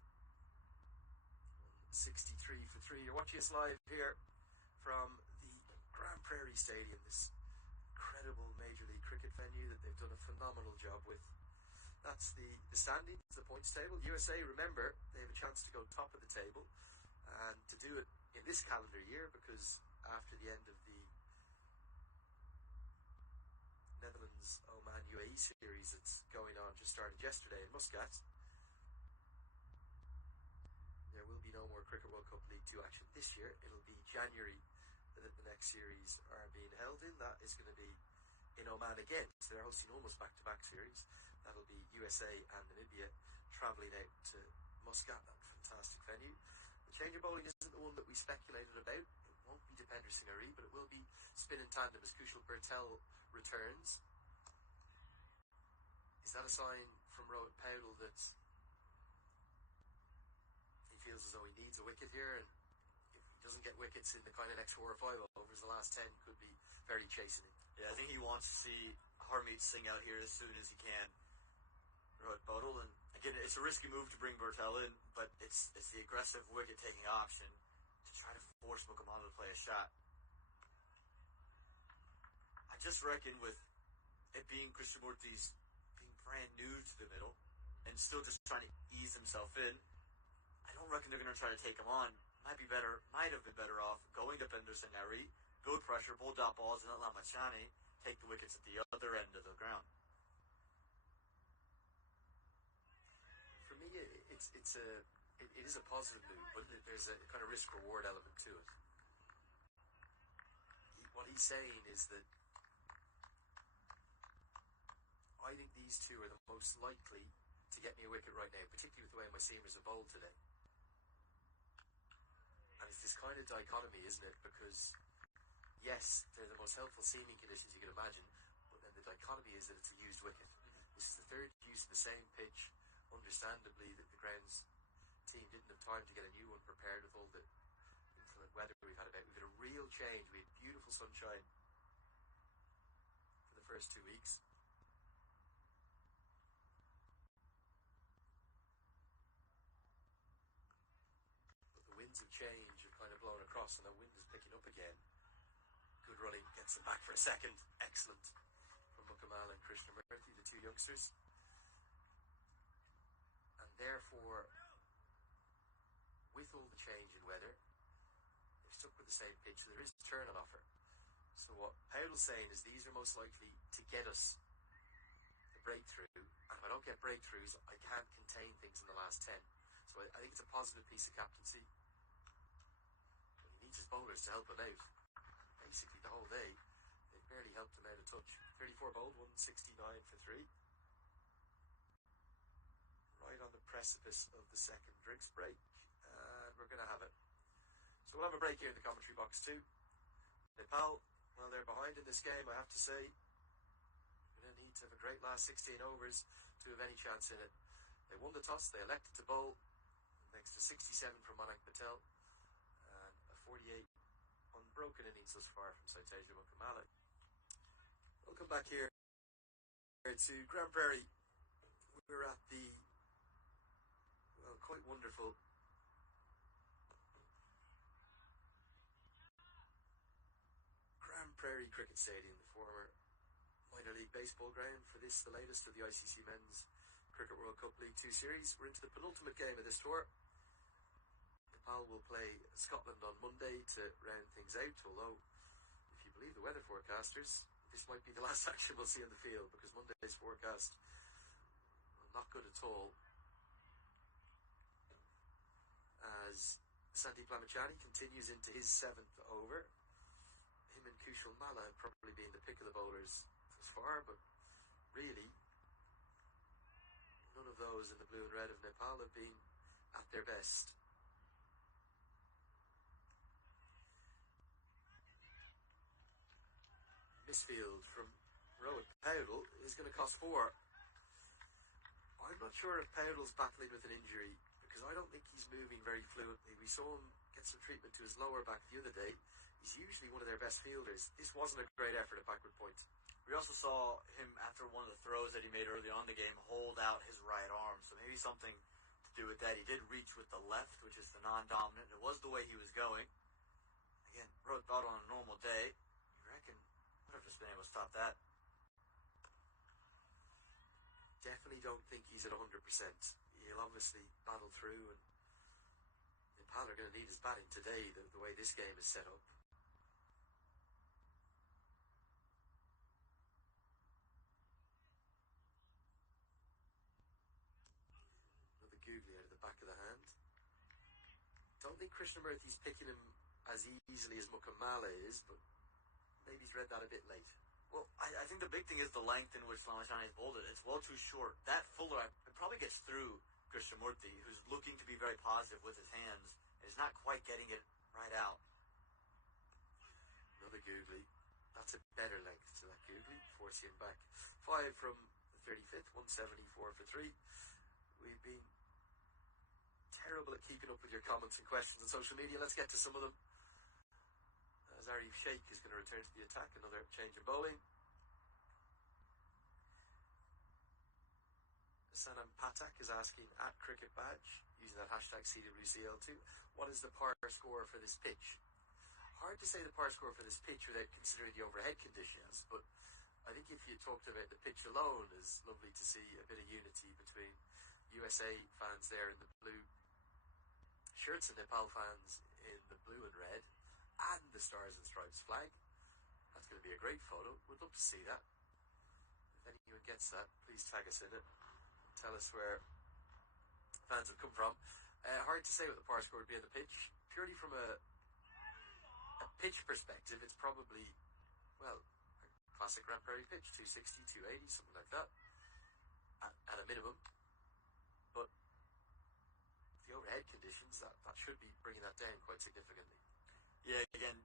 63 for 3. You're watching us live here from the Grand Prairie Stadium, this incredible Major League Cricket venue that they've done a phenomenal job with. That's the standings, the points table. USA, remember, they have a chance to go top of the table, and to do it in this calendar year, because after the end of the Netherlands-Oman UAE series that's going on, just started yesterday in Muscat, there will be no more Cricket World Cup League 2 action this year. It'll be January that the next series are being held in. That is going to be in Oman again. So they're hosting almost back-to-back series. That'll be USA and Namibia travelling out to Muscat, that fantastic venue. The change of bowling isn't the one that we speculated about. It won't be Dipender Singh Ari, but it will be spin in tandem as Kushal Bertel returns. Is that a sign from Rohit Powell that he feels as though he needs a wicket here, and if he doesn't get wickets in the kind of next 4 or 5 overs, the last 10 could be very chastening? Yeah, I think he wants to see Harmeet Singh out here as soon as he can. Rohit Bodal, and again, it's a risky move to bring Bertel in, but it's the aggressive wicket-taking option to try to force Muhammad to play a shot. I just reckon with it being Krishnamurthy's being brand new to the middle and still just trying to ease himself in, I don't reckon they're going to try to take him on. Might have been better off going to Dipender Singh Ari, build pressure, bowl dot balls, and let Lamachani take the wickets at the other end of the ground. For me, it is a positive move, but there's a kind of risk-reward element to it. What he's saying is that I think these two are the most likely to to get me a wicket right now, particularly with the way my seamers have bowled today. And it's this kind of dichotomy, isn't it? Because, yes, they're the most helpful seaming conditions you can imagine, but then the dichotomy is that it's a used wicket. This is the third use of the same pitch. Understandably, that the grounds team didn't have time to get a new one prepared with all the inclement weather we've had about. We've had a real change. We had beautiful sunshine for the first 2 weeks. But the winds have changed and kind of blown across, and the wind is picking up again. Good running, gets it back for a second. Excellent from Mukamal and Krishnamurthy, the two youngsters. And therefore, with all the change in weather, they've stuck with the same pitch, so there is a turn on offer. So what Powell's saying is these are most likely to get us the breakthrough, and if I don't get breakthroughs, I can't contain things in the last 10. So I think it's a positive piece of captaincy. But he needs his bowlers to help him out. Basically the whole day, they've barely helped him out a touch. 34 bowled, 169 for 3. Right on the precipice of the second drinks break, and we're going to have it. So we'll have a break here in the commentary box too. Nepal, well, they're behind in this game, I have to say. We're going to need to have a great last 16 overs to have any chance in it. They won the toss, they elected to bowl. Next to 67 from Manak Patel, and a 48 unbroken innings thus far from Saiteja Mukamala. Welcome back here to Grand Prairie. We're at the, well, quite wonderful Grand Prairie Cricket Stadium, the former minor league baseball ground for this, the latest of the ICC Men's Cricket World Cup League 2 series. We're into the penultimate game of this tour. Nepal will play Scotland on Monday to round things out, although, if you believe the weather forecasters, this might be the last action we'll see on the field, because Monday's forecast, well, not good at all. As Sandeep Lamachani continues into his 7th over. Him and Kushal Malla have probably been the pick of the bowlers thus far, but really, none of those in the blue and red of Nepal have been at their best. Misfield from Rohit Powell is going to cost 4. I'm not sure if Powell's battling with an injury, because I don't think he's moving very fluently. We saw him get some treatment to his lower back the other day. He's usually one of their best fielders. This wasn't a great effort at backward point. We also saw him, after one of the throws that he made early on in the game, hold out his right arm. So maybe something to do with that. He did reach with the left, which is the non-dominant. It was the way he was going. Again, Rohit thought on a normal day, you reckon, would have just been able to stop that. Definitely don't think he's at 100%. He'll obviously battle through, and Nepal are going to need his batting today, the way this game is set up. Another googly out of the back of the hand. Don't think Krishnamurthy's picking him as easily as Mukamala is, but maybe he's read that a bit late. Well, I think the big thing is the length in which Lamachani has bowled it. It's well too short. That fuller, it probably gets through Krishnamurthy, who's looking to be very positive with his hands, and is not quite getting it right out. Another googly. That's a better length to that googly. Forcing back. 5 from the 35th, 174 for 3. We've been terrible at keeping up with your comments and questions on social media. Let's get to some of them. As Arif Sheikh is going to return to the attack, another change in bowling. Sanam Patak is asking at Cricket Badge, using that hashtag CWCL2, what is the par score for this pitch? Hard to say the par score for this pitch without considering the overhead conditions, but I think if you talked about the pitch alone, it's lovely to see a bit of unity between USA fans there in the blue shirts and Nepal fans in the blue and red, and the Stars and Stripes flag. That's going to be a great photo. We'd love to see that. If anyone gets that, please tag us in it. Tell us where fans have come from. Hard to say what the par score would be on the pitch. Purely from a pitch perspective, it's probably, well, a classic Grand Prairie pitch, 260, 280, something like that, at a minimum. should be bringing that down quite significantly. Yeah, again,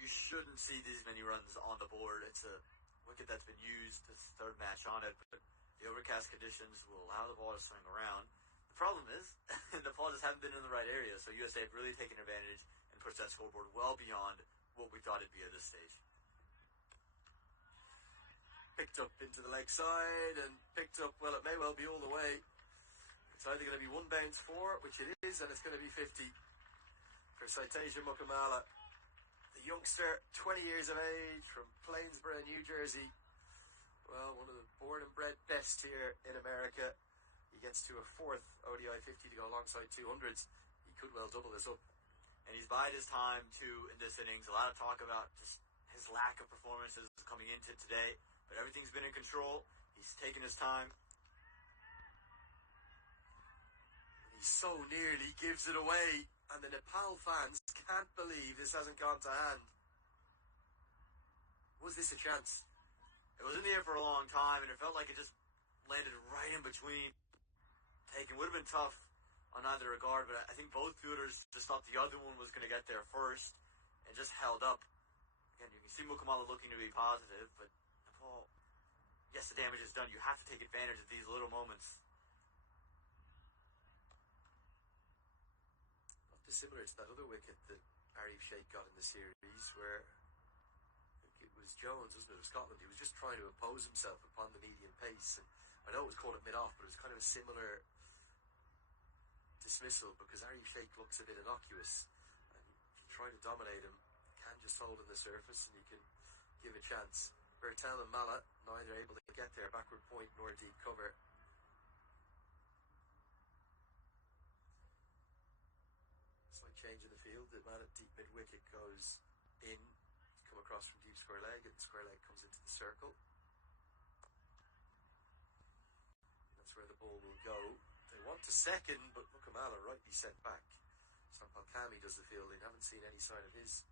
you shouldn't see these many runs on the board. It's a wicket that's been used, this third match on it, but the overcast conditions will allow the ball to swing around. The problem is, the ball just haven't been in the right area, so USA have really taken advantage and pushed that scoreboard well beyond what we thought it'd be at this stage. Picked up into the leg side and picked up, well, it may well be all the way. It's either going to be one bounce four, which it is, and it's going to be 50 for Saiteja Mukamala. The youngster, 20 years of age, from Plainsboro, New Jersey. Well, one of the born and bred best here in America. He gets to a fourth ODI 50 to go alongside 200s. He could well double this up. And he's bided his time, too, in this innings. A lot of talk about just his lack of performances coming into today. But everything's been in control. He's taken his time. He so nearly gives it away. And the Nepal fans can't believe this hasn't gone to hand. Was this a chance? It was in the air for a long time, and it felt like it just landed right in between. Taken would have been tough on either regard, but I think both fielders just thought the other one was going to get there first and just held up. Again, you can see Mukamala looking to be positive, but Nepal, yes, the damage is done. You have to take advantage of these little moments. Not dissimilar to that other wicket that Arif Sheikh got in the series, where I think it was Jones, wasn't it, of Scotland. He was just trying to impose himself upon the median pace, and I know it was called a mid-off, but it was kind of a similar dismissal, because Arif Sheikh looks a bit innocuous, and if you try to dominate him, you can just hold on the surface and you can give a chance. Bertel and Mala neither able to get there, backward point nor deep cover. Slight change in the field. The man at deep mid wicket goes in, come across from deep square leg, and square leg comes into the circle. That's where the ball will go. They want to second, but Mukamala rightly sent back. Sampal Kami does the fielding. Haven't seen any sign of his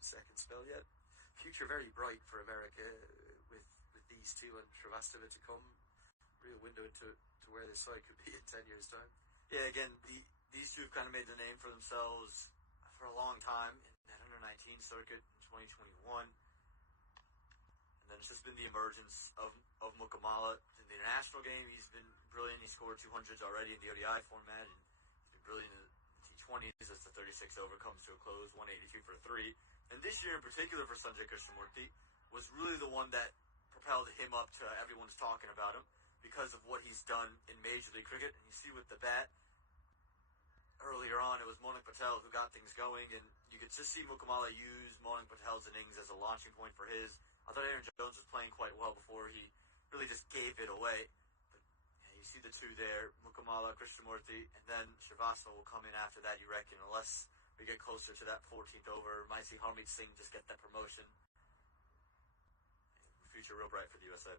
second spell yet. Future very bright for America with these two and Shrivastava to come. Real window into where this side could be in 10 years' time. Yeah, again, these two have kind of made the name for themselves for a long time in that under-19 circuit in 2021. And then it's just been the emergence of Mukamala. In the international game, he's been brilliant. He scored 200s already in the ODI format, and he's been brilliant in the T20s as the 36 over comes to a close, 182 for 3. And this year in particular for Sanjay Krishnamurti was really the one that propelled him up to everyone's talking about him because of what he's done in Major League Cricket. And you see with the bat, earlier on it was Maulik Patel who got things going, and you could just see Mukamala use Maulik Patel's innings as a launching point for his. I thought Aaron Jones was playing quite well before he really just gave it away. But yeah, you see the two there, Mukamala, Krishnamurti, and then Shrivastava will come in after that, you reckon, unless we get closer to that 14th over. Might see Harmeet Singh just get that promotion. Future real bright for the USA.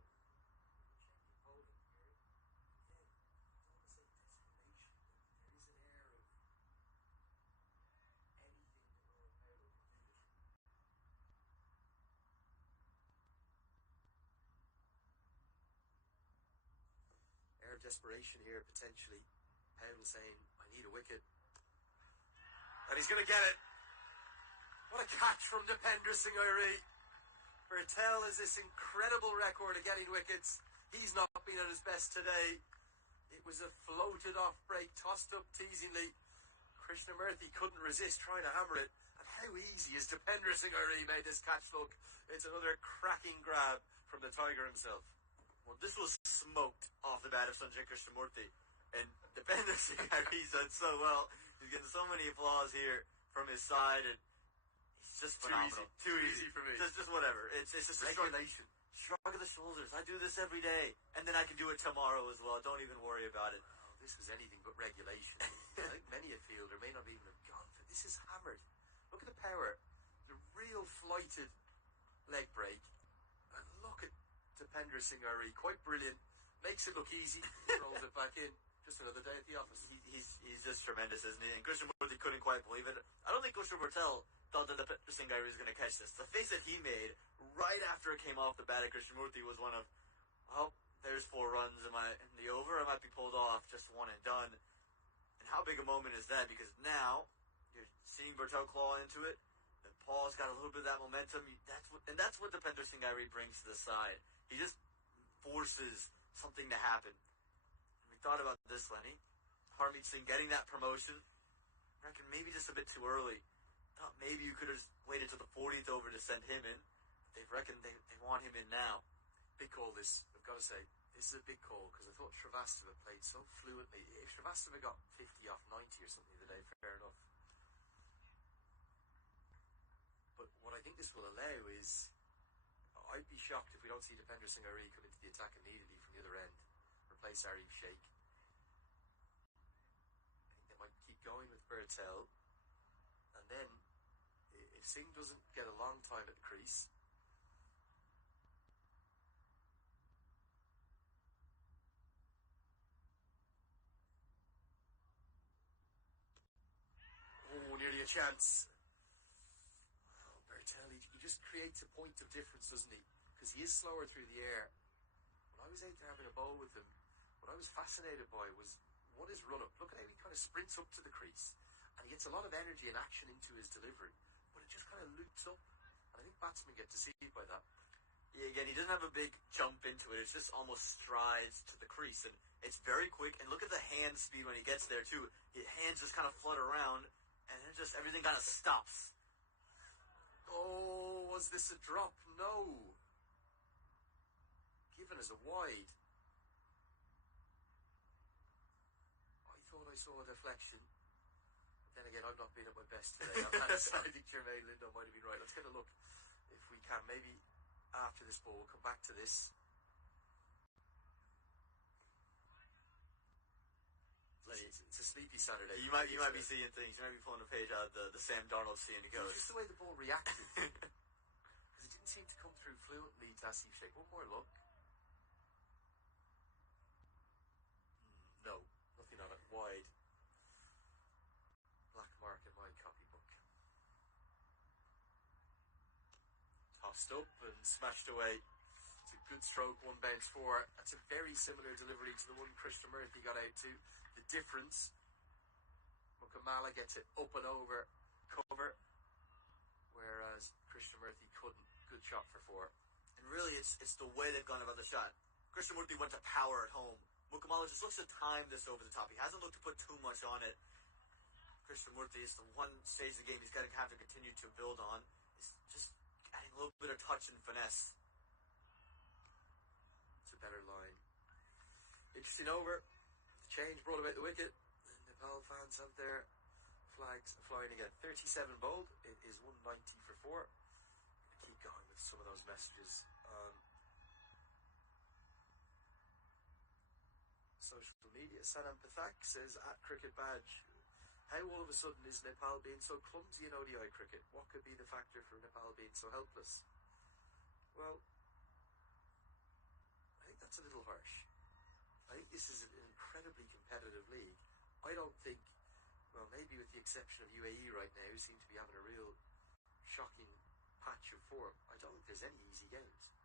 Air of desperation here, potentially. Powell saying, I need a wicket. And he's going to get it. What a catch from Dipendra Singh Airi. Bertel has this incredible record of getting wickets. He's not been at his best today. It was a floated off break, tossed up teasingly. Krishnamurti couldn't resist trying to hammer it. And how easy is Dipendra Singh Airi made this catch look. It's another cracking grab from the Tiger himself. Well, this was smoked off the bat of Sanjay Krishnamurti. And Dipendra Singh Airi's done so well. He's getting so many applause here from his side, and he's just phenomenal. Too easy for me. Just whatever. It's just regulation. Shrug of the shoulders. I do this every day, and then I can do it tomorrow as well. Don't even worry about it. Oh, this was anything but regulation. I think many a fielder may not even have gone for this. Is hammered. Look at the power. The real flighted leg break. And look at Dipendra Singh Airi. Quite brilliant. Makes it look easy. Rolls it back in. Just another day at the office. He's just tremendous, isn't he? And Krishnamurti couldn't quite believe it. I don't think Kushal Patel thought that Dipendra Singh Airi was going to catch this. The face that he made right after it came off the bat of Krishnamurti was one of, oh, there's 4 runs. Am I in the over? I might be pulled off. Just one and done. And how big a moment is that? Because now you're seeing Bertel claw into it. Then Paul's got a little bit of that momentum. That's what Dipender Singh brings to the side. He just forces something to happen. And we thought about this, Lenny. Harmeet Singh getting that promotion. I reckon maybe just a bit too early. Thought maybe you could have waited till the 40th over to send him in. They reckon they want him in now. Big call this, I've got to say. This is a big call because I thought Shrivastava played so fluently. If Shrivastava got 50 off 90 or something today, fair enough. But what I think this will allow is, I'd be shocked if we don't see Dipender Singh come into the attack immediately from the other end, replace Arif Sheikh. I think they might keep going with Bertel, and then if Singh doesn't get a long time at the crease, nearly a chance. Bertel, he just creates a point of difference, doesn't he? Because he is slower through the air. When I was out there having a bowl with him, what I was fascinated by was what his run-up. Look at how he kind of sprints up to the crease, and he gets a lot of energy and action into his delivery, but it just kind of loops up, and I think batsmen get deceived by that. Yeah, again, he doesn't have a big jump into it. It's just almost strides to the crease, and it's very quick. And look at the hand speed when he gets there too. His hands just kind of flutter around, and then just everything kind of stops. Oh, was this a drop? No. Given as a wide. I thought I saw a deflection. But then again, I've not been at my best today. I think Jermaine Lindo might have been right. Let's get a look, if we can. Maybe after this ball, we'll come back to this. It's a sleepy Saturday. You might be seeing things. You might be pulling a page out of the Sam Darnold scene. It was just the way the ball reacted. Because it didn't seem to come through fluently to Asif Sheikh. One more look. No, nothing on it. Wide. Black mark in my copybook. Tossed up and smashed away. It's a good stroke, one bounce four. That's a very similar delivery to the one Krishnamurthy got out to. The difference, Mukamala gets it up and over cover, whereas Krishnamurthy couldn't. Good shot for four. And really, it's the way they've gone about the shot. Krishnamurthy went to power at home. Mukamala just looks to time this over the top. He hasn't looked to put too much on it. Krishnamurthy is the one stage of the game he's going to have to continue to build on. It's just adding a little bit of touch and finesse. It's a better line. Interesting over. The change brought about the wicket. The Nepal fans have their flags flying again. 37 bowled. It is 190 for four. Keep going with some of those messages on social media. Sanam Pathak says, at Cricket Badge, how all of a sudden is Nepal being so clumsy in ODI cricket? What could be the factor for Nepal being so helpless? Well, I think that's a little harsh. I think this is an incredibly competitive league. I don't think, well, maybe with the exception of UAE right now, who seem to be having a real shocking patch of form, I don't think there's any easy games.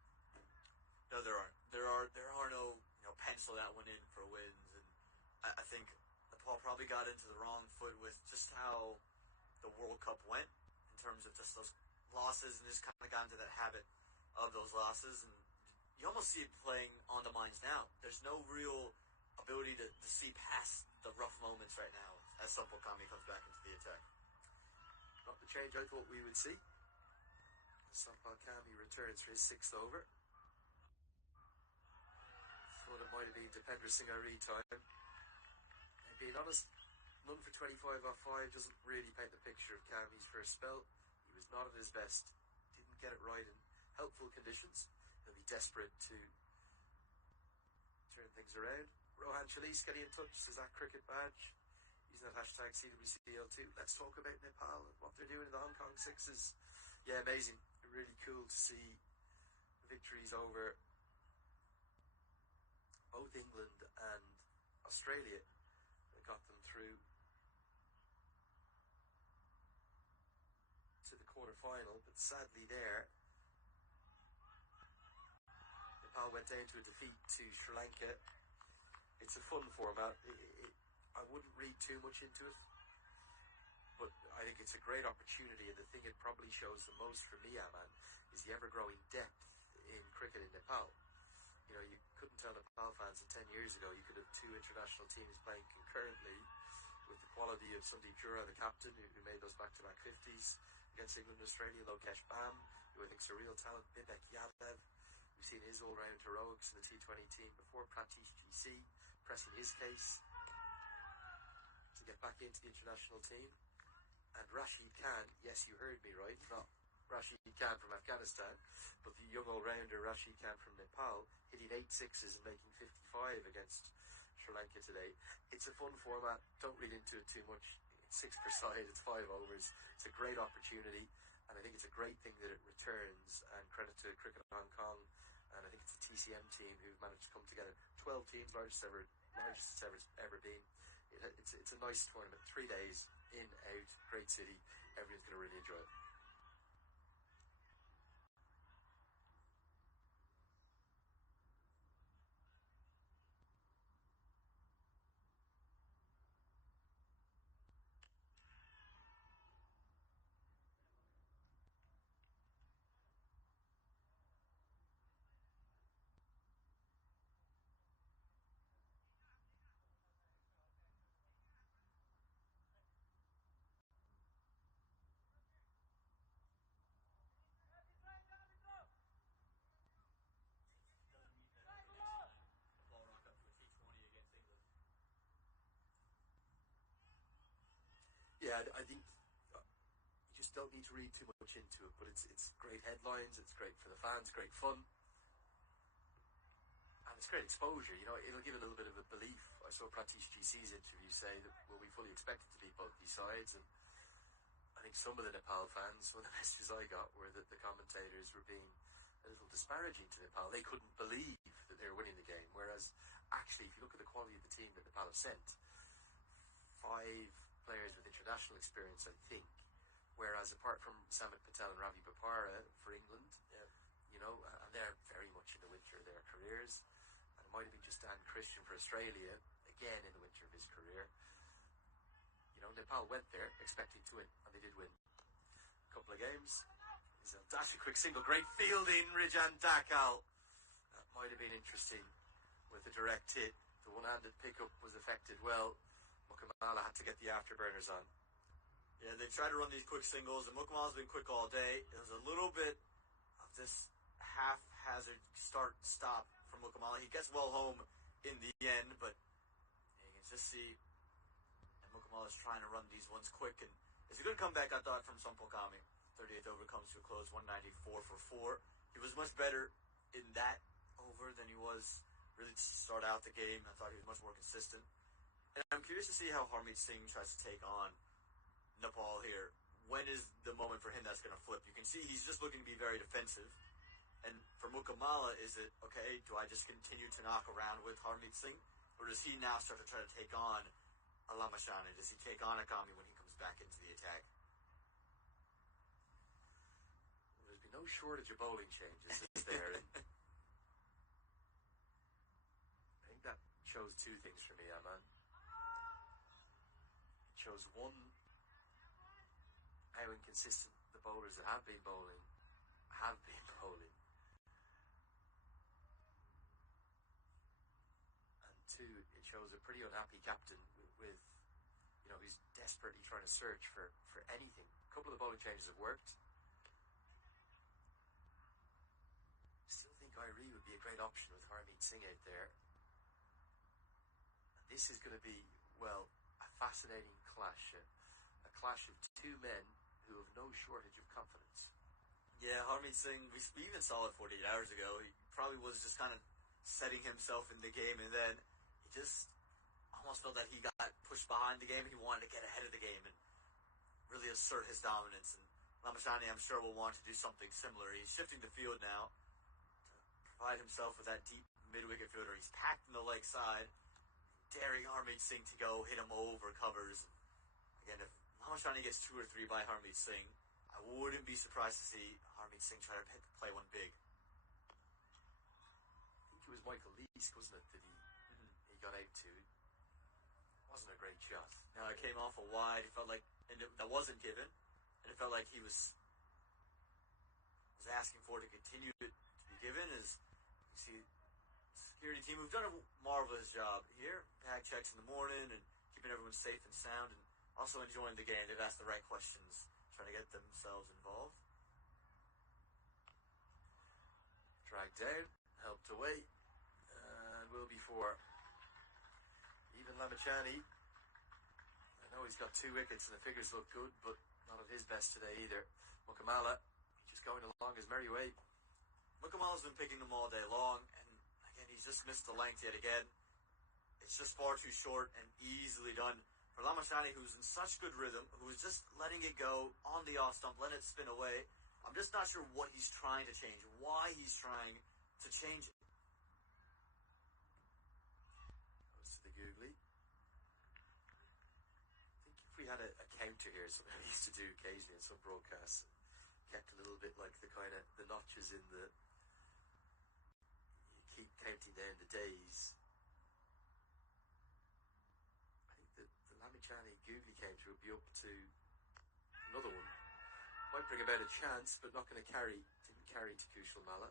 No, there aren't. There are no pencil that one in for wins, and I think Nepal probably got into the wrong foot with just how the World Cup went in terms of just those losses, and just kind of got into that habit of those losses, and you almost see it playing on the minds now. There's no real ability to see past the rough moments right now as Sampal Kami comes back into the attack. Not the change I thought we would see. Sampal Kami returns for his sixth over. Thought it might have been Dipender Singh time. And being honest, none for 25 off 5 doesn't really paint the picture of Kami's first spell. He was not at his best. Didn't get it right in helpful conditions. He'll be desperate to turn things around. Rohan Chalice getting in touch, says at Cricket Badge. Using that hashtag CWCL2. Let's talk about Nepal and what they're doing in the Hong Kong Sixes. Yeah, amazing. Really cool to see victories over both England and Australia that got them through to the quarter-final, but sadly there, Nepal went down to a defeat to Sri Lanka. It's a fun format. I wouldn't read too much into it, but I think it's a great opportunity, and the thing it probably shows the most for me, Aman, is the ever-growing depth in cricket in Nepal. You know, you couldn't tell Nepal fans that 10 years ago you could have two international teams playing concurrently with the quality of Sandeep Jura, the captain, who made those back-to-back 50s against England and Australia, Lokesh Bam, who I think is a real talent, Vivek Yadav. We've seen his all-round heroics in the T20 team before, Pratish GC pressing his case to get back into the international team. And Rashid Khan, yes, you heard me right, not Rashid Khan from Afghanistan, but the young all-rounder Rashid Khan from Nepal, hitting 8 sixes and making 55 against Sri Lanka today. It's a fun format, don't read into it too much. It's 6 per side, it's 5 overs. It's a great opportunity, and I think it's a great thing that it returns, and credit to Cricket Hong Kong, and I think it's the TCM team who've managed to come together. 12 teams, largest it's ever been. It's a nice tournament, 3 days, in, out, great city. Everyone's going to really enjoy it. Yeah, I think you just don't need to read too much into it, but it's great headlines, it's great for the fans, great fun, and it's great exposure. You know, it'll give it a little bit of a belief. I saw Pratish GC's interview say that, well, we fully expected to beat both these sides, and I think some of the Nepal fans, one of the messages I got were that the commentators were being a little disparaging to Nepal. They couldn't believe that they were winning the game, whereas actually, if you look at the quality of the team that Nepal have sent, 5 players with international experience, I think. Whereas apart from Samit Patel and Ravi Bopara for England, you know, and they're very much in the winter of their careers. And it might have been just Dan Christian for Australia, again in the winter of his career. You know, Nepal went there expecting to win, and they did win a couple of games. He's a dashing quick single, great fielding, Rijan Dakal. That might have been interesting with the direct hit. The one-handed pickup was affected well. Mukamala had to get the afterburners on. Yeah, they tried to run these quick singles, and Mukamala's been quick all day. It was a little bit of this haphazard start-stop from Mukamala. He gets well home in the end, but you can just see and Mukamala's trying to run these ones quick, and it's a good comeback, I thought, from Sampokami. 38th over comes to a close, 194 for 4. He was much better in that over than he was really to start out the game. I thought he was much more consistent. And I'm curious to see how Harmeet Singh tries to take on Nepal here. When is the moment for him that's going to flip? You can see he's just looking to be very defensive. And for Mukamala, is it, okay, do I just continue to knock around with Harmeet Singh? Or does he now start to try to take on Alamashane? Does he take on Akami when he comes back into the attack? Well, there's been no shortage of bowling changes there. I think that shows 2 things for me, Aman. Shows one, how inconsistent the bowlers that have been bowling. And 2, it shows a pretty unhappy captain with you know, he's desperately trying to search for anything. A couple of the bowling changes have worked. Still think Irie would be a great option with Harmeet Singh out there. And this is going to be, well, a fascinating clash. A clash of 2 men who have no shortage of confidence. Yeah, Harmeet Singh, we even saw it 48 hours ago. He probably was just kind of setting himself in the game, and then he just almost felt that he got pushed behind the game. He wanted to get ahead of the game and really assert his dominance. And Lamashani, I'm sure, will want to do something similar. He's shifting the field now to provide himself with that deep mid-wicket fielder. He's packed in the leg side, daring Harmeet Singh to go hit him over covers. Again, if Lamashani gets 2 or 3 by Harmeet Singh, I wouldn't be surprised to see Harmeet Singh try to play one big. I think it was Michael Leask, wasn't it, that he got out to. It wasn't wasn't a great shot. Now it came off a wide. It felt like, and that wasn't given, and it felt like he was asking for it to continue to be given. As you see, the security team who've done a marvelous job here, bag checks in the morning and keeping everyone safe and sound, and also enjoying the game. They've asked the right questions, trying to get themselves involved. Dragged down, helped away, and will be for even Lamachani. I know he's got 2 wickets and the figures look good, but not at his best today either. Mukamala, just going along his merry way. Mukamala's been picking them all day long, and again, he's just missed the length yet again. It's just far too short and easily done for Lamachani, who's in such good rhythm, who's just letting it go on the off stump, letting it spin away. I'm just not sure what he's trying to change, why he's trying to change it. Goes to the googly. I think if we had a counter here, something we used to do occasionally in some broadcasts, kept a little bit like the kind of the notches in the, you keep counting down the days. I think the Lamachani googly counter would be up to another one. Might bring about a chance, but not going to carry. Didn't carry to Kushal Mala.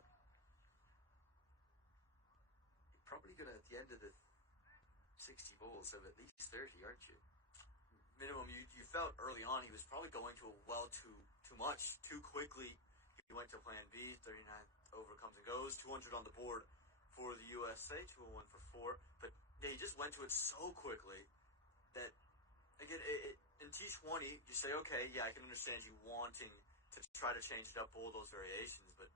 You're probably going to, at the end of the 60 balls, have at least 30, aren't you? Minimum. You felt early on he was probably going to a well too much, too quickly. He went to plan B, 39th over comes and goes, 200 on the board for the USA, 201 for 4. But yeah, he just went to it so quickly that, again, in T20, you say, okay, yeah, I can understand you wanting to try to change it up, all those variations, but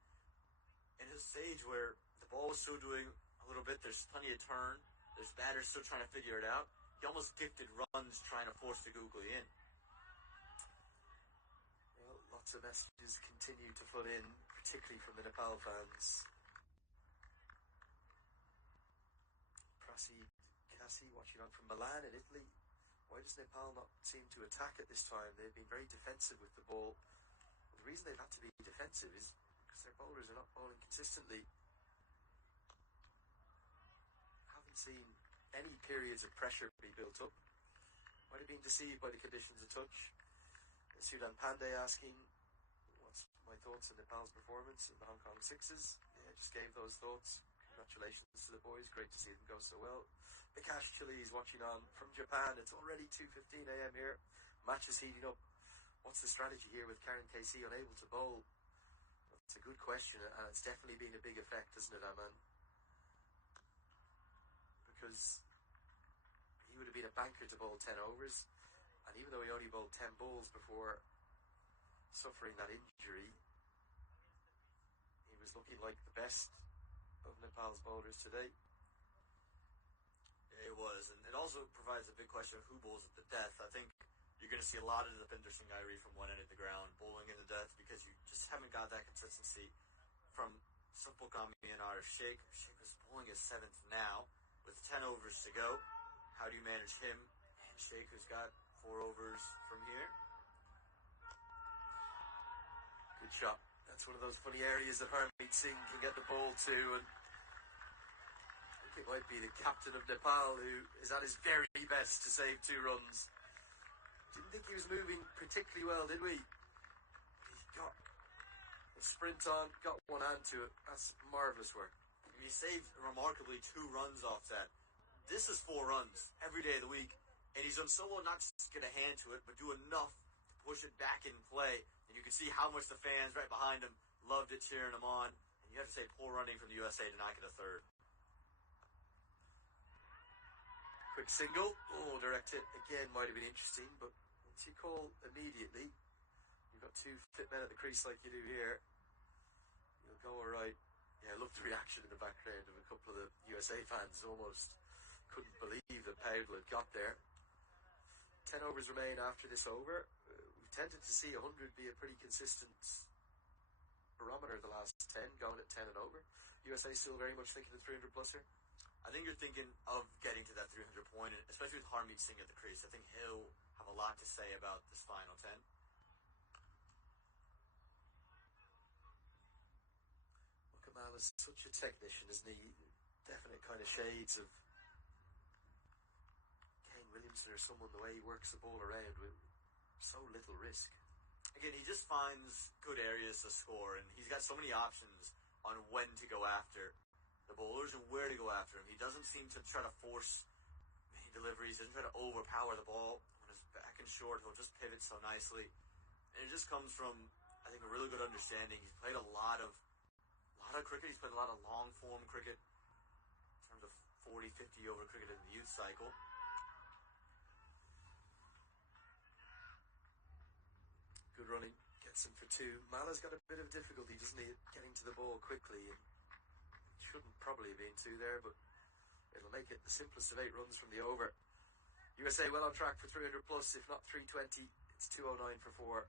in a stage where the ball was still doing a little bit, there's plenty of turn, there's batters still trying to figure it out, he almost gifted runs trying to force the googly in. Well, lots of messages continue to flood in, particularly from the Nepal fans. Prasi Kasi watching on from Milan in Italy. Why does Nepal not seem to attack at this time? They've been very defensive with the ball. Well, the reason they've had to be defensive is because their bowlers are not bowling consistently. Haven't seen any periods of pressure be built up. Might have been deceived by the conditions a touch. Sudan Pandey asking, what's my thoughts on Nepal's performance in the Hong Kong Sixes? Yeah, just gave those thoughts. Congratulations to the boys. Great to see them go so well. Bikash Chile is watching on from Japan. It's already 2:15 a.m. here. Match is heating up. What's the strategy here with Karen KC unable to bowl? That's a good question, and it's definitely been a big effect, isn't it, Aman? Because he would have been a banker to bowl 10 overs, and even though he only bowled 10 balls before suffering that injury, he was looking like the best of Nepal's bowlers today. It was, and it also provides a big question of who bowls at the death. I think you're going to see a lot of Deepinder Singh Airi from one end of the ground bowling in the death because you just haven't got that consistency from Simple Kami and Arif Sheikh. Sheikh is bowling his 7th now with 10 overs to go. How do you manage him? And Sheikh, who's got 4 overs from here. Good shot. That's one of those funny areas that Harmeet Singh can get the ball to, and I think it might be the captain of Nepal who is at his very best to save 2 runs. Didn't think he was moving particularly well, did we? He got a sprint on, got one hand to it. That's marvellous work. And he saved remarkably 2 runs off that. This is 4 runs every day of the week, and he's done so well not just get a hand to it, but do enough to push it back in play. And you can see how much the fans right behind him loved it, cheering him on. And you have to say poor running from the USA to not get a 3rd. Quick single. Oh, direct hit again might have been interesting, but once you call immediately, you've got 2 fit men at the crease like you do here, you'll go alright. Yeah, I loved the reaction in the background of a couple of the USA fans. Almost couldn't believe that Powell had got there. 10 overs remain after this over. We've tended to see 100 be a pretty consistent barometer the last 10, going at 10 and over. USA still very much thinking the 300 plus here. I think you're thinking of getting to that 300 point, especially with Harmeet Singh at the crease. I think he'll have a lot to say about this final 10. Kamal is such a technician, isn't he? Definite kind of shades of Kane Williamson Thompson or someone, the way he works the ball around with so little risk. Again, he just finds good areas to score, and he's got so many options on when to go after the bowlers and where to go after him. He doesn't seem to try to force many deliveries. He doesn't try to overpower the ball. When it's back and short, he'll just pivot so nicely. And it just comes from, I think, a really good understanding. He's played a lot of cricket. He's played a lot of long-form cricket in terms of 40, 50 over cricket in the youth cycle. Good running. Gets him for 2. Mala's got a bit of difficulty, doesn't he, getting to the ball quickly. And shouldn't probably have been 2 there, but it'll make it the simplest of 8 runs from the over. USA well on track for 300 plus, if not 320. It's 209 for 4.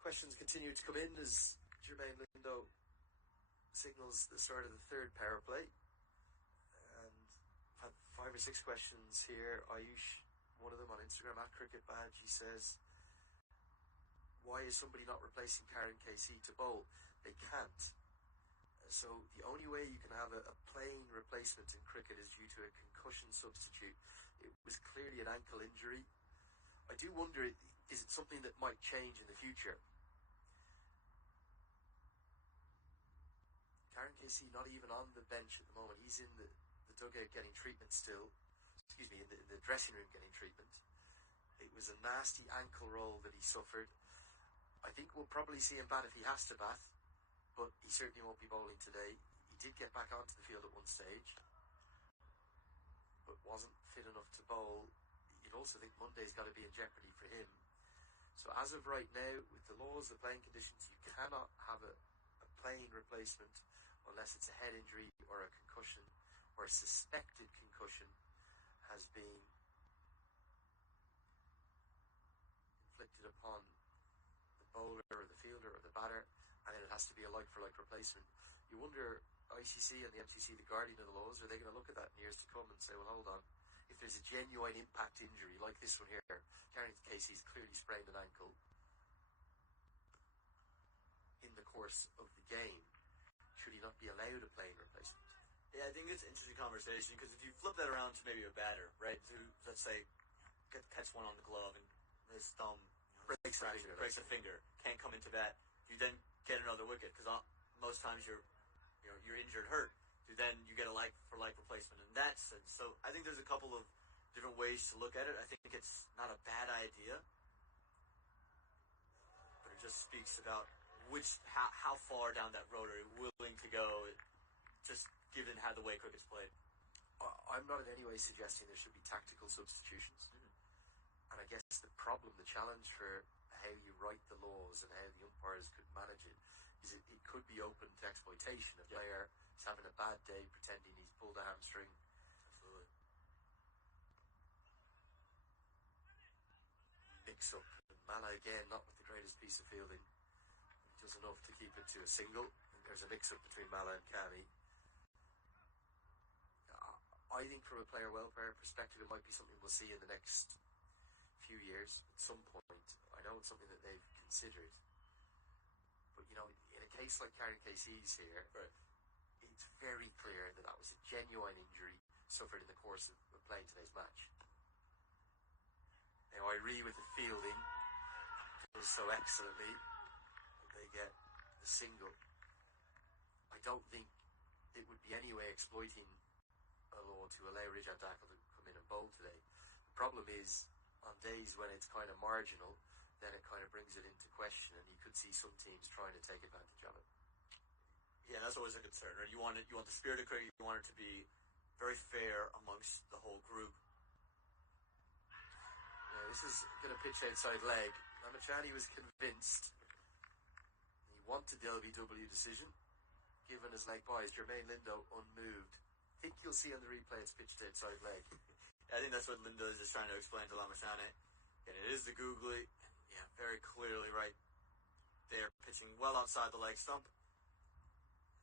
Questions continue to come in as Jermaine Lindo signals the start of the 3rd power play. And I've had 5 or 6 questions here. Ayush, one of them on Instagram at Cricket Badge, he says, why is somebody not replacing Karen KC to bowl? They can't. So the only way you can have a playing replacement in cricket is due to a concussion substitute. It was clearly an ankle injury. I do wonder, is it something that might change in the future? Karen Casey not even on the bench at the moment. He's in the dugout getting treatment still. Excuse me, in the dressing room getting treatment. It was a nasty ankle roll that he suffered. I think we'll probably see him bat if he has to bat, but he certainly won't be bowling today. He did get back onto the field at one stage, but wasn't fit enough to bowl. You'd also think Monday's got to be in jeopardy for him. So as of right now, with the laws, the playing conditions, you cannot have a playing replacement unless it's a head injury or a concussion or a suspected concussion has been inflicted upon the bowler or the fielder or the batter, and then it has to be a like-for-like replacement. You wonder, ICC and the MCC, the guardian of the laws, are they going to look at that in years to come and say, well, hold on, if there's a genuine impact injury like this one here, Karen Casey's clearly sprained an ankle in the course of the game, should he not be allowed a playing replacement? Yeah, I think it's an interesting conversation, because if you flip that around to maybe a batter, right, who, let's say, catch one on the glove and his thumb breaks a finger, can't come into bat, you then get another wicket, because most times you're injured, hurt. Then you get a like-for-like replacement in that sense. So I think there's a couple of different ways to look at it. I think it's not a bad idea, but it just speaks about how far down that road are you willing to go, just given how the way cricket's played. I'm not in any way suggesting there should be tactical substitutions. And I guess the challenge for how you write the laws and how the umpires could manage it is it could be open to exploitation. A player is having a bad day pretending he's pulled a hamstring. Absolutely. Mix up. Mala again, not with the greatest piece of fielding. He does enough to keep it to a single. And there's a mix up between Mala and Cami. I think from a player welfare perspective, it might be something we'll see in the next few years at some point. I know it's something that they've considered. But, in a case like Karen Casey's here, right, it's very clear that was a genuine injury suffered in the course of playing today's match. Now, I agree with the fielding. Does so excellently. They get the single. I don't think it would be any way exploiting a law to allow Rijat Dakhil to come in and bowl today. The problem is, on days when it's kind of marginal, then it kind of brings it into question, and you could see some teams trying to take advantage of it. Yeah, that's always a concern, right? You want the spirit of cricket, you want it to be very fair amongst the whole group. Yeah, this is going to pitch outside leg. Ramachani was convinced. He wanted the LBW decision. Given his leg buys, Jermaine Lindo unmoved. I think you'll see on the replay it's pitched outside leg. I think that's what Lindo is just trying to explain to Lamashane. And it is the googly. Yeah, very clearly right there, pitching well outside the leg stump.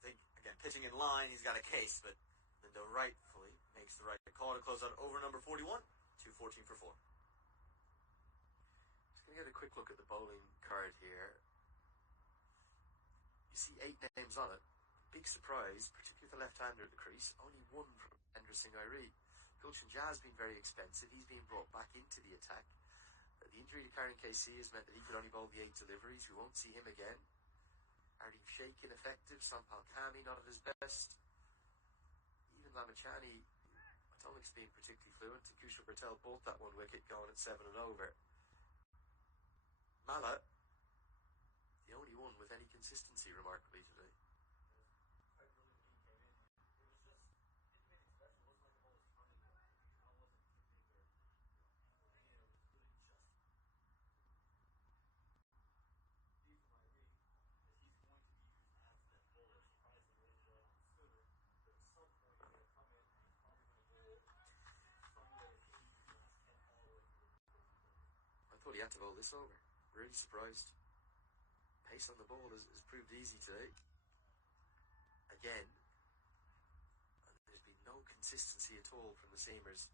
I think, again, pitching in line, he's got a case, but Lindo rightfully makes the right call to close out over number 41, 2:14 for 4. Having had a quick look at the bowling card here, you see 8 names on it. Big surprise, particularly the left-hander at the crease. Only one from Ender Singh Iree. Gulshan Jazz been very expensive. He's been brought back into the attack. The injury to Karen KC has meant that he could only bowl the 8 deliveries. We won't see him again. Ardeen Sheikh ineffective. Sampal Kami not at his best. Even Lamachani, I don't think he's been particularly fluent. Kushal Patel bought that one wicket going at 7 and over. Mala, the only one with any consistency, remarkably, today. I thought he had to bowl this over. Really surprised. Pace on the ball has proved easy today. Again, and there's been no consistency at all from the seamers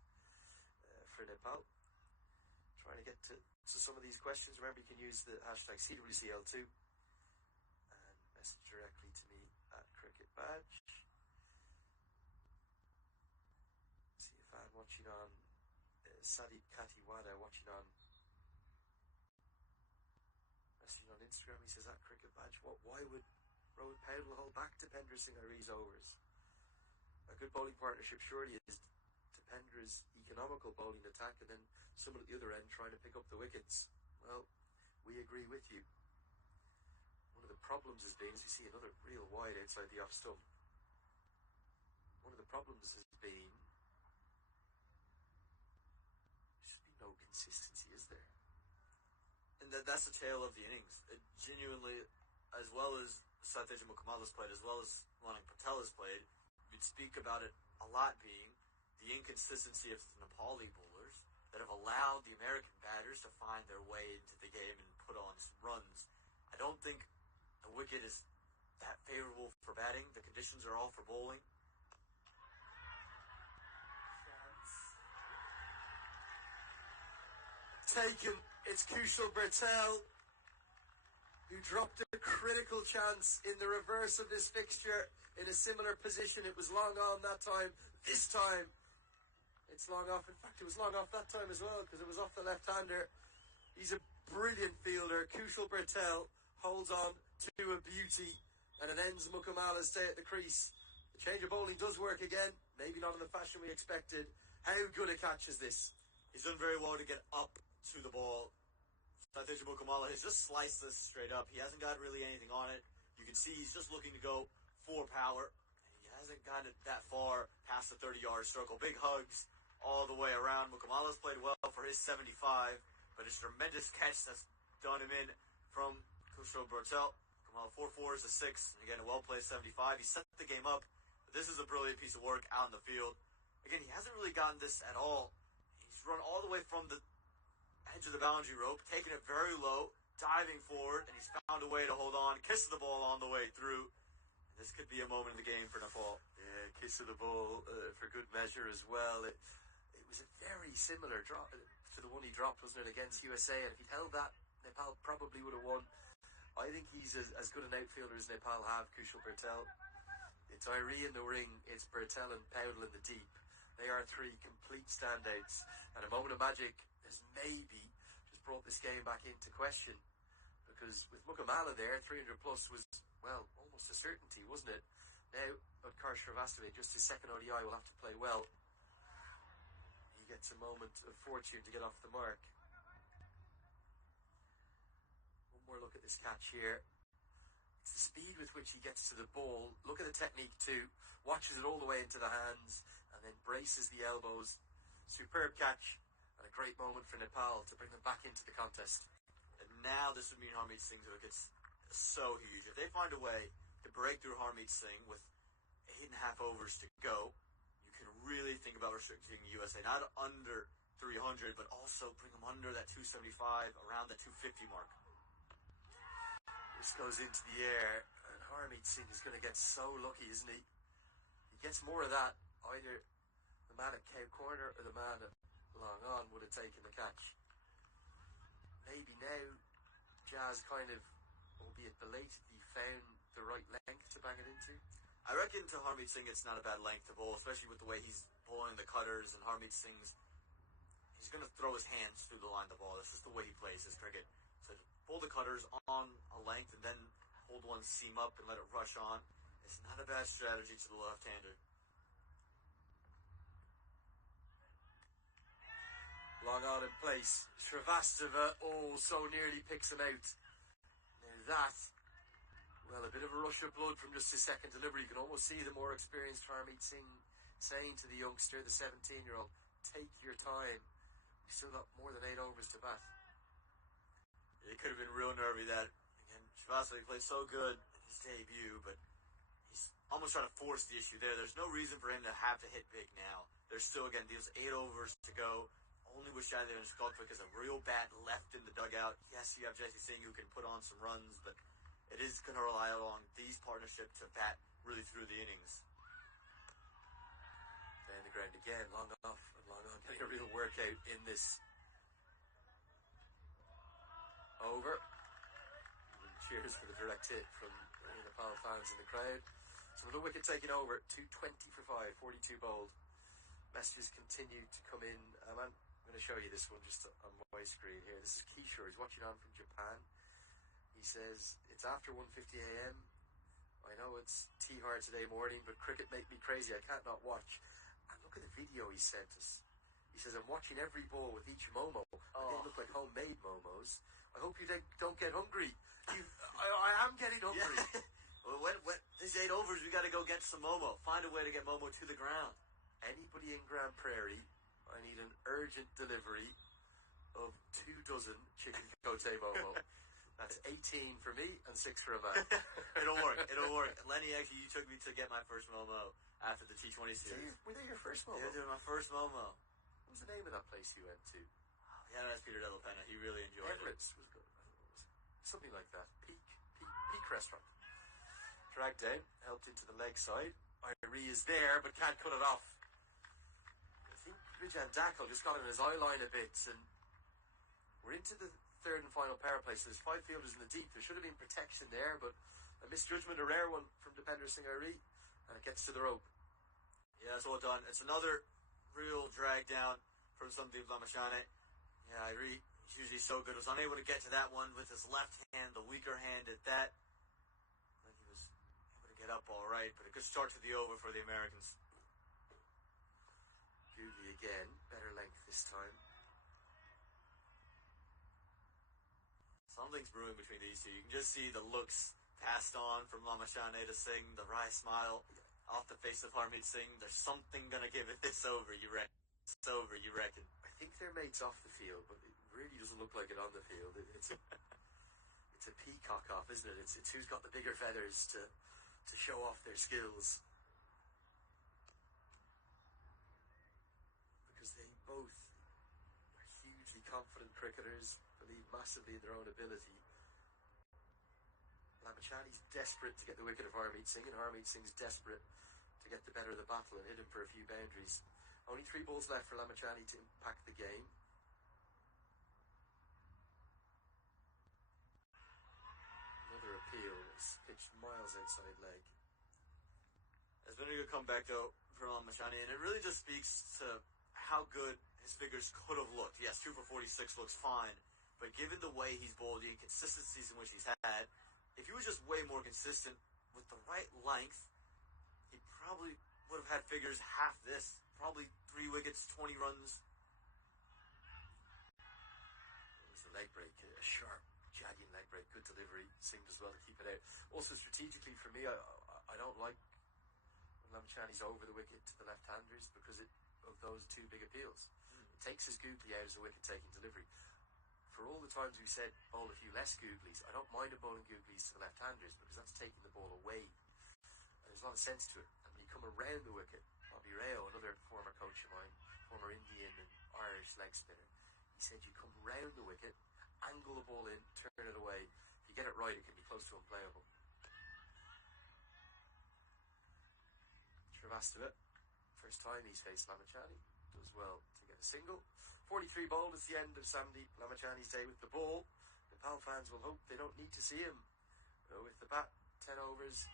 for Nepal. Trying to get to some of these questions. Remember, you can use the hashtag CWCL2 and message directly to me at Cricket Badge. See a fan watching on Sadi Katiwada watching on messaging on Instagram. He says at Cricket Badge, why would Rohit Paudel hold back Dipender Singh Iree's overs? A good bowling partnership surely is Dipender's economical bowling attack and then someone at the other end trying to pick up the wickets. Well, we agree with you. One of the problems has been, as you see another real wide outside the off stump, one of the problems has been there's just been no consistency, is there? And that's the tale of the innings. It genuinely, as well as Satej Mukhamala's played, as well as Manik Patel has played, you'd speak about it a lot being the inconsistency of the Nepali bowlers that have allowed the American batters to find their way into the game and put on some runs. I don't think the wicket is that favorable for batting. The conditions are all for bowling. Taken, it's Kushal Patel who dropped a critical chance in the reverse of this fixture in a similar position. It was long on that time. This time it's long off. In fact, it was long off that time as well because it was off the left-hander. He's a brilliant fielder. Kushal Patel holds on to a beauty and it ends Mukhamala's stay at the crease. The change of bowling does work again, maybe not in the fashion we expected. How good a catch is this? He's done very well to get up to the ball. Satej Mukhamala has just sliced this straight up. He hasn't got really anything on it. You can see he's just looking to go for power. He hasn't gotten it that far past the 30-yard circle. Big hugs all the way around. Mukhamala's played well for his 75, but it's a tremendous catch that's done him in from Kushal Patel. Mukhamala 4 is a 6, and again a well-placed 75. He set the game up. But this is a brilliant piece of work out in the field. Again, he hasn't really gotten this at all. He's run all the way from the edge of the boundary rope, taking it very low, diving forward, and he's found a way to hold on, kiss the ball on the way through. And this could be a moment in the game for Nepal. Yeah, kiss of the ball for good measure as well. It was a very similar drop to the one he dropped, wasn't it, against USA? And if he'd held that, Nepal probably would have won. I think he's as good an outfielder as Nepal have, Kushal Patel. It's Iree in the ring, it's Patel and Paudel in the deep. They are 3 complete standouts. And a moment of magic has maybe just brought this game back into question. Because with Mukhamala there, 300 plus was, well, almost a certainty, wasn't it? Now, Utkarsh Shrivastava, just his second ODI, will have to play well. He gets a moment of fortune to get off the mark. One more look at this catch here. It's the speed with which he gets to the ball. Look at the technique too. Watches it all the way into the hands and then braces the elbows. Superb catch and a great moment for Nepal to bring them back into the contest. And now this would mean Harmeet Singh's wicket's so huge. If they find a way to break through Harmeet Singh with 8.5 overs to go, you can really think about restricting USA not under 300, but also bring them under that 275, around the 250 mark. This goes into the air, and Harmeet Singh is going to get so lucky, isn't he? He gets more of that. Either the man at Cow Corner or the man at Long On would have taken the catch. maybe now Jazz kind of, albeit belatedly, found the right length to bang it into. I reckon to Harmeet Singh it's not a bad length to bowl, especially with the way he's bowling the cutters, and Harmeet Singh's, he's going to throw his hands through the line of the ball. That's just the way he plays his cricket. So to pull the cutters on a length and then hold one seam up and let it rush on, it's not a bad strategy to the left-hander. Long on in place. Shrivastava, so nearly picks him out. Now that, well, a bit of a rush of blood from just his second delivery. You can almost see the more experienced Harmeet Singh saying to the youngster, the 17-year-old, take your time. We've still got more than 8 overs to bat. It could have been real nervy that, again, Shrivastava played so good in his debut, but he's almost trying to force the issue there. There's no reason for him to have to hit big now. There's still, again, these 8 overs to go. Only with Shadley and Skulkvik is a real bat left in the dugout. Yes, you have Jesse Singh who can put on some runs, but it is going to rely on these partnerships to bat really through the innings. Down the ground again, long off and long on. Getting a real workout in this over. And cheers for the direct hit from the Nepal fans in the crowd. So with the wicket taken over, 220 for 5, 42 bowled. Messages continue to come in. I'm going to show you this one just on my screen here. This is Kishore. He's watching on from Japan. He says, it's after 1:50 a.m. I know it's tea hard today morning, but cricket make me crazy. I can't not watch. And look at the video he sent us. He says, I'm watching every ball with each Momo. And they look like homemade Momos. I hope you don't get hungry. I am getting hungry. Yeah. Well, when these 8 overs, we got to go get some Momo. Find a way to get Momo to the ground. Anybody in Grand Prairie, I need an urgent delivery of 24 chicken cote Momo. That's 18 for me and 6 for a man. It'll work. Lenny, actually, you took me to get my first Momo after the T20 series. Were they your first Momo? Yeah, they were my first Momo. What was the name of that place you went to? Yeah, that's Peter Delapenna. He really enjoyed Everett's was good. Something like that. Peak restaurant. Dragged down, helped into the leg side. Irie is there, but can't cut it off. I think Rijan Dackle just got in his eye line a bit, and we're into the third and final power play, so there's 5 fielders in the deep. There should have been protection there, but a misjudgment, a rare one from Depender Singh Irie, and it gets to the rope. Yeah, it's well done. It's another real drag down from Sandeep Lamashane. Yeah, Irie, he's usually so good. Was unable to get to that one with his left hand, the weaker hand at that. But he was able to get up all right, but a good start to the over for the Americans. Goodley again, better length this time. Something's brewing between these two. You can just see the looks passed on from Lamashane to Singh, the wry smile off the face of Harmeet Singh. There's something gonna give it this over, you reckon? It's over, you reckon? I think they're mates off the field, but it really doesn't look like it on the field. It's a peacock off, isn't it? It's who's got the bigger feathers to show off their skills. Because they both are hugely confident cricketers, believe massively in their own ability. Lamachani's desperate to get the wicket of Harmeet Singh, and Harmeet Singh's desperate to get the better of the battle and hit him for a few boundaries. Only 3 balls left for Lamachani to impact the game. Another appeal. It's pitched miles outside leg. It's been a good comeback, though, for Lamashane, and it really just speaks to how good his figures could have looked. Yes, 2 for 46 looks fine, but given the way he's bowled, the inconsistencies in which he's had, if he was just way more consistent with the right length, he probably would have had figures half this. Probably 3 wickets, 20 runs. It was the leg break, a sharp, jagging leg break, good delivery. Singh does well to keep it out. Also, strategically for me, I don't like when Lamachani's over the wicket to the left-handers because of those 2 big appeals. It takes his googly out as a wicket-taking delivery. For all the times we've said bowl a few less googlies, I don't mind a bowling googlies to the left-handers because that's taking the ball away. And there's a lot of sense to it. And when you come around the wicket, Bobby Rao, another former coach of mine, former Indian and Irish leg spinner, he said you come round the wicket, angle the ball in, turn it away. If you get it right, it can be close to unplayable. Shrivastava, first time he's faced Lamachani, does well to get a single. 43 bowled. It's the end of Sandeep Lamachani's day with the ball. Nepal fans will hope they don't need to see him with the bat. 10 overs,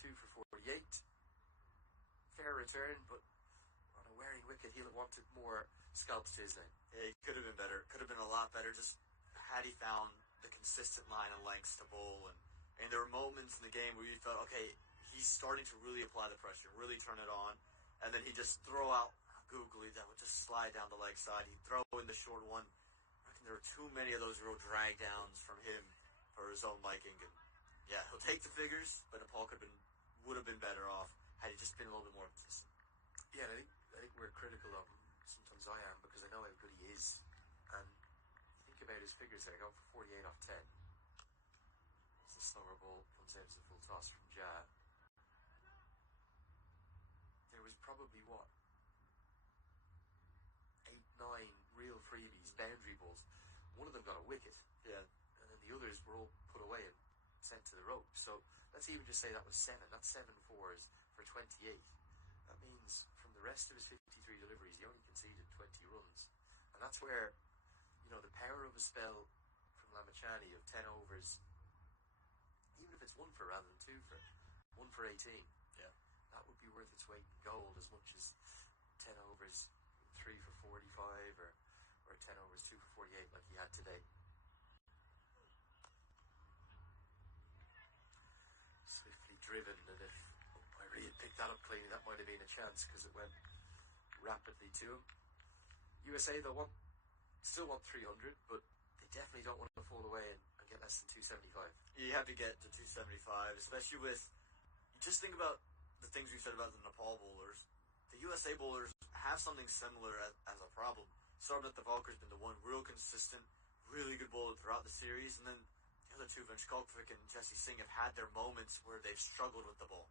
2 for 48. Fair return, but on a wearing wicket, he'll have wanted more scalps to his name. Yeah, he could have been better. Could have been a lot better. Just had he found the consistent line and lengths to bowl, and there were moments in the game where you felt, okay, he's starting to really apply the pressure, really turn it on, and then he'd just throw out googly that would just slide down the leg side. He'd throw in the short one. I reckon there were too many of those real drag downs from him for his own liking. And yeah, he'll take the figures, but Nepal would have been better off had he just been a little bit more consistent. Yeah, and I think we're critical of him. Sometimes I am, because I know how good he is. And you think about his figures there, going for 48 off 10. As the slower ball comes out as a full toss from Ja. There was probably, 8, 9 real freebies, boundary balls. One of them got a wicket. Yeah. And then the others were all put away and sent to the rope. So let's even just say that was 7. That's 7 fours for 28. That means from the rest of his 53 deliveries, he only conceded 20 runs. And that's where, the power of a spell from Lamachani of 10 overs, even if it's 1 for rather than 2 for, 1 for 18, Yeah. that would be worth its weight in gold as much as 10 overs, 3 for 45 or 10 overs, 2 for 48 like he had today. Swiftly driven, and if Irene had picked that up cleanly, that might have been a chance because it went rapidly to him. USA, they'll still want 300, but they definitely don't want to fall away and get less than 275. You have to get to 275, especially with, just think about the things we've said about the Nepal bowlers. The USA bowlers have something similar as a problem. Sarabjit Thavalkar's been the one real consistent, really good bowler throughout the series, and then the other two, Vince Kalkovic and Jesse Singh, have had their moments where they've struggled with the ball.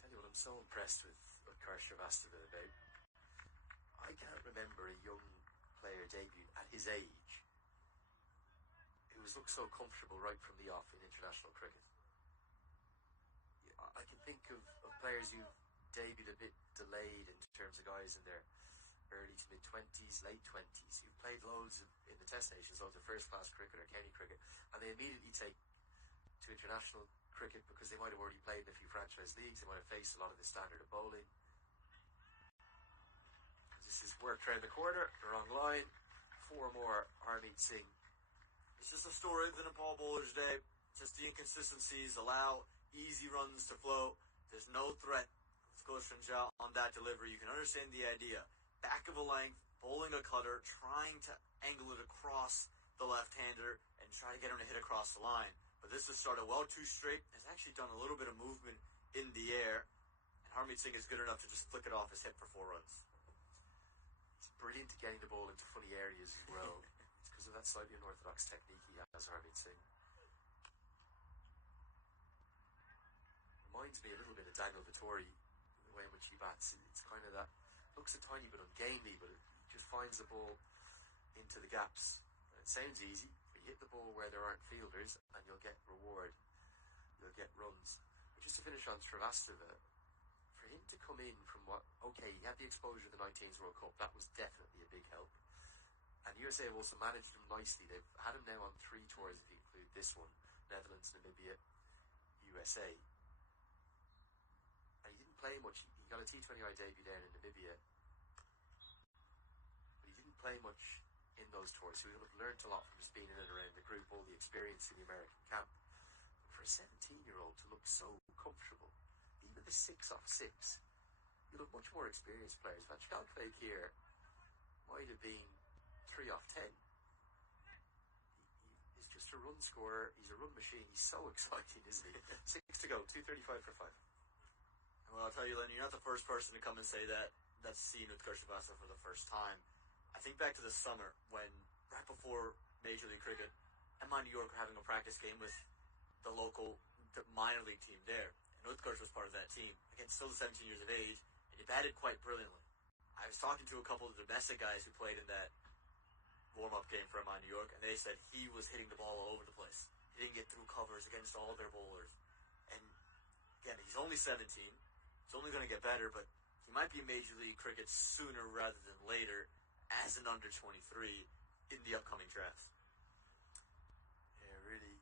Tell you what I'm so impressed with Utkarsh Srivastava about. I can't remember a young player debut at his age who has looked so comfortable right from the off in international cricket. I can think of players who've debuted a bit delayed in terms of guys in their early to mid-20s, late 20s, who've played loads in the Test Nations, loads of first-class cricket or county cricket, and they immediately take to international cricket because they might have already played in a few franchise leagues, they might have faced a lot of the standard of bowling. This is worked around the corner, the wrong line. 4 more, Harmeet Singh. It's just a story of the Nepal bowlers' day. Just the inconsistencies allow easy runs to flow. There's no threat with Gosranjal on that delivery. You can understand the idea. Back of a length, bowling a cutter, trying to angle it across the left-hander and try to get him to hit across the line. But this has started well too straight. Has actually done a little bit of movement in the air. And Harmeet Singh is good enough to just flick it off his hip for 4 runs. He's brilliant at getting the ball into funny areas as well. It's because of that slightly unorthodox technique he has, Harmeet Singh. Reminds me a little bit of Daniel Vittori, the way in which he bats. It's kind of that, looks a tiny bit ungainly, but it just finds the ball into the gaps. And it sounds easy, but you hit the ball where there aren't fielders and you'll get reward. You'll get runs. But just to finish on Srivastava, for him to come in from he had the exposure to the 19s World Cup, that was definitely a big help. And USA have also managed him nicely. They've had him now on 3 tours, if you include this one, Netherlands, Namibia, USA. And he didn't play much. He got a T20I debut down in Namibia. But he didn't play much in those tours, so he would have learned a lot from just being in and around the group, all the experience in the American camp. But for a 17-year-old to look so comfortable, even with a 6 off 6, you look much more experienced players. Vanchal Craig here might have been 3 off 10. He's just a run scorer. He's a run machine. He's so exciting, isn't he? 6 to go, 235 for 5. Well, I'll tell you, Len, you're not the first person to come and say that that's seen with Utkarsh Srivastava for the first time. I think back to the summer when, right before Major League Cricket, MI New York were having a practice game with the minor league team there. And Utkarsh was part of that team. Again, still 17 years of age, and he batted quite brilliantly. I was talking to a couple of the domestic guys who played in that warm-up game for MI New York, and they said he was hitting the ball all over the place. He didn't get through covers against all their bowlers. And again, he's only 17. It's only going to get better, but he might be in Major League Cricket sooner rather than later as an under-23 in the upcoming draft. Yeah, really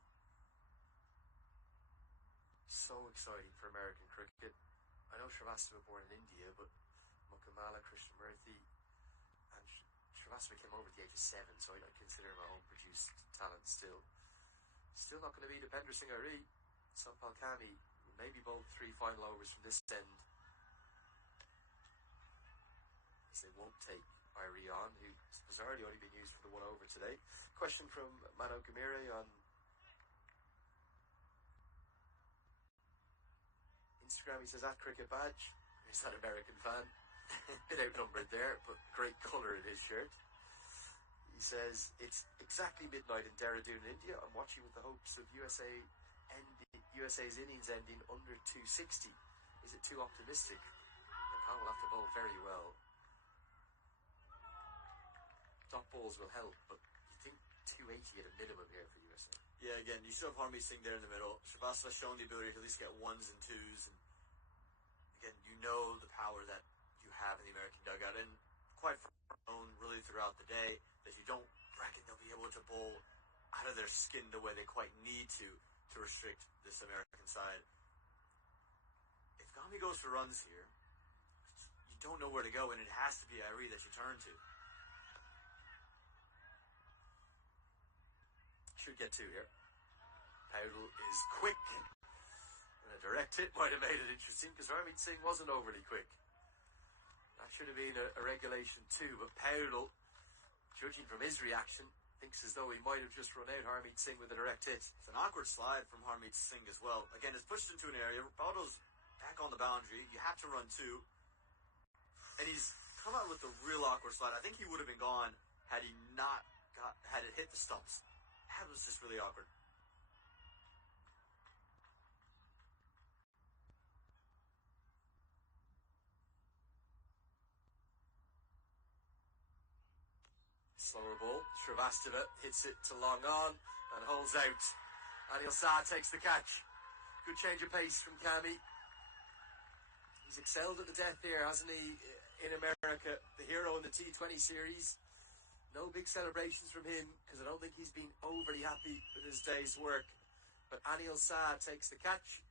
so exciting for American cricket. I know Srivastava was born in India, but Mukamala, Krishnamurthy, and Srivastava came over at the age of 7, so I consider him a home-produced talent still. Still not going to be Dipender Singh Ari, Sampal Kami, maybe both 3 final overs from this end. As they won't take Irie on, who's bizarrely only been used for the 1 over today. Question from Mano Gamire on Instagram. He says, at cricket badge. He's an American fan. Bit outnumbered there, but great colour in his shirt. He says, it's exactly midnight in Dehradun, India. I'm watching with the hopes of USA's innings ending under 260. Is it too optimistic? Nepal will have to bowl very well. Dot balls will help, but you think 280 at a minimum here for USA? Yeah, again, you still have Harmeet Singh there in the middle. Srivastava's shown the ability to at least get 1s and 2s. And again, you know the power that you have in the American dugout. And quite known really throughout the day that you don't reckon they'll be able to bowl out of their skin the way they quite need to restrict this American side. If Gami goes for runs here, you don't know where to go, and it has to be Irie that you turn to. Should get 2 here. Powdle is quick. And a direct hit might have made it interesting because Harmeet Singh wasn't overly quick. That should have been a regulation 2, but Powdle, judging from his reaction, thinks as though he might have just run out Harmeet Singh with a direct hit. It's an awkward slide from Harmeet Singh as well. Again, it's pushed into an area. Powdle's back on the boundary. You have to run 2. And he's come out with a real awkward slide. I think he would have been gone had it hit the stumps. That was just really awkward. Slower ball. Srivastava hits it to long on and holds out. Anil Shah takes the catch. Good change of pace from Kami. He's excelled at the death here, hasn't he, in America? The hero in the T20 series. No big celebrations from him because I don't think he's been overly happy with his day's work. But Anil Shah takes the catch.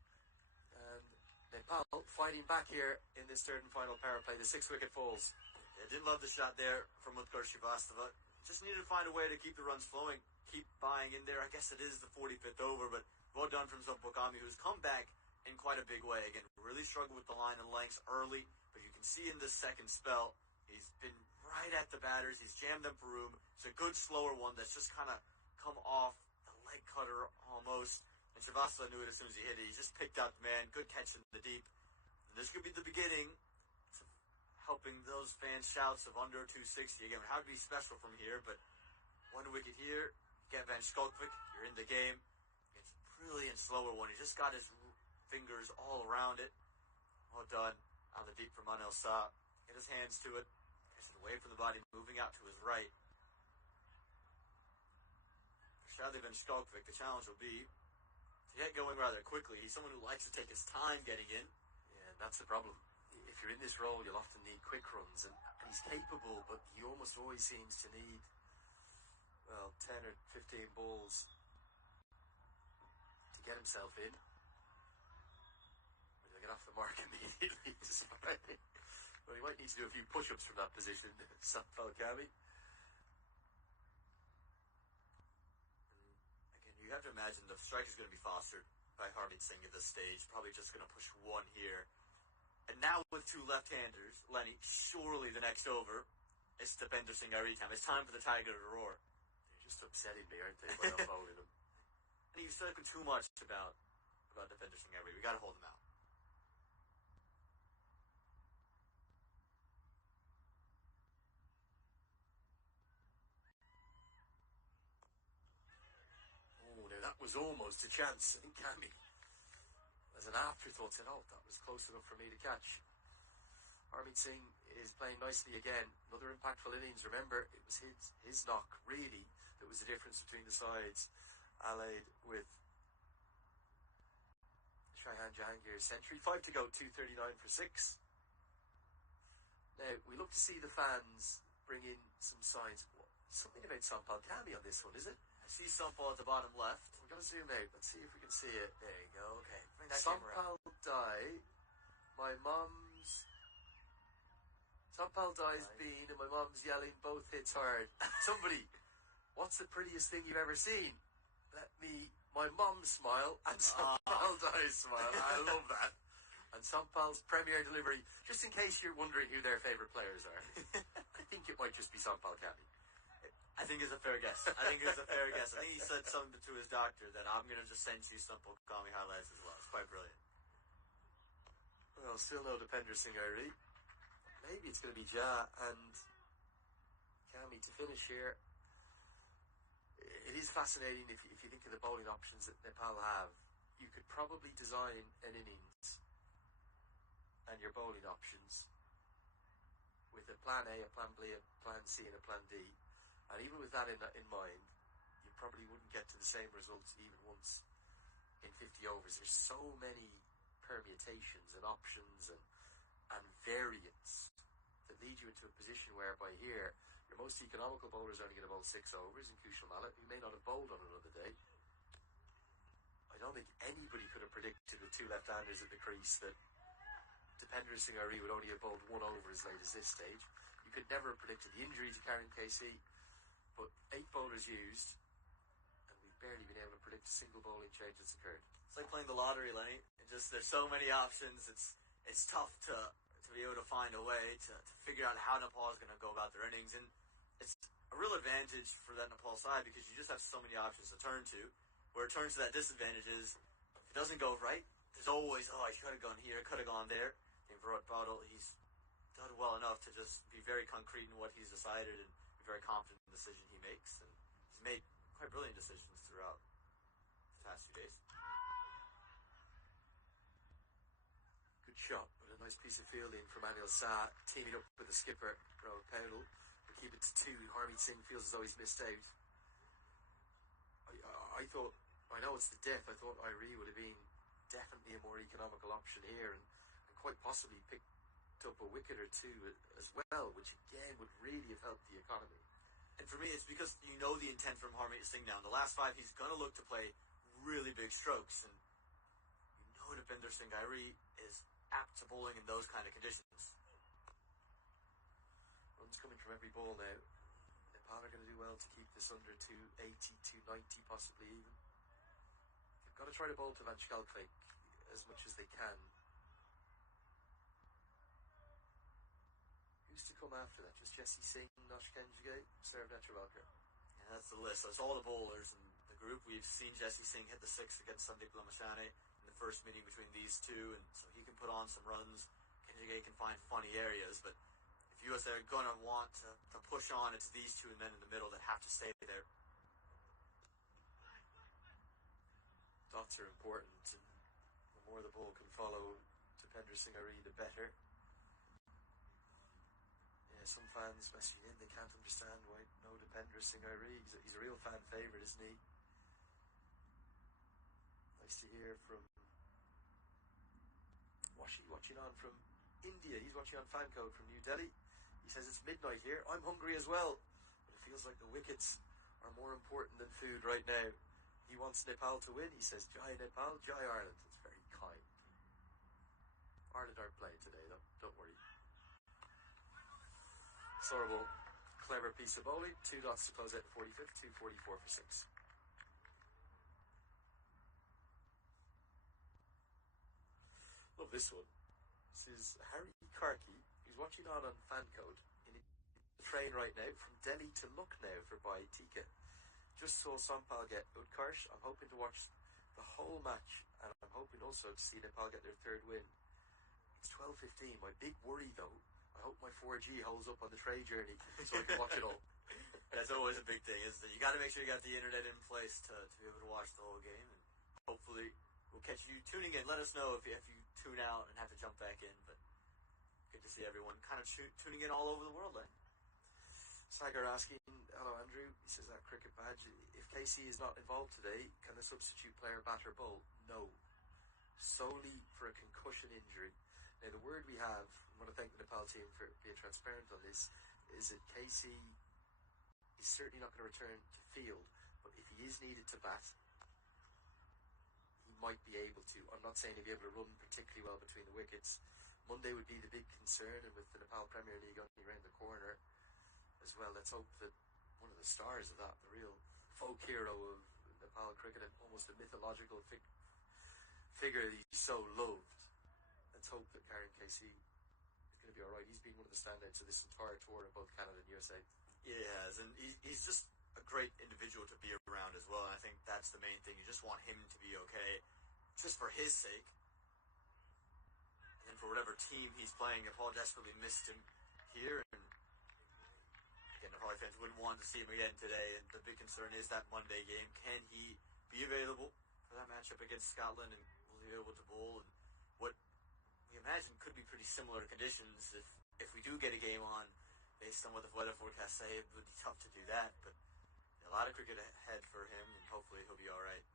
And Nepal fighting back here in this third and final power play. The 6 wicket falls. Yeah, didn't love the shot there from Utkarsh Srivastava. Just needed to find a way to keep the runs flowing. Keep buying in there. I guess it is the 45th over, but well done from Sampal Kami, who's come back in quite a big way. Again, really struggled with the line and lengths early, but you can see in this second spell, he's been right at the batters. He's jammed them for room. It's a good slower one that's just kind of come off the leg cutter almost. And Srivastava knew it as soon as he hit it. He just picked out the man. Good catch in the deep. And this could be the beginning of helping those fans' shouts of under 260. Again, how to be special from here, but 1 wicket here. Get Van Skolkvik, you're in the game. It's a brilliant slower one. He just got his fingers all around it. Well done on the deep from Anil Shah. Get his hands to it. Gets it away from the body, moving out to his right. For Shadley Van Skolkvik, the challenge will be to get going rather quickly. He's someone who likes to take his time getting in. Yeah, and that's the problem. If you're in this role, you'll often need quick runs, and he's capable, but he almost always seems to need, 10 or 15 balls to get himself in. He'll get off the mark immediately. Well, he might need to do a few push-ups from that position, Sampal Kami. Again, you have to imagine the strike is going to be fostered by Harmeet Singh at this stage. Probably just going to push 1 here. And now with 2 left-handers, Lenny, surely the next over is Dipender Singh Ari time. It's time for the Tiger to roar. They're just upsetting me, aren't they, by not bowling them? And you've spoken too much about Dipender Singh Ari. We got to hold him out. Oh, now that was almost a chance. I think Kami, as an afterthought, said, that was close enough for me to catch. Harmeet Singh is playing nicely again. Another impactful innings. Remember, it was his knock, really, that was the difference between the sides. Allied with Shaihan Jahangir's century. 5 to go, 239 for 6. Now, we look to see the fans bring in some signs. Something about Sampal Kami on this one, is it? I see Sampal at the bottom left. We're going to zoom out. Let's see if we can see it. There you go. Okay. Bring that camera Sampal Dai. My mum's... Sampal Dai's bean and my mum's yelling both hits hard. Somebody, what's the prettiest thing you've ever seen? Let me... My mum smile and Sampal Dai's smile. I love that. And Sampal's premier delivery, just in case you're wondering who their favourite players are. I think it might just be Sampal Kami. I think it's a fair guess. I think he said something to his doctor that I'm going to just send you Sampal Kami highlights as well. It's quite brilliant. Well, still no Depender Singh Iri. Maybe it's going to be Ja and Kami to finish here. It is fascinating if you think of the bowling options that Nepal have. You could probably design an innings and your bowling options with a plan A, a plan B, a plan C and a plan D. And even with that in mind, you probably wouldn't get to the same results even once in 50 overs. There's so many permutations and options and variants that lead you into a position whereby here, your most economical bowler is only going to bowl 6 overs in Kushal Mallet, who may not have bowled on another day. I don't think anybody could have predicted with 2 left-handers at the crease that Depender Singh Iri would only have bowled 1 over as late as this stage. You could never have predicted the injury to Karen KC, but 8 bowlers used, and we've barely been able to predict a single bowling change that's occurred. It's like playing the lottery, Lenny. There's so many options. It's tough to be able to find a way to figure out how Nepal is going to go about their innings, and it's a real advantage for that Nepal side because you just have so many options to turn to. Where it turns to that disadvantage is if it doesn't go right, there's always he could have gone here, could have gone there. And Virat Badal, he's done well enough to just be very concrete in what he's decided and be very confident in the decision he makes, and he's made quite brilliant decisions throughout the past few days. Good shot, but a nice piece of fielding from Anil Shah, teaming up with the skipper, Rohit Paudel, to keep it to 2. Harmeet Singh feels as though he's missed out. I thought, I know it's the death, I thought Iri would have been definitely a more economical option here and quite possibly picked up a wicket or 2 as well, which again would really have helped the economy. And for me, it's because you know the intent from Harmeet Singh now. In the last 5, he's going to look to play really big strokes, and you know Depender Singh Iri is apt to bowling in those kind of conditions. Runs coming from every ball now. Nepal are going to do well to keep this under 280, 290 possibly even. They've got to try to bowl to Vanchkalkvik as much as they can. Who's to come after that? Just Jesse Singh, Nosh Kenjige, Sarv Netravalkar. Yeah, that's the list. That's all the bowlers in the group. We've seen Jesse Singh hit the 6 against Sandeep Lamashane in the first meeting between these 2, and so he can put on some runs. Kenjige can find funny areas, but if US are going to want to push on, it's these 2 men in the middle that have to stay there. Dots are important, and the more the ball can follow Depender Singh Iri, the better. Yeah, some fans messaging in, they can't understand why no Depender Singh Iri. He's a real fan favourite, isn't he? Nice to hear from Washi watching on from India. He's watching on fan code from New Delhi. He says it's midnight here. I'm hungry as well, but it feels like the wickets are more important than food right now. He wants Nepal to win. He says, Jai Nepal, Jai Ireland. It's very kind. Ireland aren't playing today, though. Don't worry. Sorrable, clever piece of bowling. 2 dots to close out 45th, 2:44 for 6. Love this one. This is Harry Karki. He's watching on fan code in a train right now from Delhi to Lucknow for Bhai Tika. Just saw Sampal get Utkarsh. I'm hoping to watch the whole match, and I'm hoping also to see Nepal get their 3rd win. It's 12:15. My big worry, though, I hope my 4G holds up on the train journey so I can watch it all. That's always a big thing, isn't it? You got to make sure you got the internet in place to be able to watch the whole game, and hopefully we'll catch you tuning in. Let us know if you tune out and have to jump back in, but good to see everyone kind of tuning in all over the world, then. Sagar asking, hello Andrew, he says that cricket badge, if KC is not involved today, can the substitute player bat or bowl? No. Solely for a concussion injury. Now the word we have, want to thank the Nepal team for being transparent on this, is that KC is certainly not going to return to field, but if he is needed to bat, he might be able to. I'm not saying he'll be able to run particularly well between the wickets. Monday would be the big concern, and with the Nepal Premier League only around the corner as well, let's hope that one of the stars of that, the real folk hero of Nepal cricket, almost a mythological figure that he's so loved. Let's hope that Karen KC is going to be alright. He's been one of the standouts of this entire tour in both Canada and USA. Yeah, he has, and he's just a great individual to be around as well, and I think that's the main thing. You just want him to be okay, just for his sake. And for whatever team he's playing, Nepal desperately missed him here, and again, Nepal fans wouldn't want to see him again today, and the big concern is that Monday game. Can he be available for that matchup against Scotland, and will he be able to bowl? And what we imagine could be pretty similar conditions if we do get a game on, based on what the weather forecast say. It would be tough to do that, but a lot of cricket ahead for him, and hopefully he'll be all right.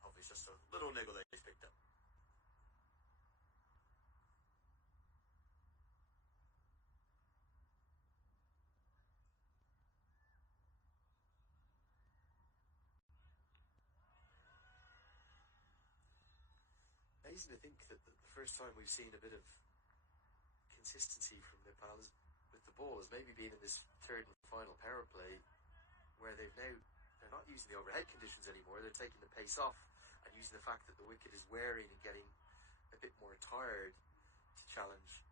Hopefully it's just a little niggle that he's picked up. Amazing to think that the first time we've seen a bit of consistency from Nepal is with the ball has maybe been in this third and final power play, where they're not using the overhead conditions anymore. They're taking the pace off and using the fact that the wicket is wearing and getting a bit more tired to challenge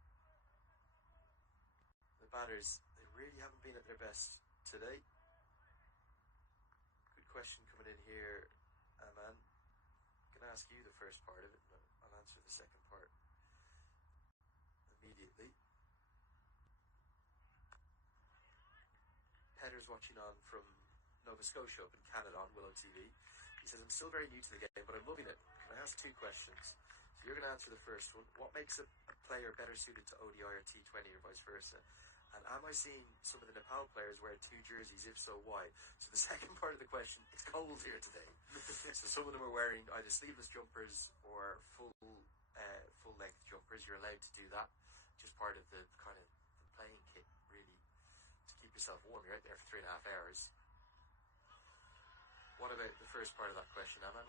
the batters. They really haven't been at their best today. Good question coming in here, Aman. I'm going to ask you the first part of it, and I'll answer the second part immediately. Peter's watching on from Nova Scotia up in Canada on Willow TV. He says, I'm still very new to the game, but I'm loving it. Can I ask two questions? So you're going to answer the first one. What makes a player better suited to ODI or T20 or vice versa? And am I seeing some of the Nepal players wear two jerseys? If so, why? So the second part of the question, it's cold here today. So some of them are wearing either sleeveless jumpers or full-length jumpers. You're allowed to do that. Just part of the kind of the playing kit, really, to keep yourself warm. You're out there for 3.5 hours. What about the first part of that question, Aman?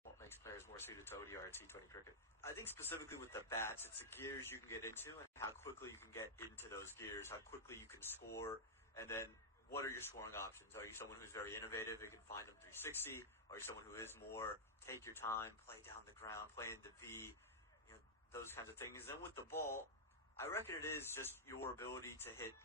What makes players more suited to ODI or T20 cricket? I think specifically with the bats, it's the gears you can get into and how quickly you can get into those gears, how quickly you can score, and then what are your scoring options? Are you someone who's very innovative, you can find them 360? Are you someone who is more take your time, play down the ground, play into V, those kinds of things? And with the ball, I reckon it is just your ability to hit.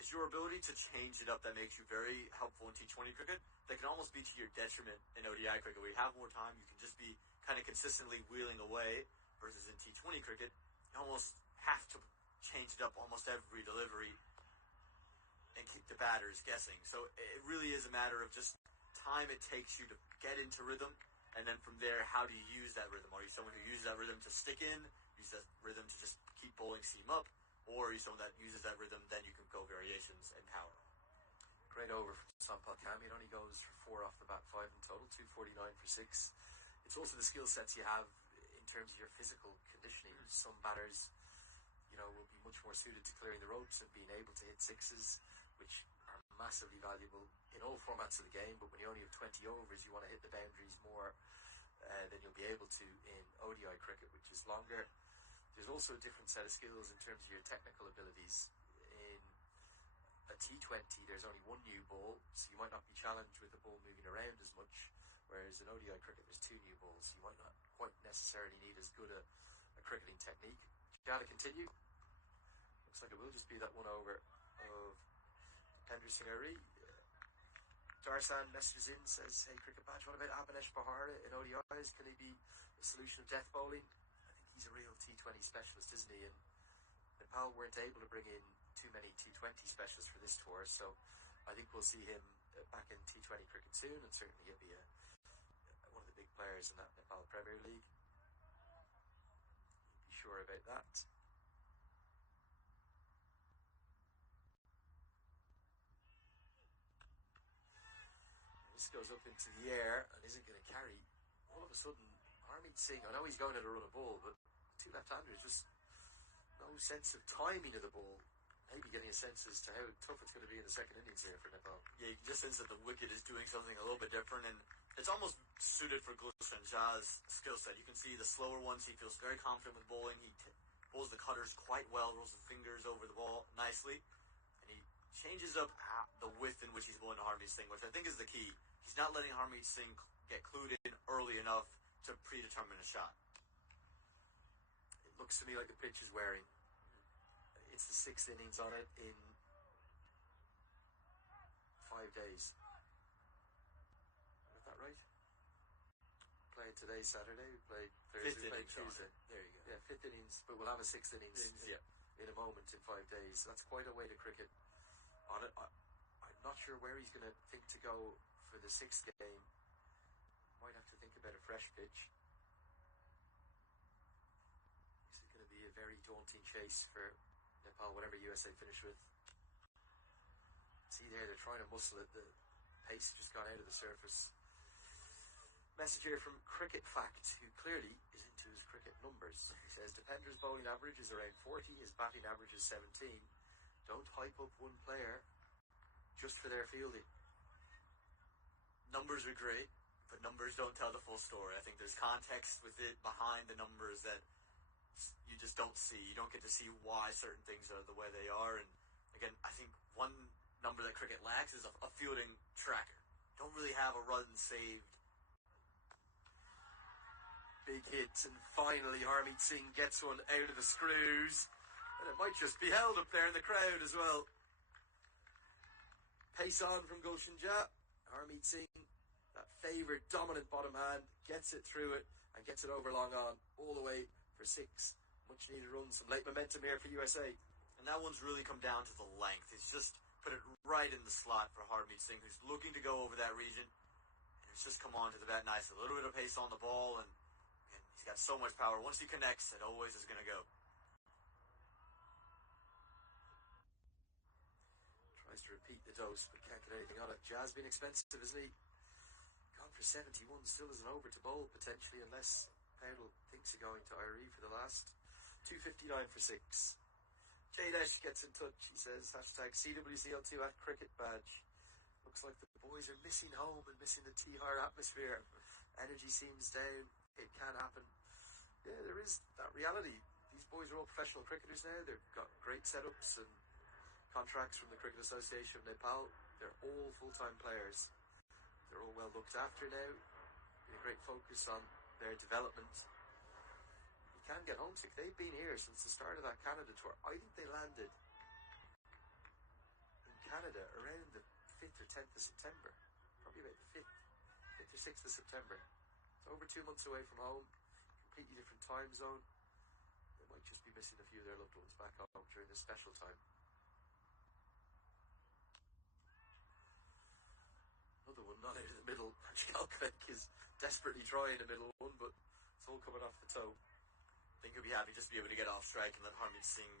It's your ability to change it up that makes you very helpful in T20 cricket that can almost be to your detriment in ODI cricket, where you have more time, you can just be kind of consistently wheeling away, versus in T20 cricket, you almost have to change it up almost every delivery and keep the batters guessing. So it really is a matter of just time it takes you to get into rhythm, and then from there, how do you use that rhythm? Are you someone who uses that rhythm to stick in, use that rhythm to just keep bowling seam up, or are you someone that uses that rhythm, then you can go variations and power? Great over from Sampal Kami. It only goes for 4 off the bat, 5 in total, 249 for 6. It's also the skill sets you have in terms of your physical conditioning. Some batters, will be much more suited to clearing the ropes and being able to hit sixes, which are massively valuable in all formats of the game. But when you only have 20 overs, you want to hit the boundaries more than you'll be able to in ODI cricket, which is longer. There's also a different set of skills in terms of your technical abilities. In a T20, there's only one new ball, so you might not be challenged with the ball moving around as much, whereas in ODI cricket, there's 2 new balls, so you might not quite necessarily need as good a cricketing technique. Gotta continue. Looks like it will just be that one over of Pender Singh. Darsan messages in, says, hey, Cricket Badge, what about Abhinesh Bahara in ODIs? Can he be a solution of death bowling? I think he's a real T20 specialist, isn't he? And Nepal weren't able to bring in too many T20 specialists for this tour, so I think we'll see him back in T20 cricket soon, and certainly he'll be one of the big players in that Nepal Premier League. Be sure about that. This goes up into the air and isn't going to carry. All of a sudden, Harmeet Singh, I know he's going at a run of ball, but 2 left-handers just no sense of timing of the ball. Maybe getting a sense as to how tough it's going to be in the second innings here for Nepal. Yeah, you can just sense that the wicket is doing something a little bit different, and it's almost suited for Gulshan Jah's skill set. You can see the slower ones, he feels very confident with bowling. He bowls the cutters quite well, rolls the fingers over the ball nicely, and he changes up the width in which he's bowling to Harmeet Singh, which I think is the key. He's not letting Harmeet Singh get clued in early enough to predetermine a shot. It looks to me like the pitch is wearing. It's the 6th innings on it in 5 days. Got that right? Playing today, Saturday. We played Thursday. We played Tuesday. There you go. Yeah, 5th innings, but we'll have a 6th innings in a moment in 5 days. That's quite a way to cricket on it. I'm not sure where he's going to think to go for the 6th game. Might have to think about a fresh pitch. This is going to be a very daunting chase for Nepal, whatever USA finish with. See there, they're trying to muscle it. The pace just gone out of the surface. Message here from Cricket Fact, who clearly is into his cricket numbers. He says, Depender's bowling average is around 40, his batting average is 17. Don't hype up one player just for their fielding. Numbers are great, but numbers don't tell the full story. I think there's context with it behind the numbers that you just don't see. You don't get to see why certain things are the way they are. And again, I think one number that cricket lacks is a fielding tracker. Don't really have a run saved. Big hit, and finally Harmeet Singh gets one out of the screws. And it might just be held up there in the crowd as well. Pace on from Gulshan Jah. Harmeet Singh, that favoured dominant bottom hand, gets it through it and gets it over long on all the way for 6 much needed runs. Some late momentum here for USA. And that one's really come down to the length. He's just put it right in the slot for Harmeet Singh, who's looking to go over that region. And it's just come on to the bat nicely. A little bit of pace on the ball, and he's got so much power. Once he connects, it always is going to go. Tries to repeat the dose, but can't get anything on it. Jah's been expensive, isn't he? Gone for 71, still isn't over to bowl, potentially, unless Powell thinks of going to Irie for the last. 259 for 6. Jaydesh gets in touch. He says, hashtag CWCL2 at cricket badge. Looks like the boys are missing home and missing the T-Hard atmosphere. Energy seems down. It can happen. Yeah, there is that reality. These boys are all professional cricketers now. They've got great setups and contracts from the Cricket Association of Nepal. They're all full-time players. They're all well looked after now. Been a great focus on their development. You can get homesick. They've been here since the start of that Canada tour. I think they landed in Canada around the 5th or 10th of September. Probably about the 5th or 6th of September. It's over 2 months away from home. Completely different time zone. They might just be missing a few of their loved ones back home during this special time. Another one not out of the middle. Shalkovec is desperately trying a middle one, but it's all coming off the toe. I think he'll be happy just to be able to get off strike and let Harmeet Singh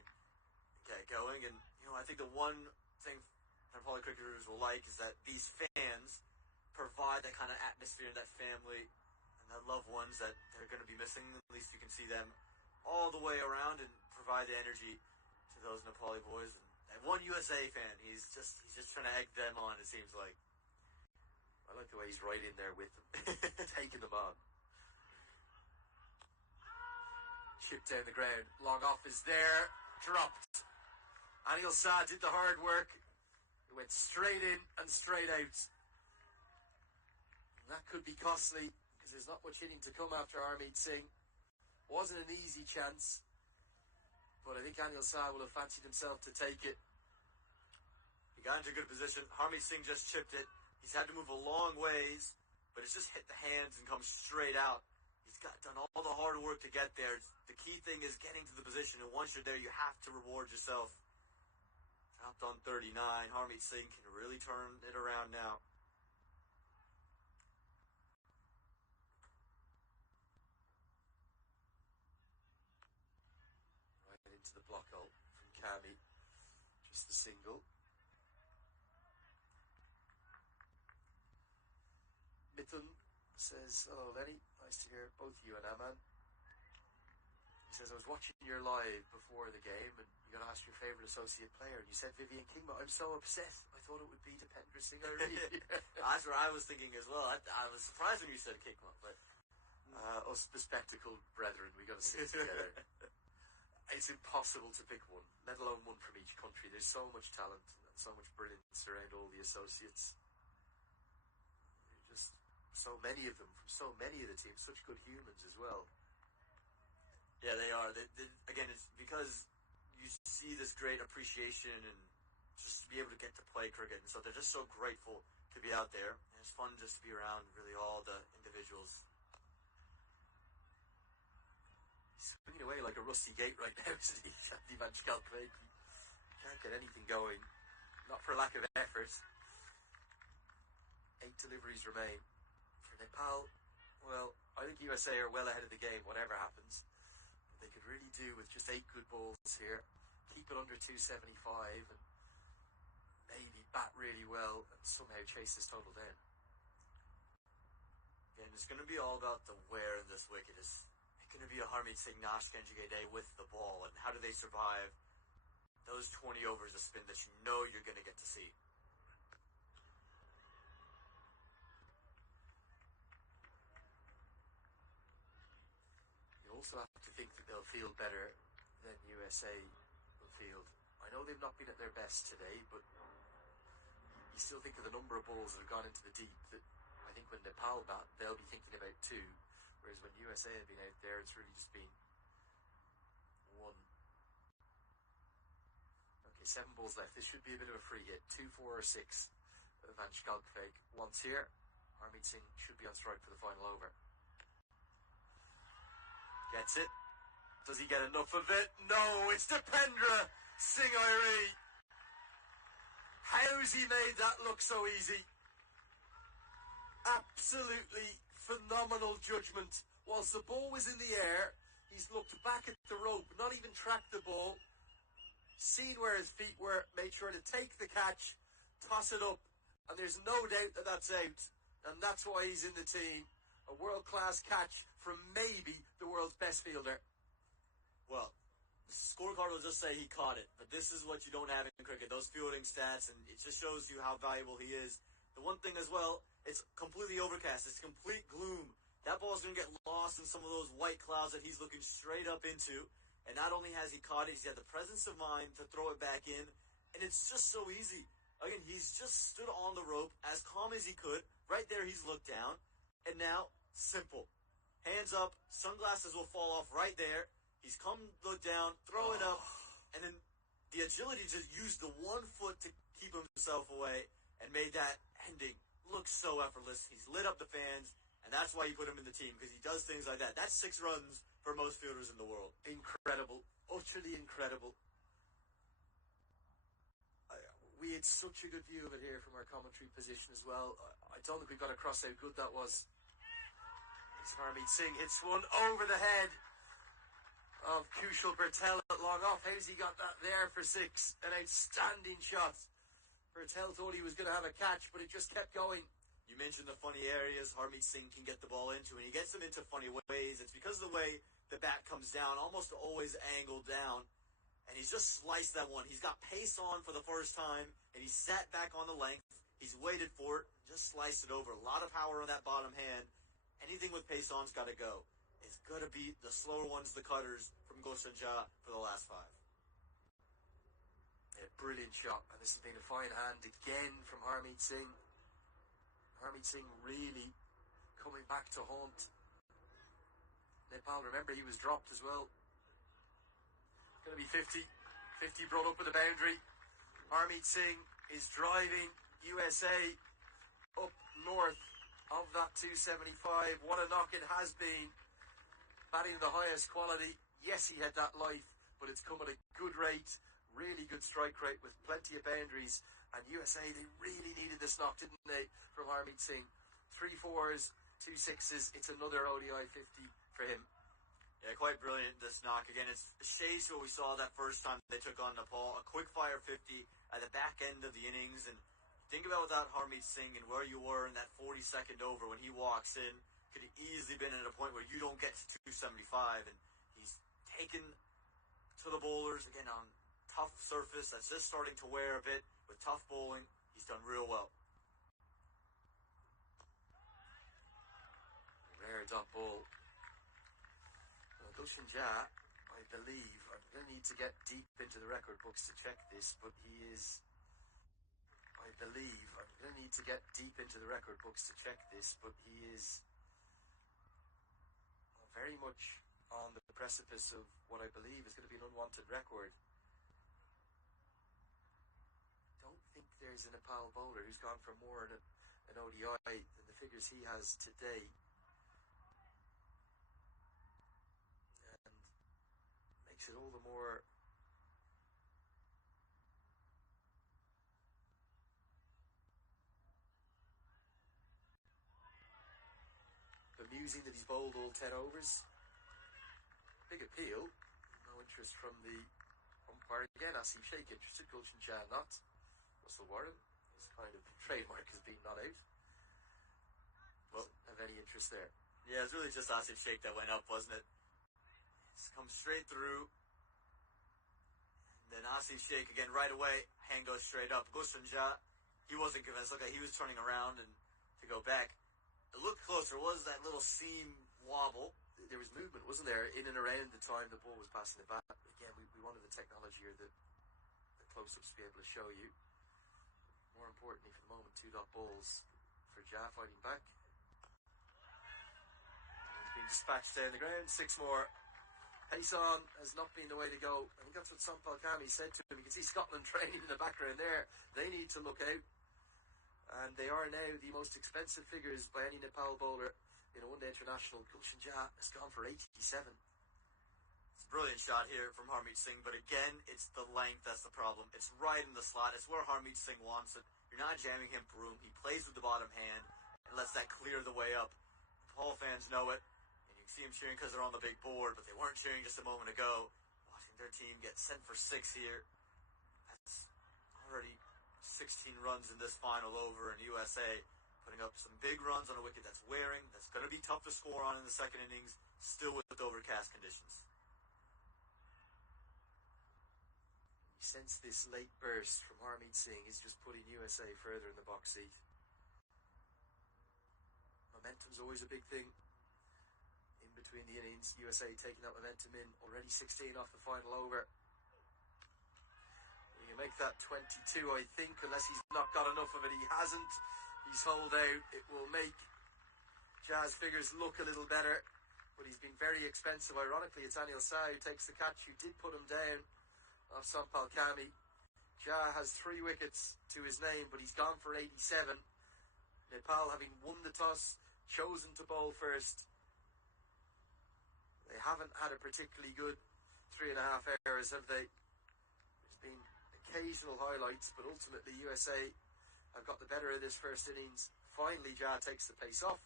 get going. And, I think the one thing Nepali cricketers will like is that these fans provide that kind of atmosphere and that family and that loved ones that they're going to be missing. At least you can see them all the way around and provide the energy to those Nepali boys. And that one USA fan, he's just trying to egg them on, it seems like. I like the way he's right in there with them, taking them on. Chip down the ground. Long off is there. Dropped. Anil Shah did the hard work. It went straight in and straight out. And that could be costly because there's not much hitting to come after Harmeet Singh. Wasn't an easy chance, but I think Anil Shah will have fancied himself to take it. He got into a good position. Harmeet Singh just chipped it. He's had to move a long ways, but it's just hit the hands and come straight out. He's done all the hard work to get there. The key thing is getting to the position, and once you're there, you have to reward yourself. Dropped on 39. Harmeet Singh can really turn it around now. Right into the block hole from Kami. Just the single. Mithun says, hello Lenny, nice to hear both you and Aman. He says, I was watching your live before the game, and you got to ask your favourite associate player, and you said Vivian Kingma. I'm so upset. I thought it would be Dipendra Singh Irene. That's what I was thinking as well. I was surprised when you said Kingma, but us bespectacled brethren, we got to sit together. It's impossible to pick one, let alone one from each country. There's so much talent and so much brilliance around all the associates. Just so many of them from so many of the teams, such good humans as well. yeah, they are. Again, it's because you see this great appreciation and just to be able to get to play cricket, and so they're just so grateful to be out there. And it's fun just to be around really all the individuals. He's swinging away like a rusty gate right now, isn't he? Andy Van Schalkwyk. Can't get anything going, not for lack of effort. 8 deliveries remain for Nepal. Well, I think USA are well ahead of the game, whatever happens. They could really do with just 8 good balls here, keep it under 275, and maybe bat really well and somehow chase this total down. Again, it's going to be all about the where in this wicket. Is it going to be a Harmeet Singh Nash Kenjige day with the ball, and how do they survive those 20 overs of spin that you know you're going to get to see? You also have to think that they'll field better than USA will field. I know they've not been at their best today, but you still think of the number of balls that have gone into the deep that I think when Nepal bat, they'll be thinking about 2, whereas when USA have been out there, it's really just been 1. Okay, 7 balls left. This should be a bit of a free hit. 2, 4, or 6. Van Schalkwyk once here. Harmeet Singh should be on strike for the final over. Gets it. Does he get enough of it? No, it's Dipendra Singh Irene. How's he made that look so easy? Absolutely phenomenal judgment. Whilst the ball was in the air, he's looked back at the rope, not even tracked the ball, seen where his feet were, made sure to take the catch, toss it up, and there's no doubt that that's out. And that's why he's in the team. A world-class catch from maybe the world's best fielder. Well, the scorecard will just say he caught it, but this is what you don't have in cricket, those fielding stats, and it just shows you how valuable he is. The one thing as well, it's completely overcast. It's complete gloom. That ball's going to get lost in some of those white clouds that he's looking straight up into, and not only has he caught it, he's got the presence of mind to throw it back in, and it's just so easy. Again, he's just stood on the rope as calm as he could. Right there, he's looked down, and now, simple. Hands up, sunglasses will fall off right there. He's come, look down, throw it up, and then the agility to use the one foot to keep himself away and made that ending look so effortless. He's lit up the fans, and that's why you put him in the team, because he does things like that. That's 6 runs for most fielders in the world. Incredible. Utterly incredible. We had such a good view of it here from our commentary position as well. I don't think we got across how good that was. It's Harmeet Singh. It's one over the head of Kushal Patel at long off. How's he got that there for 6? An outstanding shot. Patel thought he was going to have a catch, but it just kept going. You mentioned the funny areas Harmeet Singh can get the ball into, and he gets them into funny ways. It's because of the way the bat comes down, almost always angled down, and he's just sliced that one. He's got pace on for the first time, and he sat back on the length. He's waited for it, just sliced it over. A lot of power on that bottom hand. Anything with pace on's got to go. It's going to beat the slower ones, the cutters, from Gosanja for the last 5. Yeah, brilliant shot. And this has been a fine hand again from Harmeet Singh. Harmeet Singh really coming back to haunt Nepal. Remember, he was dropped as well. Going to be 50. 50 brought up with the boundary. Harmeet Singh is driving USA up north of that 275. What a knock it has been. Batting the highest quality. Yes, he had that life, but it's come at a good rate. Really good strike rate with plenty of boundaries. And USA, they really needed this knock, didn't they, from Harmeet Singh? 3 4s, 2 6s. It's another ODI 50 for him. Yeah, quite brilliant, this knock. Again, it's shades what we saw that first time they took on Nepal. A quick-fire 50 at the back end of the innings. And think about without Harmeet Singh and where you were in that 42nd over when he walks in. Could have easily been at a point where you don't get to 275, and he's taken to the bowlers, again, on tough surface that's just starting to wear a bit with tough bowling. He's done real well. Rare dot ball. Gulshan Jha, I believe, I'm going to need to get deep into the record books to check this, but he is, I believe, I'm going to need to get deep into the record books to check this, but he is very much on the precipice of what I believe is going to be an unwanted record. Don't think there's a Nepal bowler who's gone for more in an ODI than the figures he has today. And makes it all the more amusing that he's bowled all 10 overs. Big appeal. No interest from the umpire. Again, Asim Sheikh interested. Gulshan Jha not. Russell Warren, his kind of trademark has been not out. Well, have any interest there? Yeah, it's really just Asim Sheikh that went up, wasn't it? It's come straight through. And then Asim Sheikh again right away. Hand goes straight up. Gulshan Jha, he wasn't convinced. Look, he was turning around and to go back. It looked closer. Was that little seam wobble? There was movement, wasn't there, in and around the time the ball was passing the bat. Again, we wanted the technology or the close-ups to be able to show you. More importantly, for the moment, 2 dot balls for Jha fighting back. He's been dispatched down the ground. 6 more. Pace on has not been the way to go. I think that's what Sampal Kami said to him. You can see Scotland training in the background there. They need to look out. And they are now the most expensive figures by any Nepal bowler in a one-day international. Gulshan Jha has gone for 87. It's a brilliant shot here from Harmeet Singh, but again, it's the length that's the problem. It's right in the slot. It's where Harmeet Singh wants it. You're not jamming him for room. He plays with the bottom hand and lets that clear the way up. Nepal fans know it, and you can see them cheering because they're on the big board, but they weren't cheering just a moment ago. Watching their team get sent for 6 here. That's already 16 runs in this final over, and USA putting up some big runs on a wicket that's wearing, that's going to be tough to score on in the second innings, still with overcast conditions. You sense this late burst from Harmeet Singh is just putting USA further in the box seat. Momentum's always a big thing in between the innings. USA taking that momentum in, already 16 off the final over. You make that 22, I think, unless he's not got enough of it. He hasn't. He's holed out. It will make Jha's figures look a little better, but he's been very expensive. Ironically, it's Anil Sai who takes the catch, who did put him down off Sampal Kami. Jha has 3 wickets to his name, but he's gone for 87. Nepal, having won the toss, chosen to bowl first. They haven't had a particularly good 3.5 hours, have they? There's been occasional highlights, but ultimately USA have got the better of this first innings. Finally, Jha takes the pace off.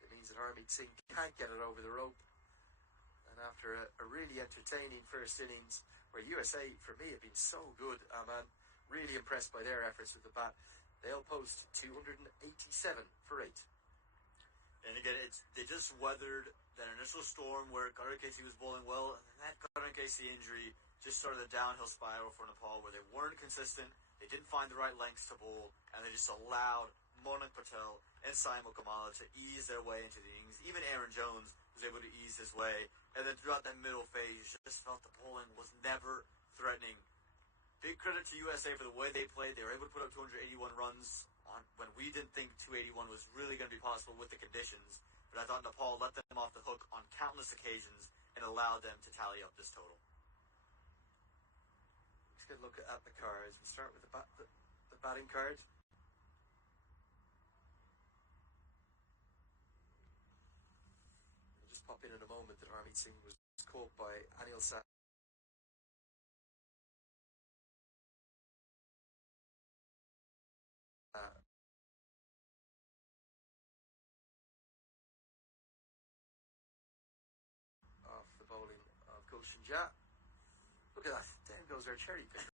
It means that Harmeet Singh can't get it over the rope. And after a really entertaining first innings, where USA, for me, have been so good, I'm really impressed by their efforts with the bat. They'll post 287 for 8. And again, they just weathered that initial storm where Qatar KC was bowling well, and then that Qatar KC injury just started a downhill spiral for Nepal where they weren't consistent, they didn't find the right lengths to bowl, and they just allowed Monak Patel and Saim Kamala to ease their way into the innings. Even Aaron Jones was able to ease his way, and then throughout that middle phase, you just felt the bowling was never threatening. Big credit to USA for the way they played. They were able to put up 281 runs on when we didn't think 281 was really going to be possible with the conditions. But I thought Nepal let them off the hook on countless occasions and allowed them to tally up this total. Let's get a look at the cards. We'll start with the batting card. We'll just pop in a moment that Harmeet Singh was caught by Anil Sai. Off the bowling of Gulshan Jha. Look at that. There goes our cherry picker.